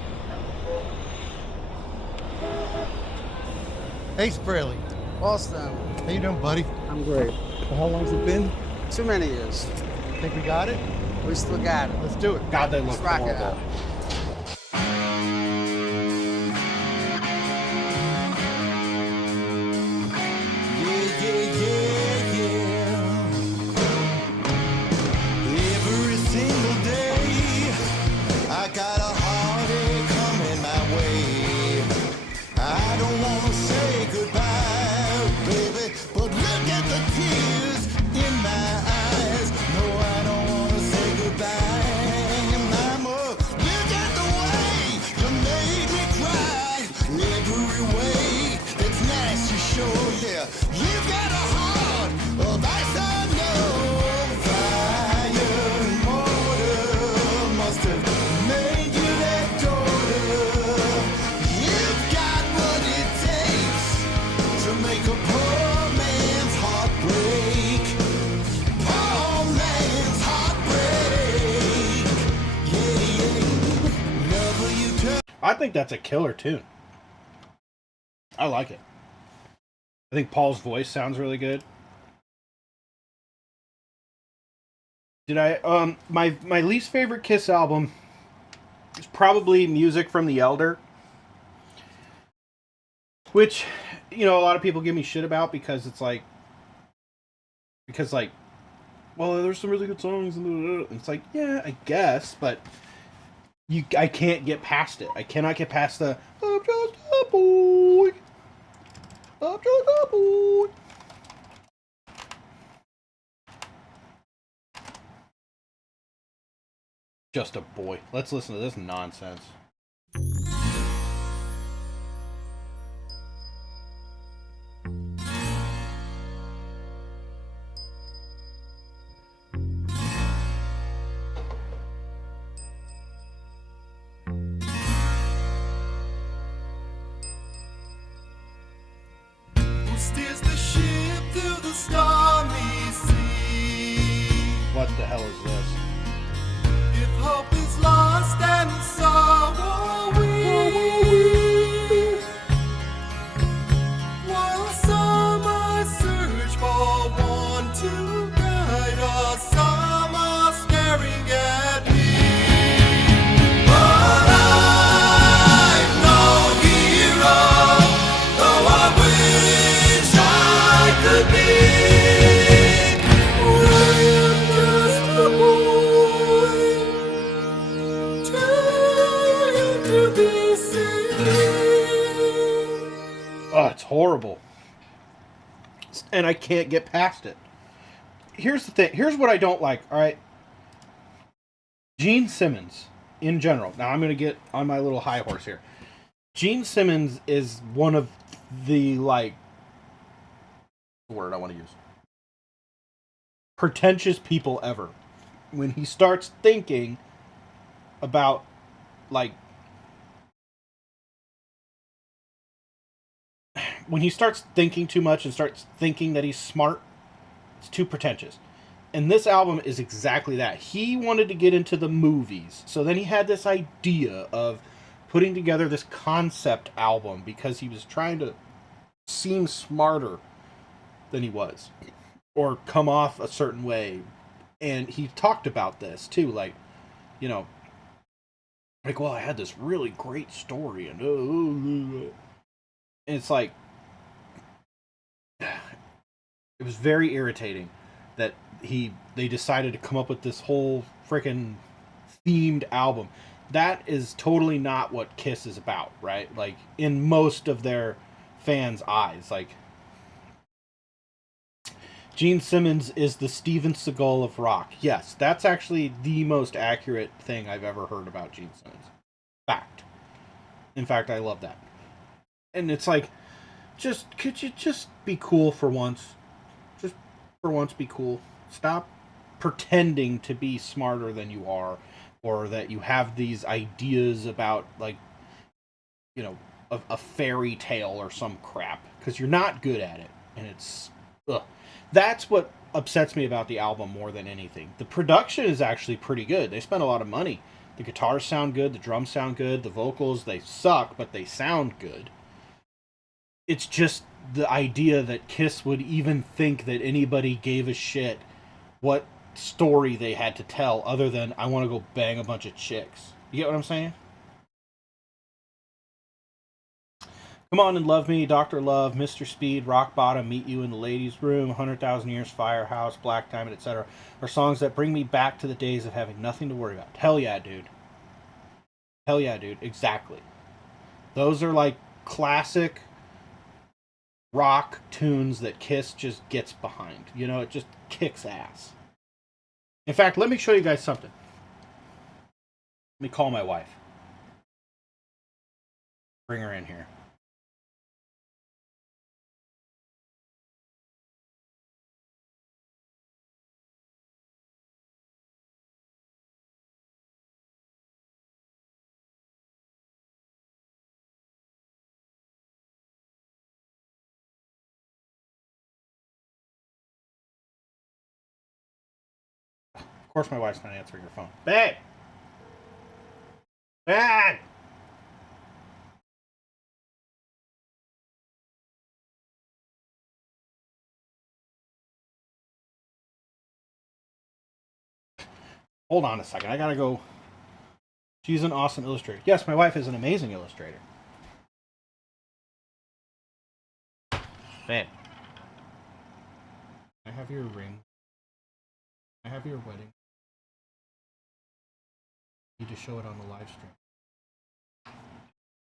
Hey, Spraley. Boston. How you doing, buddy? I'm great. Well, how long's it been? Too many years. Think we got it? We still got it. Let's do it. God, they look Let's rock it horrible. out. Every single day, I got a heartache coming my way. I don't wanna say goodbye, baby, but look at the tears in my eyes. No, I don't wanna say goodbye, mama. Look at the way you made me cry. Every way that's nice to show, yeah. You've got a heart of ice, I know. Fire and water must have made you that daughter. You've got what it takes to make a poor man's heart break. Poor man's heart break. Yeah, yeah. Lover, you turn. I think that's a killer tune. I like it. I think Paul's voice sounds really good. Did I my least favorite Kiss album is probably Music from the Elder, which, you know, a lot of people give me shit about because well, there's some really good songs and it's like, yeah, I guess, but I can't get past it. I cannot get past the I'm just a boy. I'm just a boy. Just a boy. Let's listen to this nonsense. Who steers the ship through the stormy sea? What the hell is this? If hope is lost and sorrow we, while some are search for one to guide us, some are staring at me. But I'm no hero, though I wish I could be. I am just a boy, trying to be seen. Oh, it's horrible. And I can't get past it. Here's the thing. Here's what I don't like, all right? Gene Simmons, in general. Now, I'm going to get on my little high horse here. Gene Simmons is one of the, like, the word I want to use. Pretentious people ever. When he starts thinking about, like, when he starts thinking too much and starts thinking that he's smart, it's too pretentious. And this album is exactly that. He wanted to get into the movies. So then he had this idea of putting together this concept album because he was trying to seem smarter than he was. Or come off a certain way. And he talked about this too. Like, you know, like, well, I had this really great story. And it's like, it was very irritating that they decided to come up with this whole freaking themed album. That is totally not what Kiss is about, right? Like, in most of their fans' eyes, like, Gene Simmons is the Steven Seagal of rock. Yes, that's actually the most accurate thing I've ever heard about Gene Simmons. Fact. In fact, I love that. And it's like, could you just be cool for once? Just for once be cool. Stop pretending to be smarter than you are, or that you have these ideas about, like, you know, a fairy tale or some crap, because you're not good at it. And it's, ugh. That's what upsets me about the album more than anything. The production is actually pretty good. They spent a lot of money. The guitars sound good, the drums sound good, the vocals, they suck, but they sound good. It's just the idea that Kiss would even think that anybody gave a shit what story they had to tell other than, I want to go bang a bunch of chicks. You get what I'm saying? Come On and Love Me, Dr. Love, Mr. Speed, Rock Bottom, Meet You in the Ladies' Room, 100,000 Years, Firehouse, Black Diamond, etc. are songs that bring me back to the days of having nothing to worry about. Hell yeah, dude. Hell yeah, dude. Exactly. Those are like classic rock tunes that Kiss just gets behind. You know, it just kicks ass. In fact, let me show you guys something. Let me call my wife. Bring her in here. Of course my wife's not answering her phone. Babe! Babe! Hold on a second. I gotta go. She's an awesome illustrator. Yes, my wife is an amazing illustrator. Babe. I have your ring. I have your wedding. You need to show it on the live stream.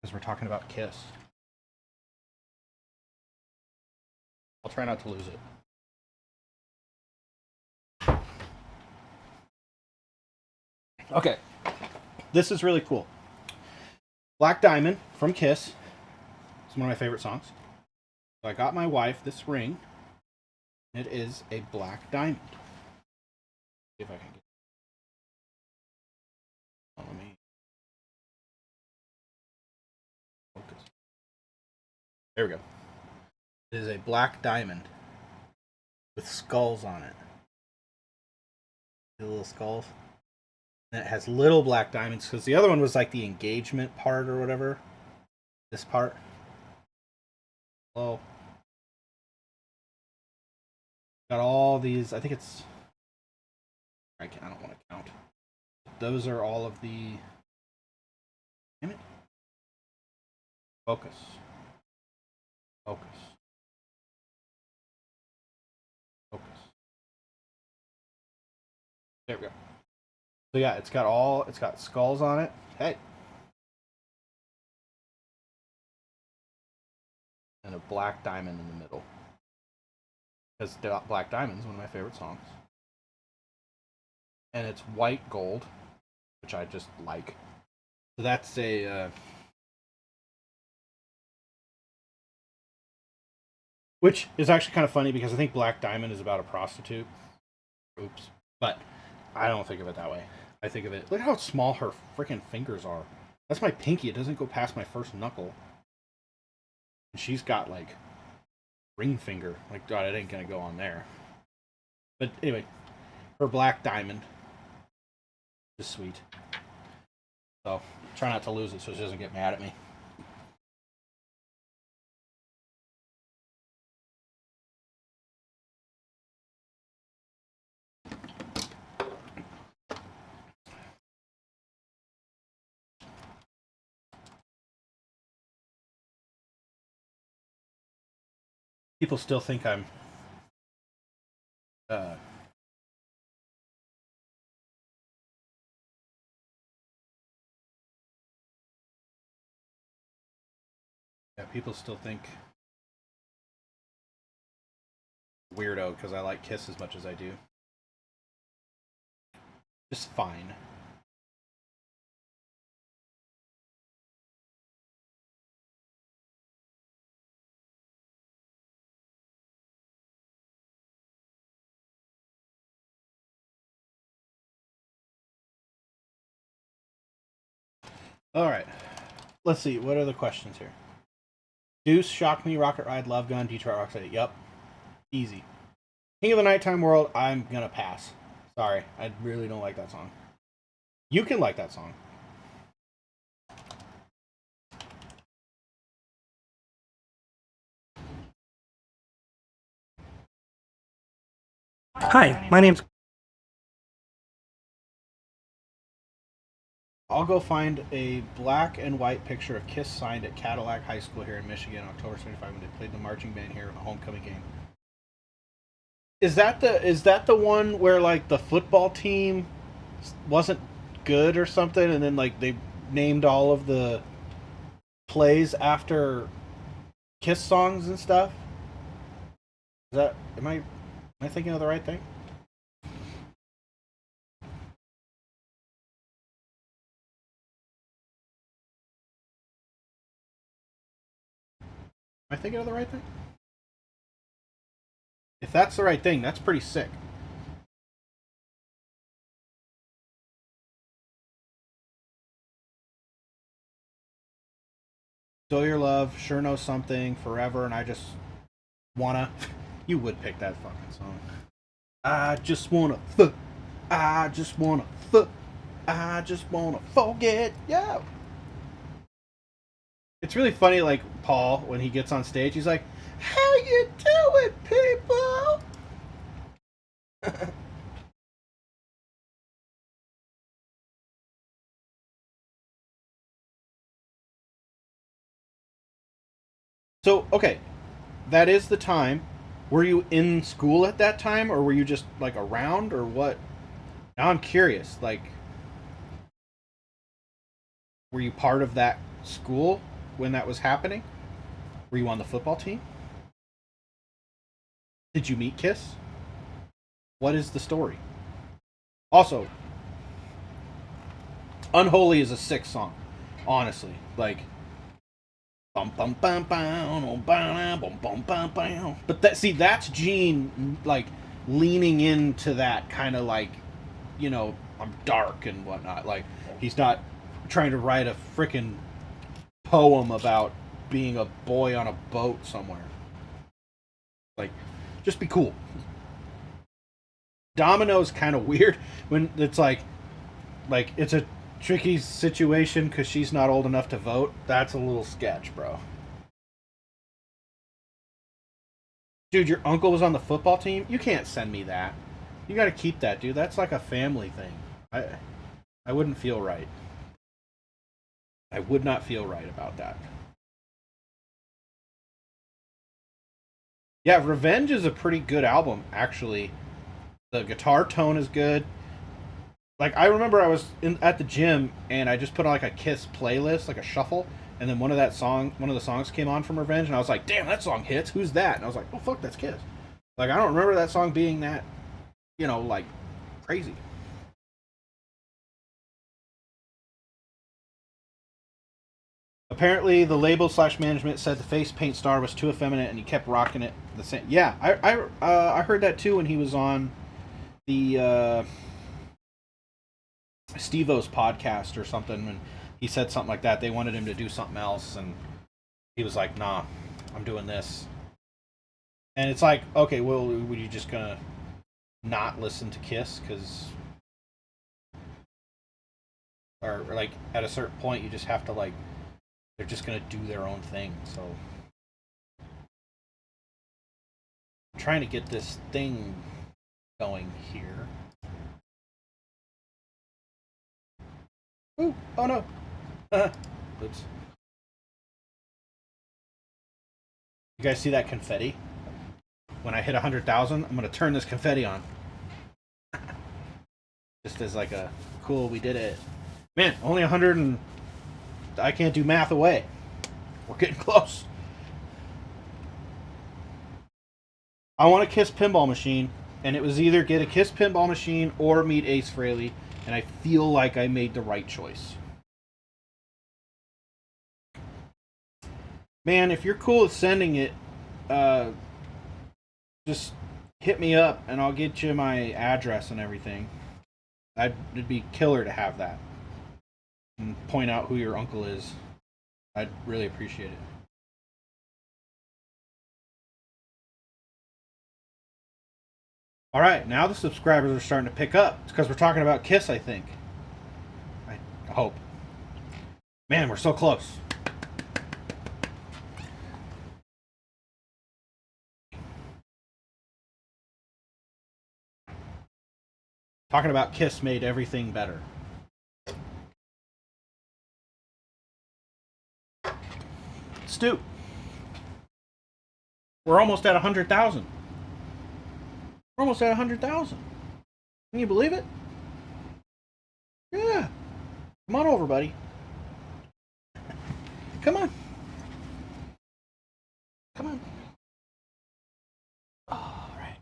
Because we're talking about Kiss. I'll try not to lose it. Okay. This is really cool. Black Diamond from Kiss. It's one of my favorite songs. So I got my wife this ring. It is a black diamond. See if I can get. Oh, let me focus. There we go. It is a black diamond with skulls on it. The little skulls. And it has little black diamonds because the other one was like the engagement part or whatever. This part. Oh. Got all these. I think it's. I don't want to count. Those are all of the. Damn it. Focus. Focus. Focus. There we go. So yeah, it's got skulls on it. Hey. And a black diamond in the middle. Because Black Diamond is one of my favorite songs. And it's white gold, which I just like. So that's a... Which is actually kind of funny because I think Black Diamond is about a prostitute. Oops. But I don't think of it that way. I think of it, look how small her freaking fingers are. That's my pinky. It doesn't go past my first knuckle. And she's got like ring finger. Like, God, it ain't gonna go on there. But anyway, her Black Diamond is sweet. So try not to lose it so she doesn't get mad at me. People still think I'm yeah, people still think weirdo because I like Kiss as much as I do. Just fine. All right. Let's see. What are the questions here? Deuce, Shock Me, Rocket Ride, Love Gun, Detroit Rock City. Yep. Easy. King of the Nighttime World, I'm going to pass. Sorry. I really don't like that song. You can like that song. Hi, my name's... I'll go find a black and white picture of Kiss signed at Cadillac High School here in Michigan, October 75, when they played the marching band here in a homecoming game. Is that the one where like the football team wasn't good or something, and then like they named all of the plays after Kiss songs and stuff? Is that am I thinking of the right thing? Am I thinking of the right thing? If that's the right thing, that's pretty sick. Still Your Love, Sure Know Something, Forever, and I Just Wanna. You would pick that fucking song. I just wanna I just wanna I just wanna forget. Yeah. It's really funny, like Paul, when he gets on stage, he's like, "How you doing, people?" So, okay, that is the time. Were you in school at that time, or were you just like around, or what? Now I'm curious. Like, were you part of that school when that was happening? Were you on the football team? Did you meet Kiss? What is the story? Also, Unholy is a sick song, honestly. Like, bum bum bum bum bum bum bum bum bum. But that's Gene like leaning into that kind of like, you know, I'm dark and whatnot. Like, he's not trying to write a freaking poem about being a boy on a boat somewhere. Like, just be cool. Domino's kind of weird when it's like it's a tricky situation because she's not old enough to vote. That's a little sketch, bro. Dude, your uncle was on the football team? You can't send me that. You gotta keep that, dude. That's like a family thing. I wouldn't feel right. I would not feel right about that. Yeah, Revenge is a pretty good album, actually. The guitar tone is good. Like, I remember I was at the gym and I just put on like a Kiss playlist, like a shuffle, and then one of the songs came on from Revenge, and I was like, damn, that song hits. Who's that? And I was like, oh fuck, that's Kiss. Like, I don't remember that song being that, you know, like crazy. Apparently, the label slash management said the face paint star was too effeminate, and he kept rocking it the same. Yeah, I heard that too when he was on the Steve-O's podcast or something. When he said something like that, they wanted him to do something else, and he was like, "Nah, I'm doing this." And it's like, okay, well, were you just gonna not listen to Kiss? Because, or like at a certain point, you just have to like, they're just gonna do their own thing. So I'm trying to get this thing going here. Ooh, oh no. Oops. You guys see that confetti? When I hit 100,000, I'm gonna turn this confetti on. Just as like a cool, we did it. Man, only 100 and I can't do math away. We're getting close. I want a Kiss pinball machine, and it was either get a Kiss pinball machine or meet Ace Frehley, and I feel like I made the right choice. Man, if you're cool with sending it, just hit me up and I'll get you my address and everything. It'd be killer to have that. And point out who your uncle is. I'd really appreciate it. Alright, now the subscribers are starting to pick up. It's because we're talking about Kiss, I think. I hope. Man, we're so close. Talking about Kiss made everything better. Stu. We're almost at 100,000. We're almost at 100,000. Can you believe it? Yeah. Come on over, buddy. Come on. Come on. All right.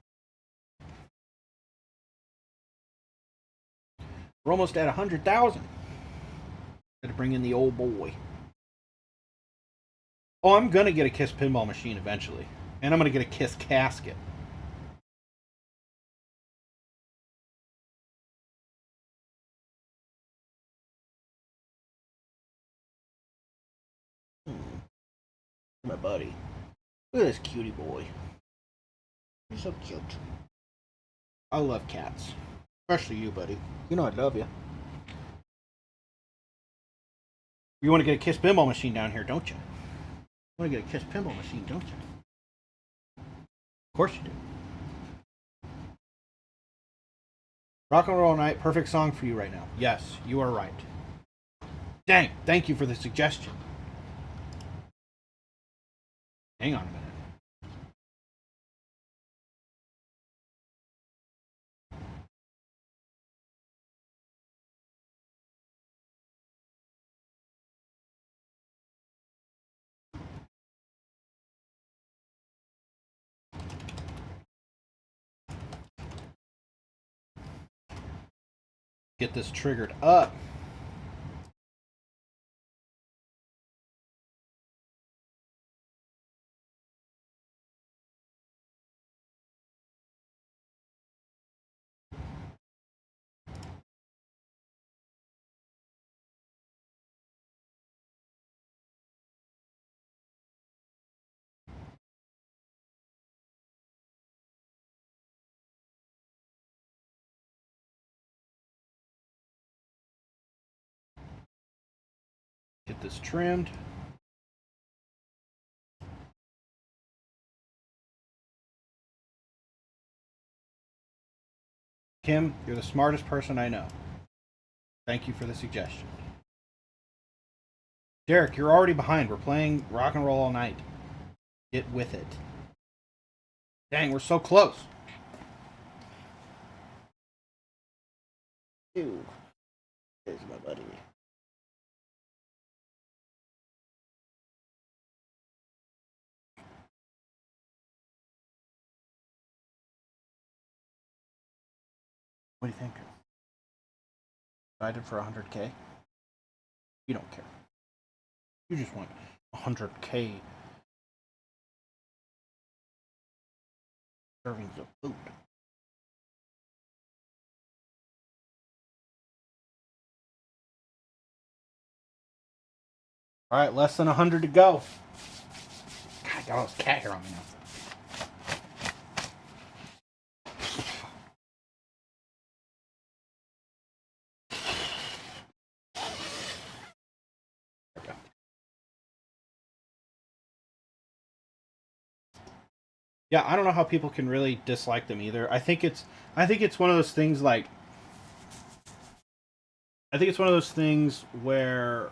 We're almost at 100,000. Got to bring in the old boy. Oh, I'm going to get a Kiss pinball machine eventually. And I'm going to get a Kiss casket. My buddy. Look at this cutie boy. He's so cute. I love cats. Especially you, buddy. You know I love you. You want to get a Kiss pinball machine down here, don't you? You want to get a Kiss pinball machine, don't you? Of course you do. Rock and Roll Night, perfect song for you right now. Yes, you are right. Dang, thank you for the suggestion. Hang on a minute. Get this triggered up. Get this trimmed. Kim, you're the smartest person I know. Thank you for the suggestion. Derek, you're already behind. We're playing Rock and Roll All Night. Get with it. Dang, we're so close. Ew. There's my buddy. What do you think? Excited for 100K? You don't care. You just want 100K servings of food. All right, less than 100 to go. God, I got all this cat hair on me now. Yeah, I don't know how people can really dislike them either. I think it's one of those things like I think it's one of those things where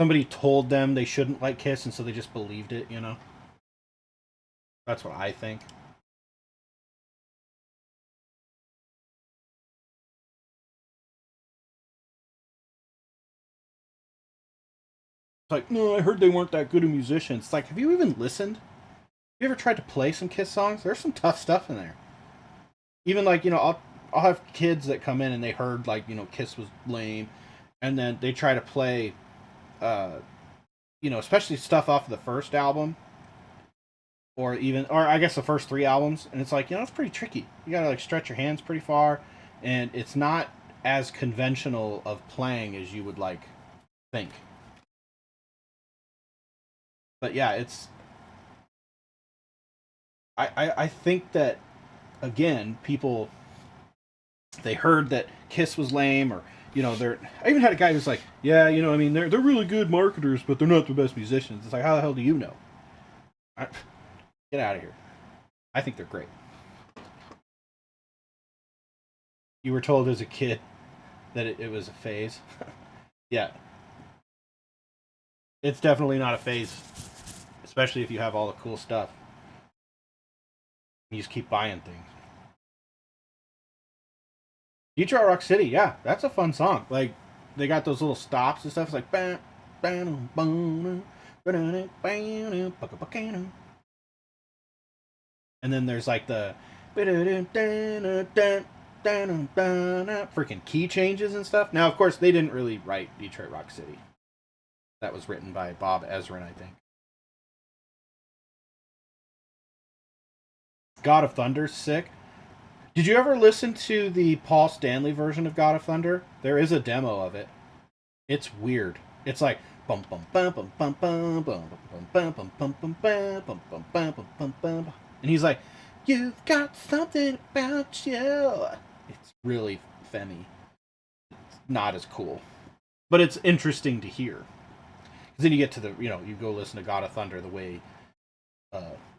somebody told them they shouldn't like Kiss, and so they just believed it, you know? That's what I think. It's like, no, I heard they weren't that good of musicians. It's like, have you even listened? Have you ever tried to play some Kiss songs? There's some tough stuff in there. Even like, you know, I'll have kids that come in and they heard like, you know, Kiss was lame, and then they try to play you know, especially stuff off of the first album, or I guess the first 3 albums, and it's like, you know, it's pretty tricky. You gotta like stretch your hands pretty far, and it's not as conventional of playing as you would like think. But yeah, it's I think that again, people, they heard that Kiss was lame, or you know, I even had a guy who's like, yeah, you know, I mean, they're really good marketers, but they're not the best musicians. It's like, how the hell do you know? Get out of here. I think they're great. You were told as a kid that it was a phase. Yeah. It's definitely not a phase, especially if you have all the cool stuff. You just keep buying things. Detroit Rock City, yeah, that's a fun song. Like, they got those little stops and stuff. It's like, bam, bam, boom, bam, bam, bam, and then there's like the freaking key changes and stuff. Now, of course, they didn't really write Detroit Rock City. That was written by Bob Ezrin, I think. God of Thunder's sick. Did you ever listen to the Paul Stanley version of God of Thunder? There is a demo of it. It's weird. It's like bum bum bum bum bum bum bum bum bum bum bum bum bum bum bum bum bum, and he's like, "You've got something about you." It's really femmy. It's not as cool, but it's interesting to hear. Because then you get to the, you know, you go listen to God of Thunder the way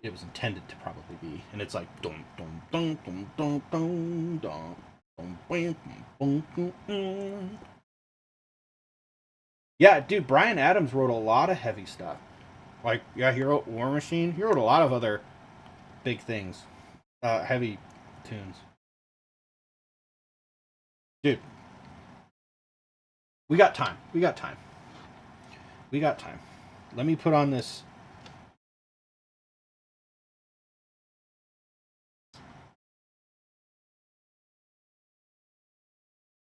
it was intended to probably be, and it's like dum dum dum dum dum dum dum dum dum dum dum. Yeah, dude, Bryan Adams wrote a lot of heavy stuff. Like, yeah, he wrote War Machine. He wrote a lot of other big things, heavy tunes. Dude, we got time. We got time. We got time. Let me put on this.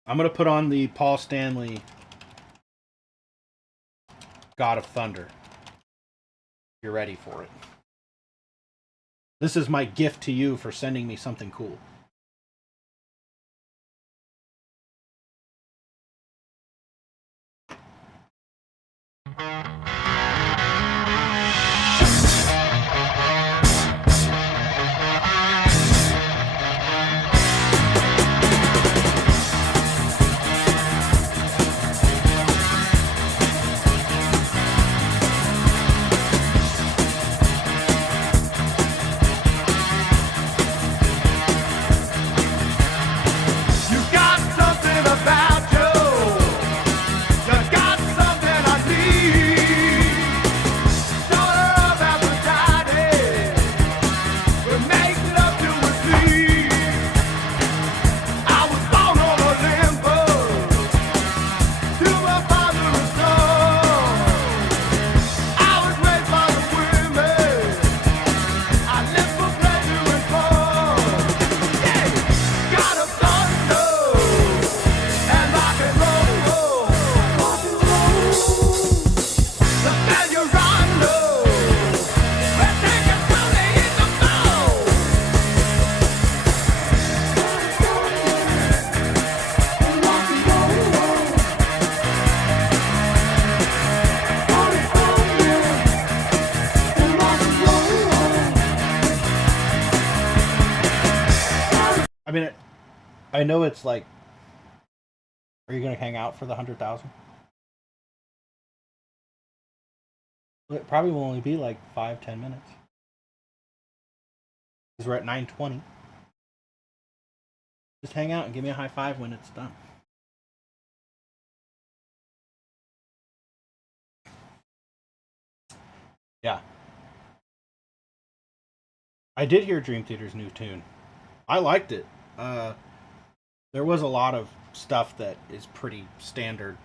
I'm going to put on the Paul Stanley God of Thunder. You're ready for it. This is my gift to you for sending me something cool. I know it's like, are you going to hang out for the 100,000? It probably will only be like 5-10 minutes. Because we're at 9:20. Just hang out and give me a high five when it's done. Yeah. I did hear Dream Theater's new tune. I liked it. There was a lot of stuff that is pretty standard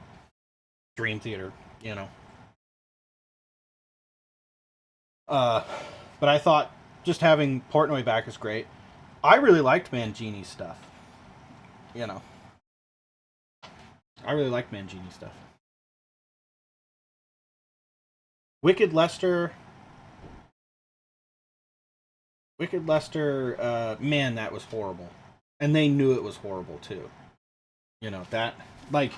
Dream Theater, you know. But I thought just having Portnoy back is great. I really liked Mangini's stuff. You know. I really liked Mangini's stuff. Wicked Lester, man, that was horrible. And they knew it was horrible too. You know, that, like,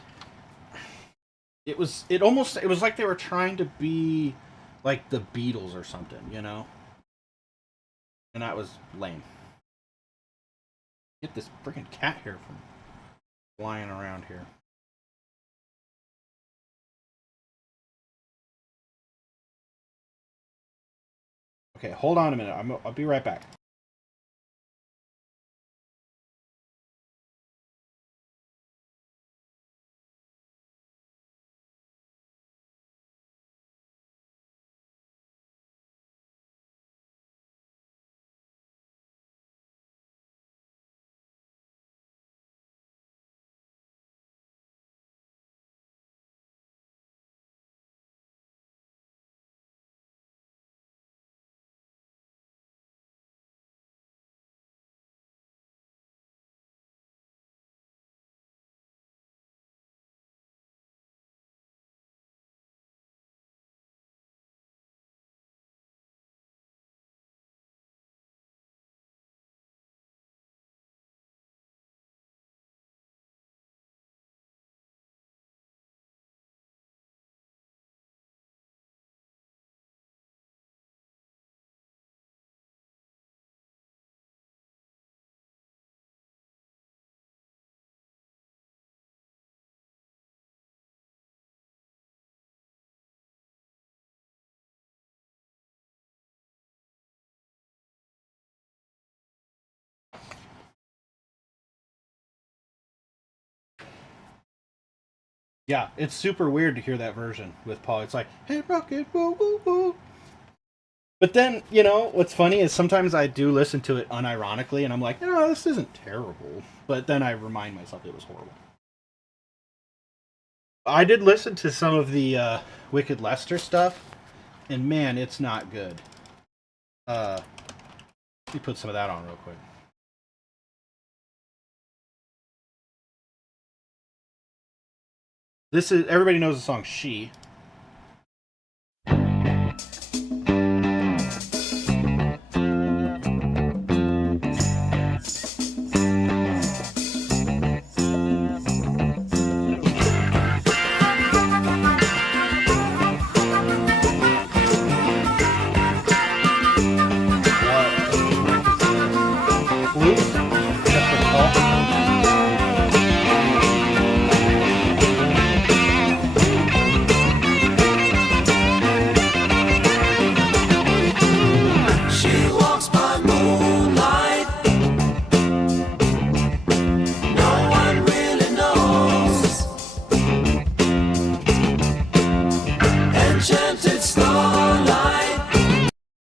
it was like they were trying to be like the Beatles or something, you know? And that was lame. Get this freaking cat hair from flying around here. Okay, hold on a minute. I'll be right back. Yeah, it's super weird to hear that version with Paul. It's like, hey, rocket, woo, woo, woo. But then, you know, what's funny is sometimes I do listen to it unironically, and I'm like, no, this isn't terrible. But then I remind myself it was horrible. I did listen to some of the Wicked Lester stuff, and man, it's not good. Let me put some of that on real quick. This is, everybody knows the song She.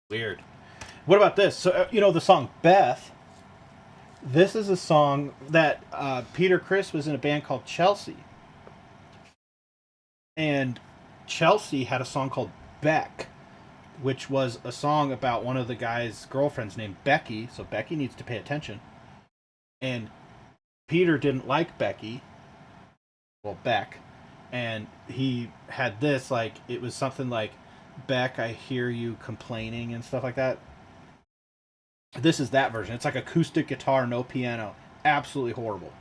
Weird. What about this? So, you know, the song Beth. This is a song that Peter Criss was in a band called Chelsea. And Chelsea had a song called Beck, which was a song about one of the guy's girlfriends named Becky. So Becky needs to pay attention. And Peter didn't like Becky. Well, Beck. And he had this, like, it was something like, Beck, I hear you complaining and stuff like that. This is that version. It's like acoustic guitar, no piano. Absolutely horrible.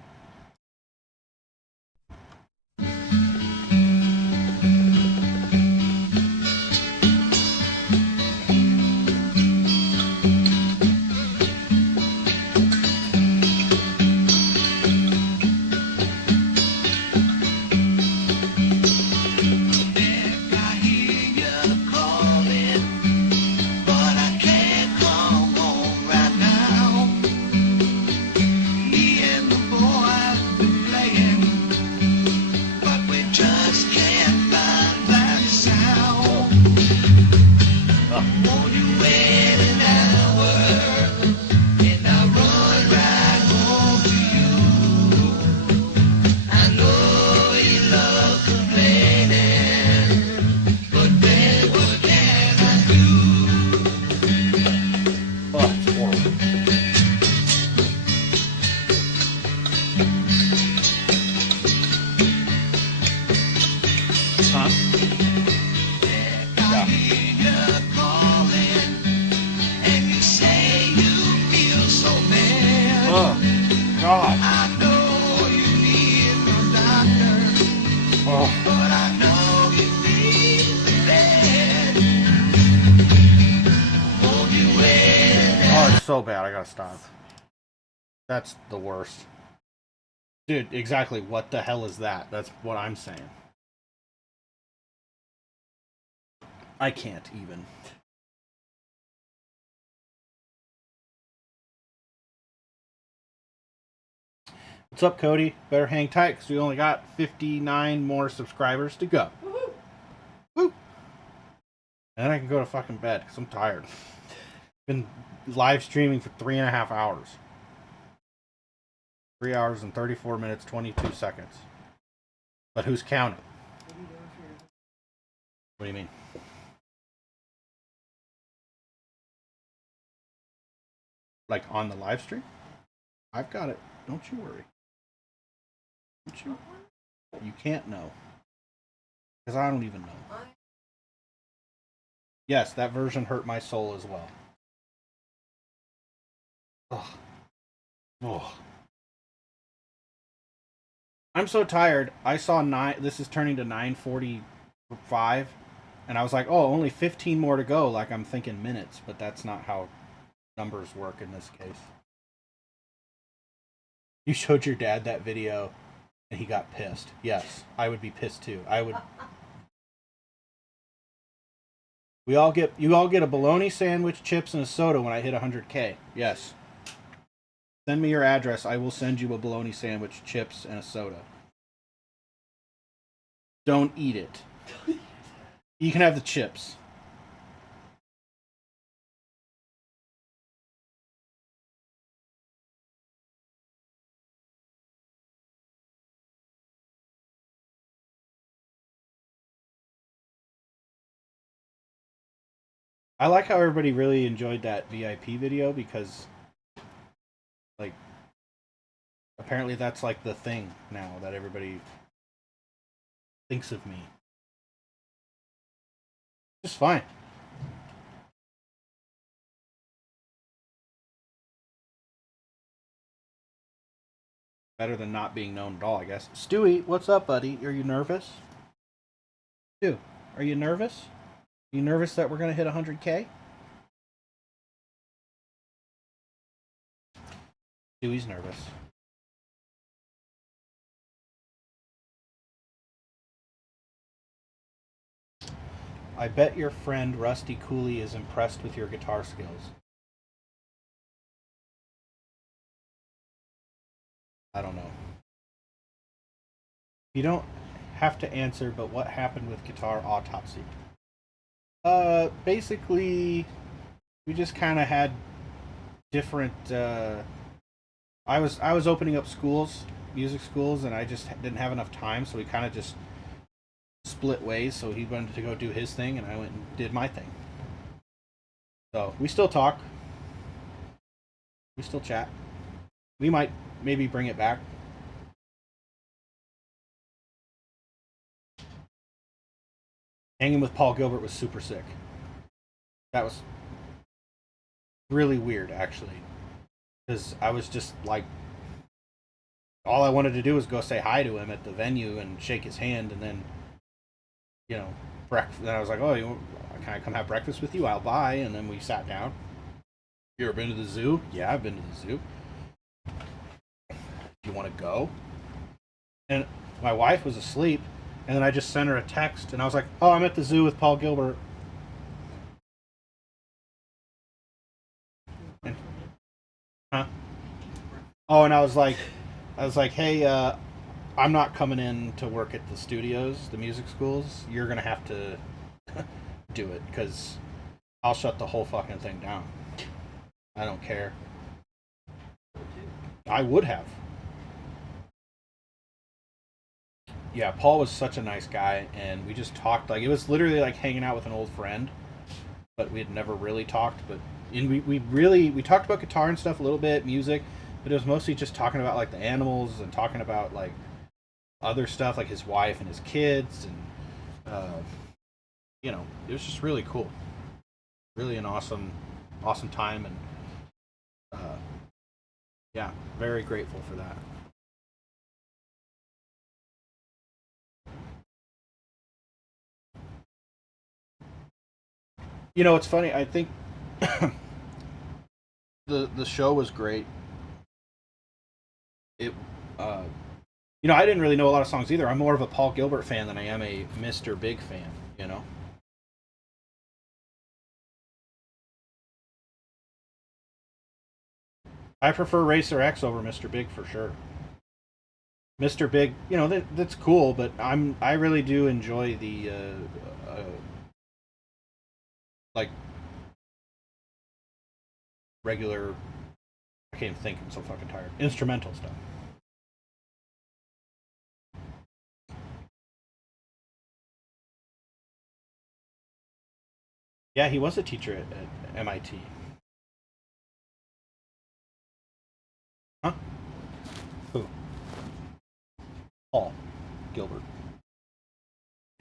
Oh, God. Oh. Oh, it's so bad. I gotta stop. That's the worst. Dude, exactly. What the hell is that? That's what I'm saying. I can't even. What's up, Cody? Better hang tight because we only got 59 more subscribers to go. Woo-hoo. Woo! And then I can go to fucking bed because I'm tired. Been live streaming for 3.5 hours. 3 hours and 34 minutes, 22 seconds. But who's counting? What do you mean? Like on the live stream? I've got it. Don't you worry. Don't you? You can't know. Because I don't even know. Yes, that version hurt my soul as well. Ugh. Ugh. I'm so tired. I saw this is turning to 9:45, and I was like, oh, only 15 more to go. Like I'm thinking minutes, but that's not how numbers work in this case. You showed your dad that video, and he got pissed. Yes, I would be pissed too. I would. You all get a bologna sandwich, chips, and a soda when I hit 100K. Yes. Send me your address. I will send you a bologna sandwich, chips, and a soda. Don't eat it. You can have the chips. I like how everybody really enjoyed that VIP video because, like, apparently that's like the thing now that everybody thinks of me. It's fine. Better than not being known at all, I guess. Stewie, what's up, buddy? Are you nervous? Stu, are you nervous? Are you nervous that we're going to hit 100K? Stewie's nervous. I bet your friend Rusty Cooley is impressed with your guitar skills. I don't know. You don't have to answer, but what happened with Guitar Autopsy? Basically, we just kind of had different. I was opening up schools, music schools, and I just didn't have enough time, so we kind of just split ways. So he wanted to go do his thing, and I went and did my thing. So we still talk. We still chat. We might maybe bring it back. Hanging with Paul Gilbert was super sick. That was really weird, actually. Because I was just like, all I wanted to do was go say hi to him at the venue and shake his hand, and then, you know, breakfast. And I was like, oh, can I come have breakfast with you? I'll buy. And then we sat down. You ever been to the zoo? Yeah, I've been to the zoo. Do you want to go? And my wife was asleep. And then I just sent her a text, and I was like, oh, I'm at the zoo with Paul Gilbert. And, huh? Oh, and I was like, hey, I'm not coming in to work at the studios, the music schools. You're going to have to do it, because I'll shut the whole fucking thing down. I don't care. I would have. Yeah, Paul was such a nice guy, and we just talked like it was literally like hanging out with an old friend, but we had never really talked. But we talked about guitar and stuff a little bit, music, but it was mostly just talking about like the animals and talking about like other stuff like his wife and his kids, and You know, it was just really cool. Really an awesome time, and yeah, very grateful for that. You know, it's funny. I think the show was great. It, you know, I didn't really know a lot of songs either. I'm more of a Paul Gilbert fan than I am a Mr. Big fan. You know. I prefer Racer X over Mr. Big for sure. Mr. Big, you know, that's cool, but I really do enjoy the like regular. I can't even think. I'm so fucking tired. Instrumental stuff. Yeah, he was a teacher at MIT. Huh? Who? Paul Gilbert.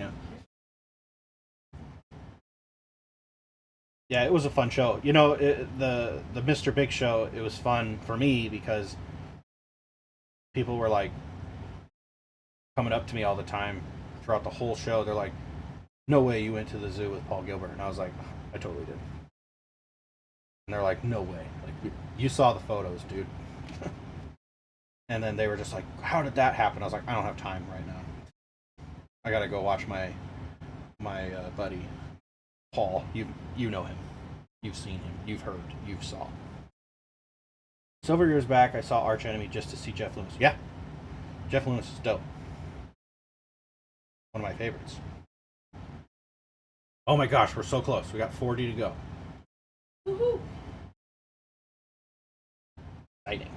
Yeah. Yeah, it was a fun show. You know, the Mr. Big show. It was fun for me because people were like coming up to me all the time throughout the whole show. They're like, "No way you went to the zoo with Paul Gilbert," and I was like, "I totally did." And they're like, "No way! Like you saw the photos, dude." And then they were just like, "How did that happen?" I was like, "I don't have time right now. I gotta go watch my buddy Paul. You know him. You've seen him. You've heard. You've saw." Several years back, I saw Arch Enemy just to see Jeff Loomis. Yeah, Jeff Loomis is dope. One of my favorites. Oh my gosh, we're so close. We got 40 to go. Woohoo! Exciting.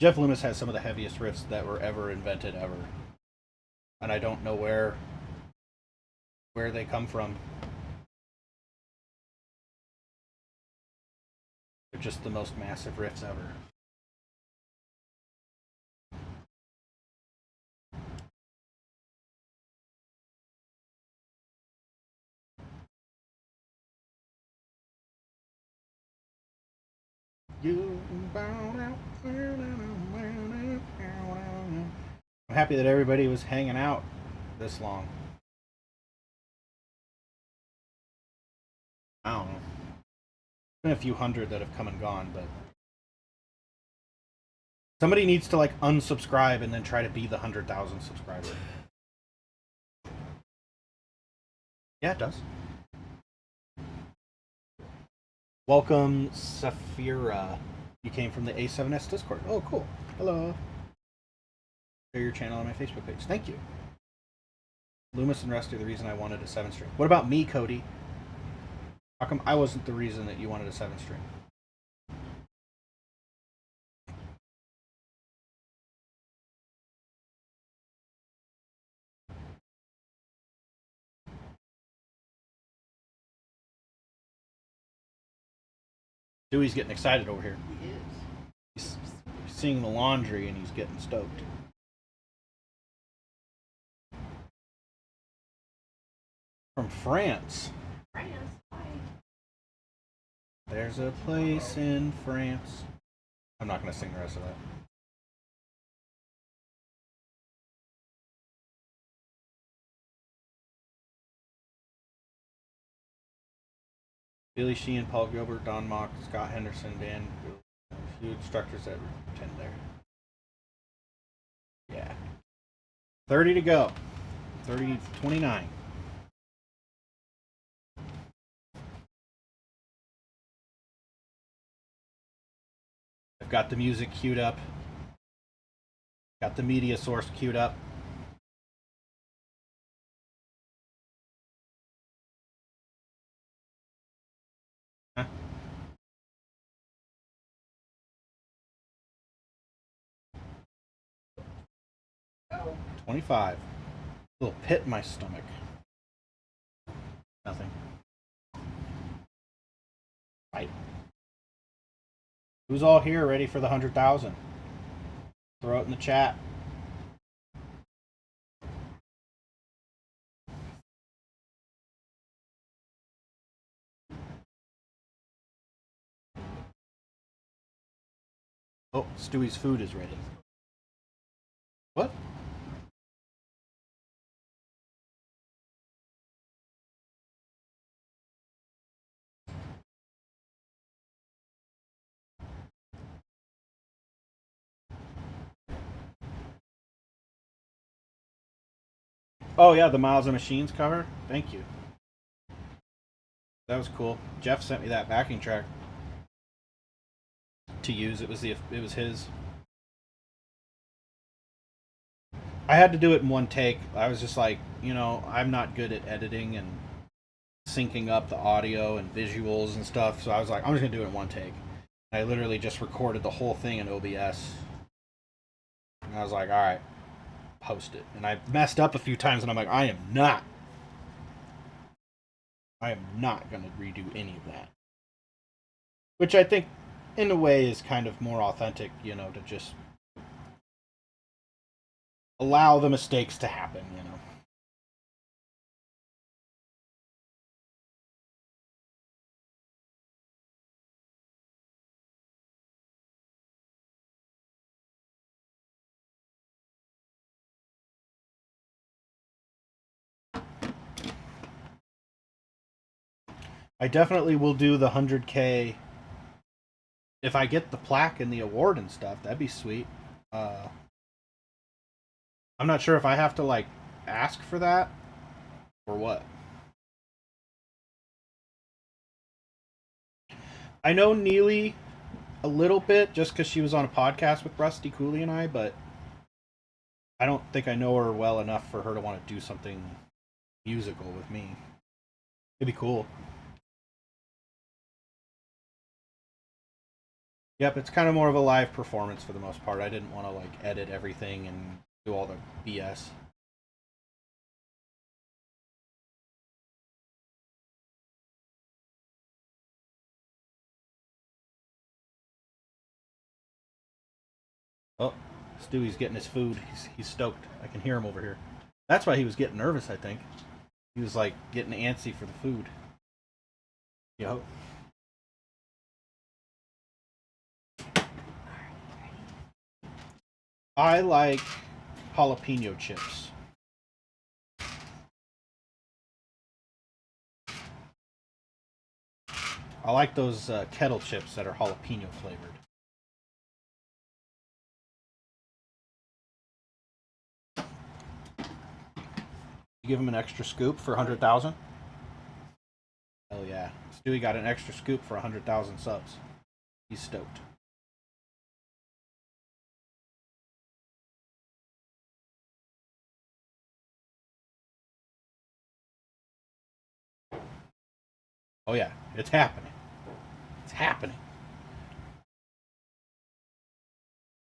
Jeff Loomis has some of the heaviest riffs that were ever invented ever. And I don't know where they come from. They're just the most massive riffs ever. I'm happy that everybody was hanging out this long. I don't know. There's been a few hundred that have come and gone, but somebody needs to like unsubscribe and then try to be the 100,000 subscriber. Yeah, it does. Welcome, Safira. You came from the A7S Discord. Oh, cool. Hello. Share your channel on my Facebook page. Thank you. Loomis and Rusty are the reason I wanted a 7-string. What about me, Cody? How come I wasn't the reason that you wanted a 7-string? Dewey's getting excited over here. He is. He's seeing the laundry and he's getting stoked. From France. France. Why? There's a place in France. I'm not going to sing the rest of that. Billy Sheehan, Paul Gilbert, Don Mock, Scott Henderson, Dan, a few instructors that attend there. Yeah. 30 to go. 29. I've got the music queued up. Got the media source queued up. 25. Little pit in my stomach. Nothing. Right. Who's all here ready for the 100,000? Throw it in the chat. Oh, Stewie's food is ready. What? Oh yeah, the Miles and Machines cover. Thank you. That was cool. Jeff sent me that backing track to use. It was his. I had to do it in one take. I was just like, I'm not good at editing and syncing up the audio and visuals and stuff. So I was like, I'm just gonna do it in one take. And I literally just recorded the whole thing in OBS. And I was like, all right, post it. And I messed up a few times, and I'm like, I am not gonna redo any of that. Which I think, in a way, is kind of more authentic, to just allow the mistakes to happen, I definitely will do the 100K if I get the plaque and the award and stuff. That'd be sweet. I'm not sure if I have to ask for that or what. I know Neely a little bit just because she was on a podcast with Rusty Cooley and I, but I don't think I know her well enough for her to want to do something musical with me. It'd be cool. Yep, it's kind of more of a live performance for the most part. I didn't want to edit everything and do all the BS. Oh, Stewie's getting his food. He's stoked. I can hear him over here. That's why he was getting nervous, I think. He was getting antsy for the food. Yo. I like jalapeno chips. I like those kettle chips that are jalapeno flavored. You give him an extra scoop for 100,000? Hell yeah. Stewie got an extra scoop for 100,000 subs. He's stoked. Oh yeah, it's happening. It's happening.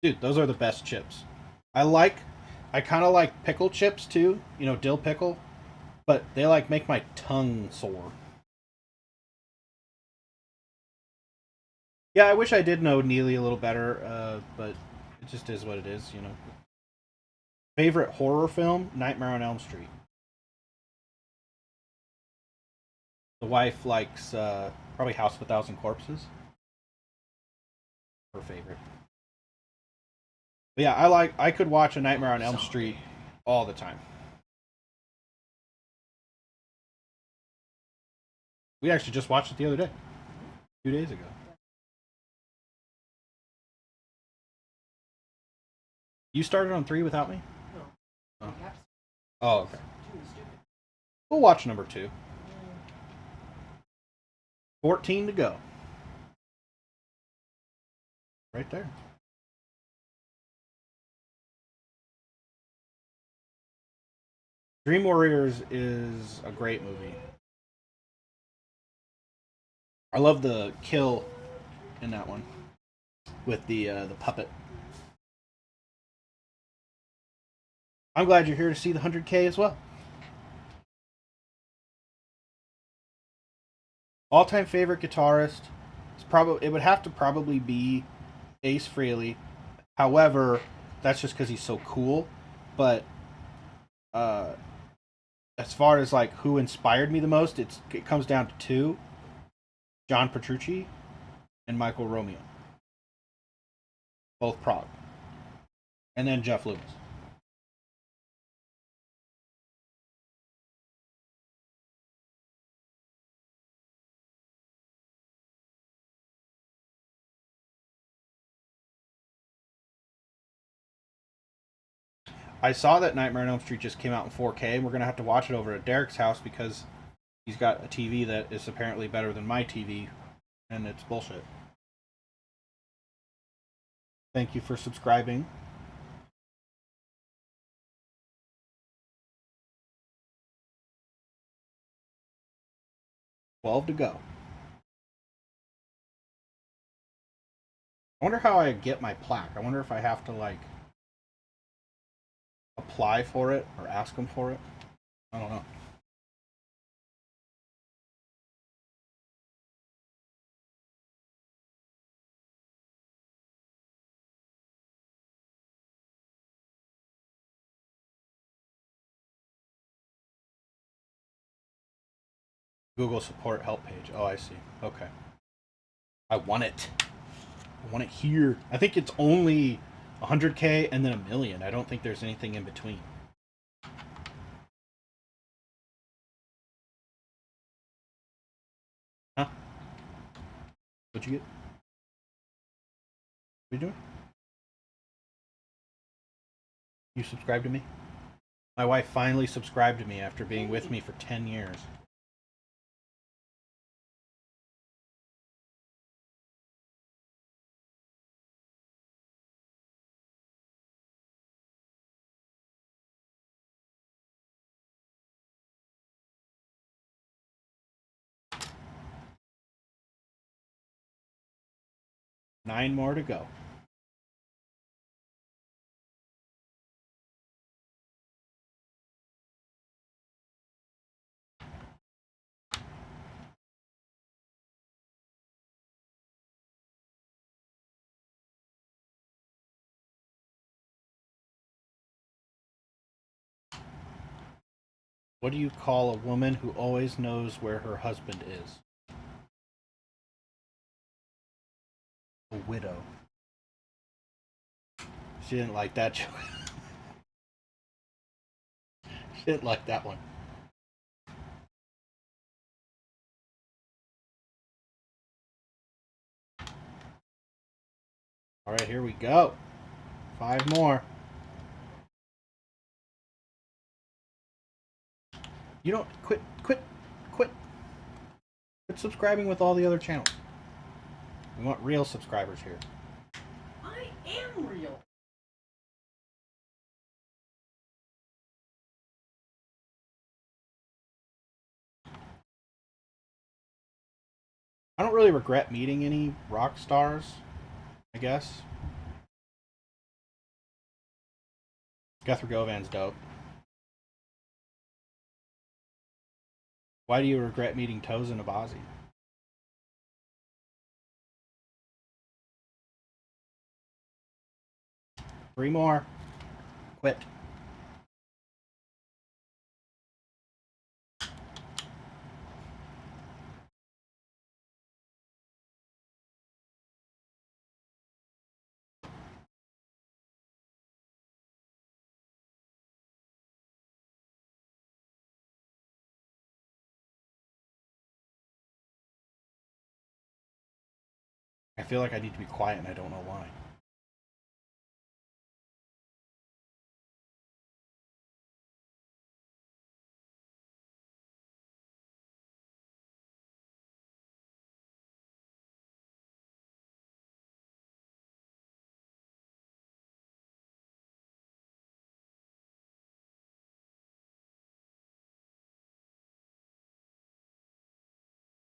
Dude, those are the best chips. I kind of like pickle chips too, dill pickle, but they make my tongue sore. Yeah, I wish I did know Neely a little better, but it just is what it is, Favorite horror film? Nightmare on Elm Street. The wife likes probably House of a Thousand Corpses. Her favorite. But yeah, I could watch a Nightmare on Elm Street all the time. We actually just watched it the other day. 2 days ago. You started on 3 without me? No. Oh, okay. We'll watch number 2. 14 to go. Right there. Dream Warriors is a great movie. I love the kill in that one with the puppet. I'm glad you're here to see the 100K as well. All-time favorite guitarist is probably, it would have to probably be Ace Frehley. However, that's just because he's so cool. But as far as like who inspired me the most, it comes down to two: John Petrucci and Michael Romeo, both Prague, and then Jeff Loomis. I saw that Nightmare on Elm Street just came out in 4K, and we're gonna have to watch it over at Derek's house because he's got a TV that is apparently better than my TV, and it's bullshit. Thank you for subscribing. $12 to go. I wonder how I get my plaque. I wonder if I have to like apply for it or ask them for it. I don't know. Google support help page. Oh, I see. Okay. I want it. I want it here. I think it's only 100K and then 1,000,000. I don't think there's anything in between. Huh? What'd you get? What are you doing? You subscribed to me? My wife finally subscribed to me after being with me for 10 years. Nine more to go. What do you call a woman who always knows where her husband is? A widow. She didn't like that joke. She didn't like that one. All right, here we go. 5 more. You don't quit subscribing with all the other channels. We want real subscribers here. I am real. I don't really regret meeting any rock stars, I guess. Guthrie Govan's dope. Why do you regret meeting Tozen Abazi? Three more. Quit. I feel like I need to be quiet and I don't know why.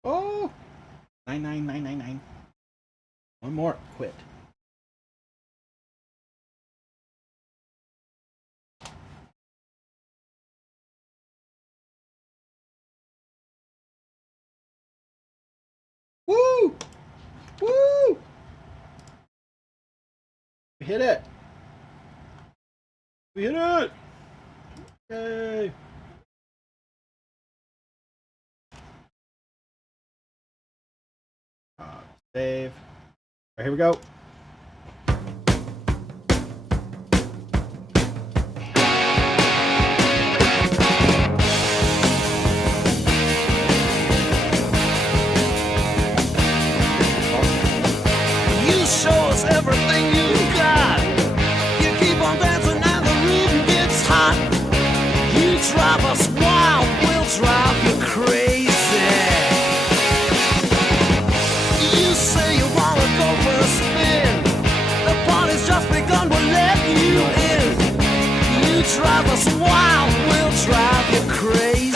Oh! 99999. One more. Quit. We hit it. We hit it. Yay. Save. All right, here we go. You show us everything you got. You keep on dancing and the room gets hot. You drive us wild, we'll drive you crazy. You say you wanna go for a spin. The party's just begun, we'll let you in. You drive us wild, we'll drive you crazy.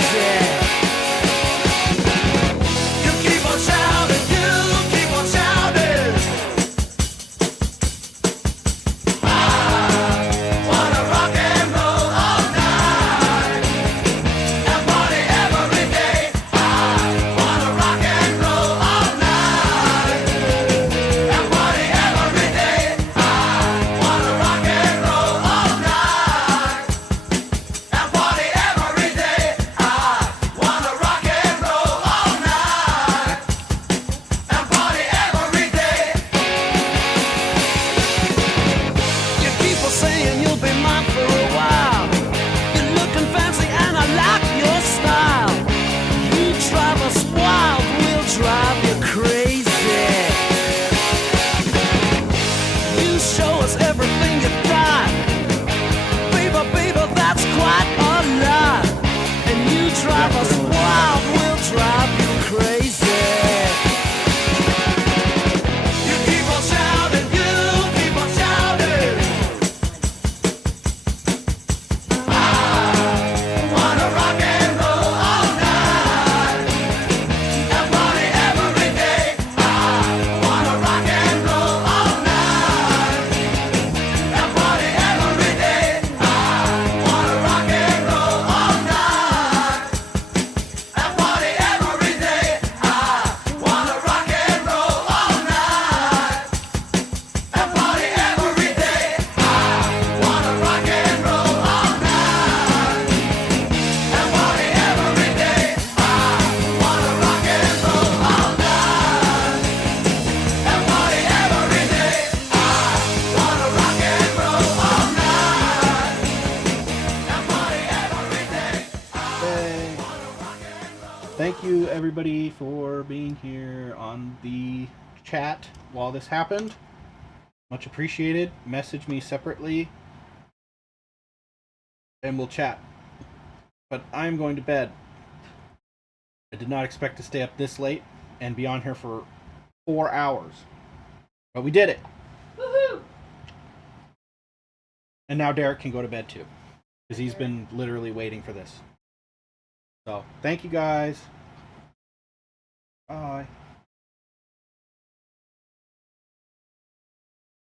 You keep on shouting, you keep on shouting. Wanna rock and roll all night and party every day. I wanna rock and roll all night and party every day. I wanna rock and roll all night and party every day. I wanna rock and roll all night and party every day. You keep on saying you'll be mine for a while. You're looking fancy and I like your style. You drive us wild, we'll drive you crazy. You show us everything you've got. Baby, baby, that's quite a lot. And you drive us wild, we'll drive you crazy. You keep on shouting, you keep on shouting. Wanna rock and roll all night and party every day. I wanna rock and roll all night and party every day. I wanna rock and roll all night and party every day. I wanna rock and roll all night and party every day. I wanna rock and roll all night and party every day. I wanna rock and roll all night and party every day. I wanna rock and roll all night and party every day. Yay. Thank you, everybody, for being here on the chat while this happened. Much appreciated. Message me separately and we'll chat. But I'm going to bed. I did not expect to stay up this late and be on here for 4 hours. But we did it. Woohoo! And now Derek can go to bed too. Because he's been literally waiting for this. So, thank you guys.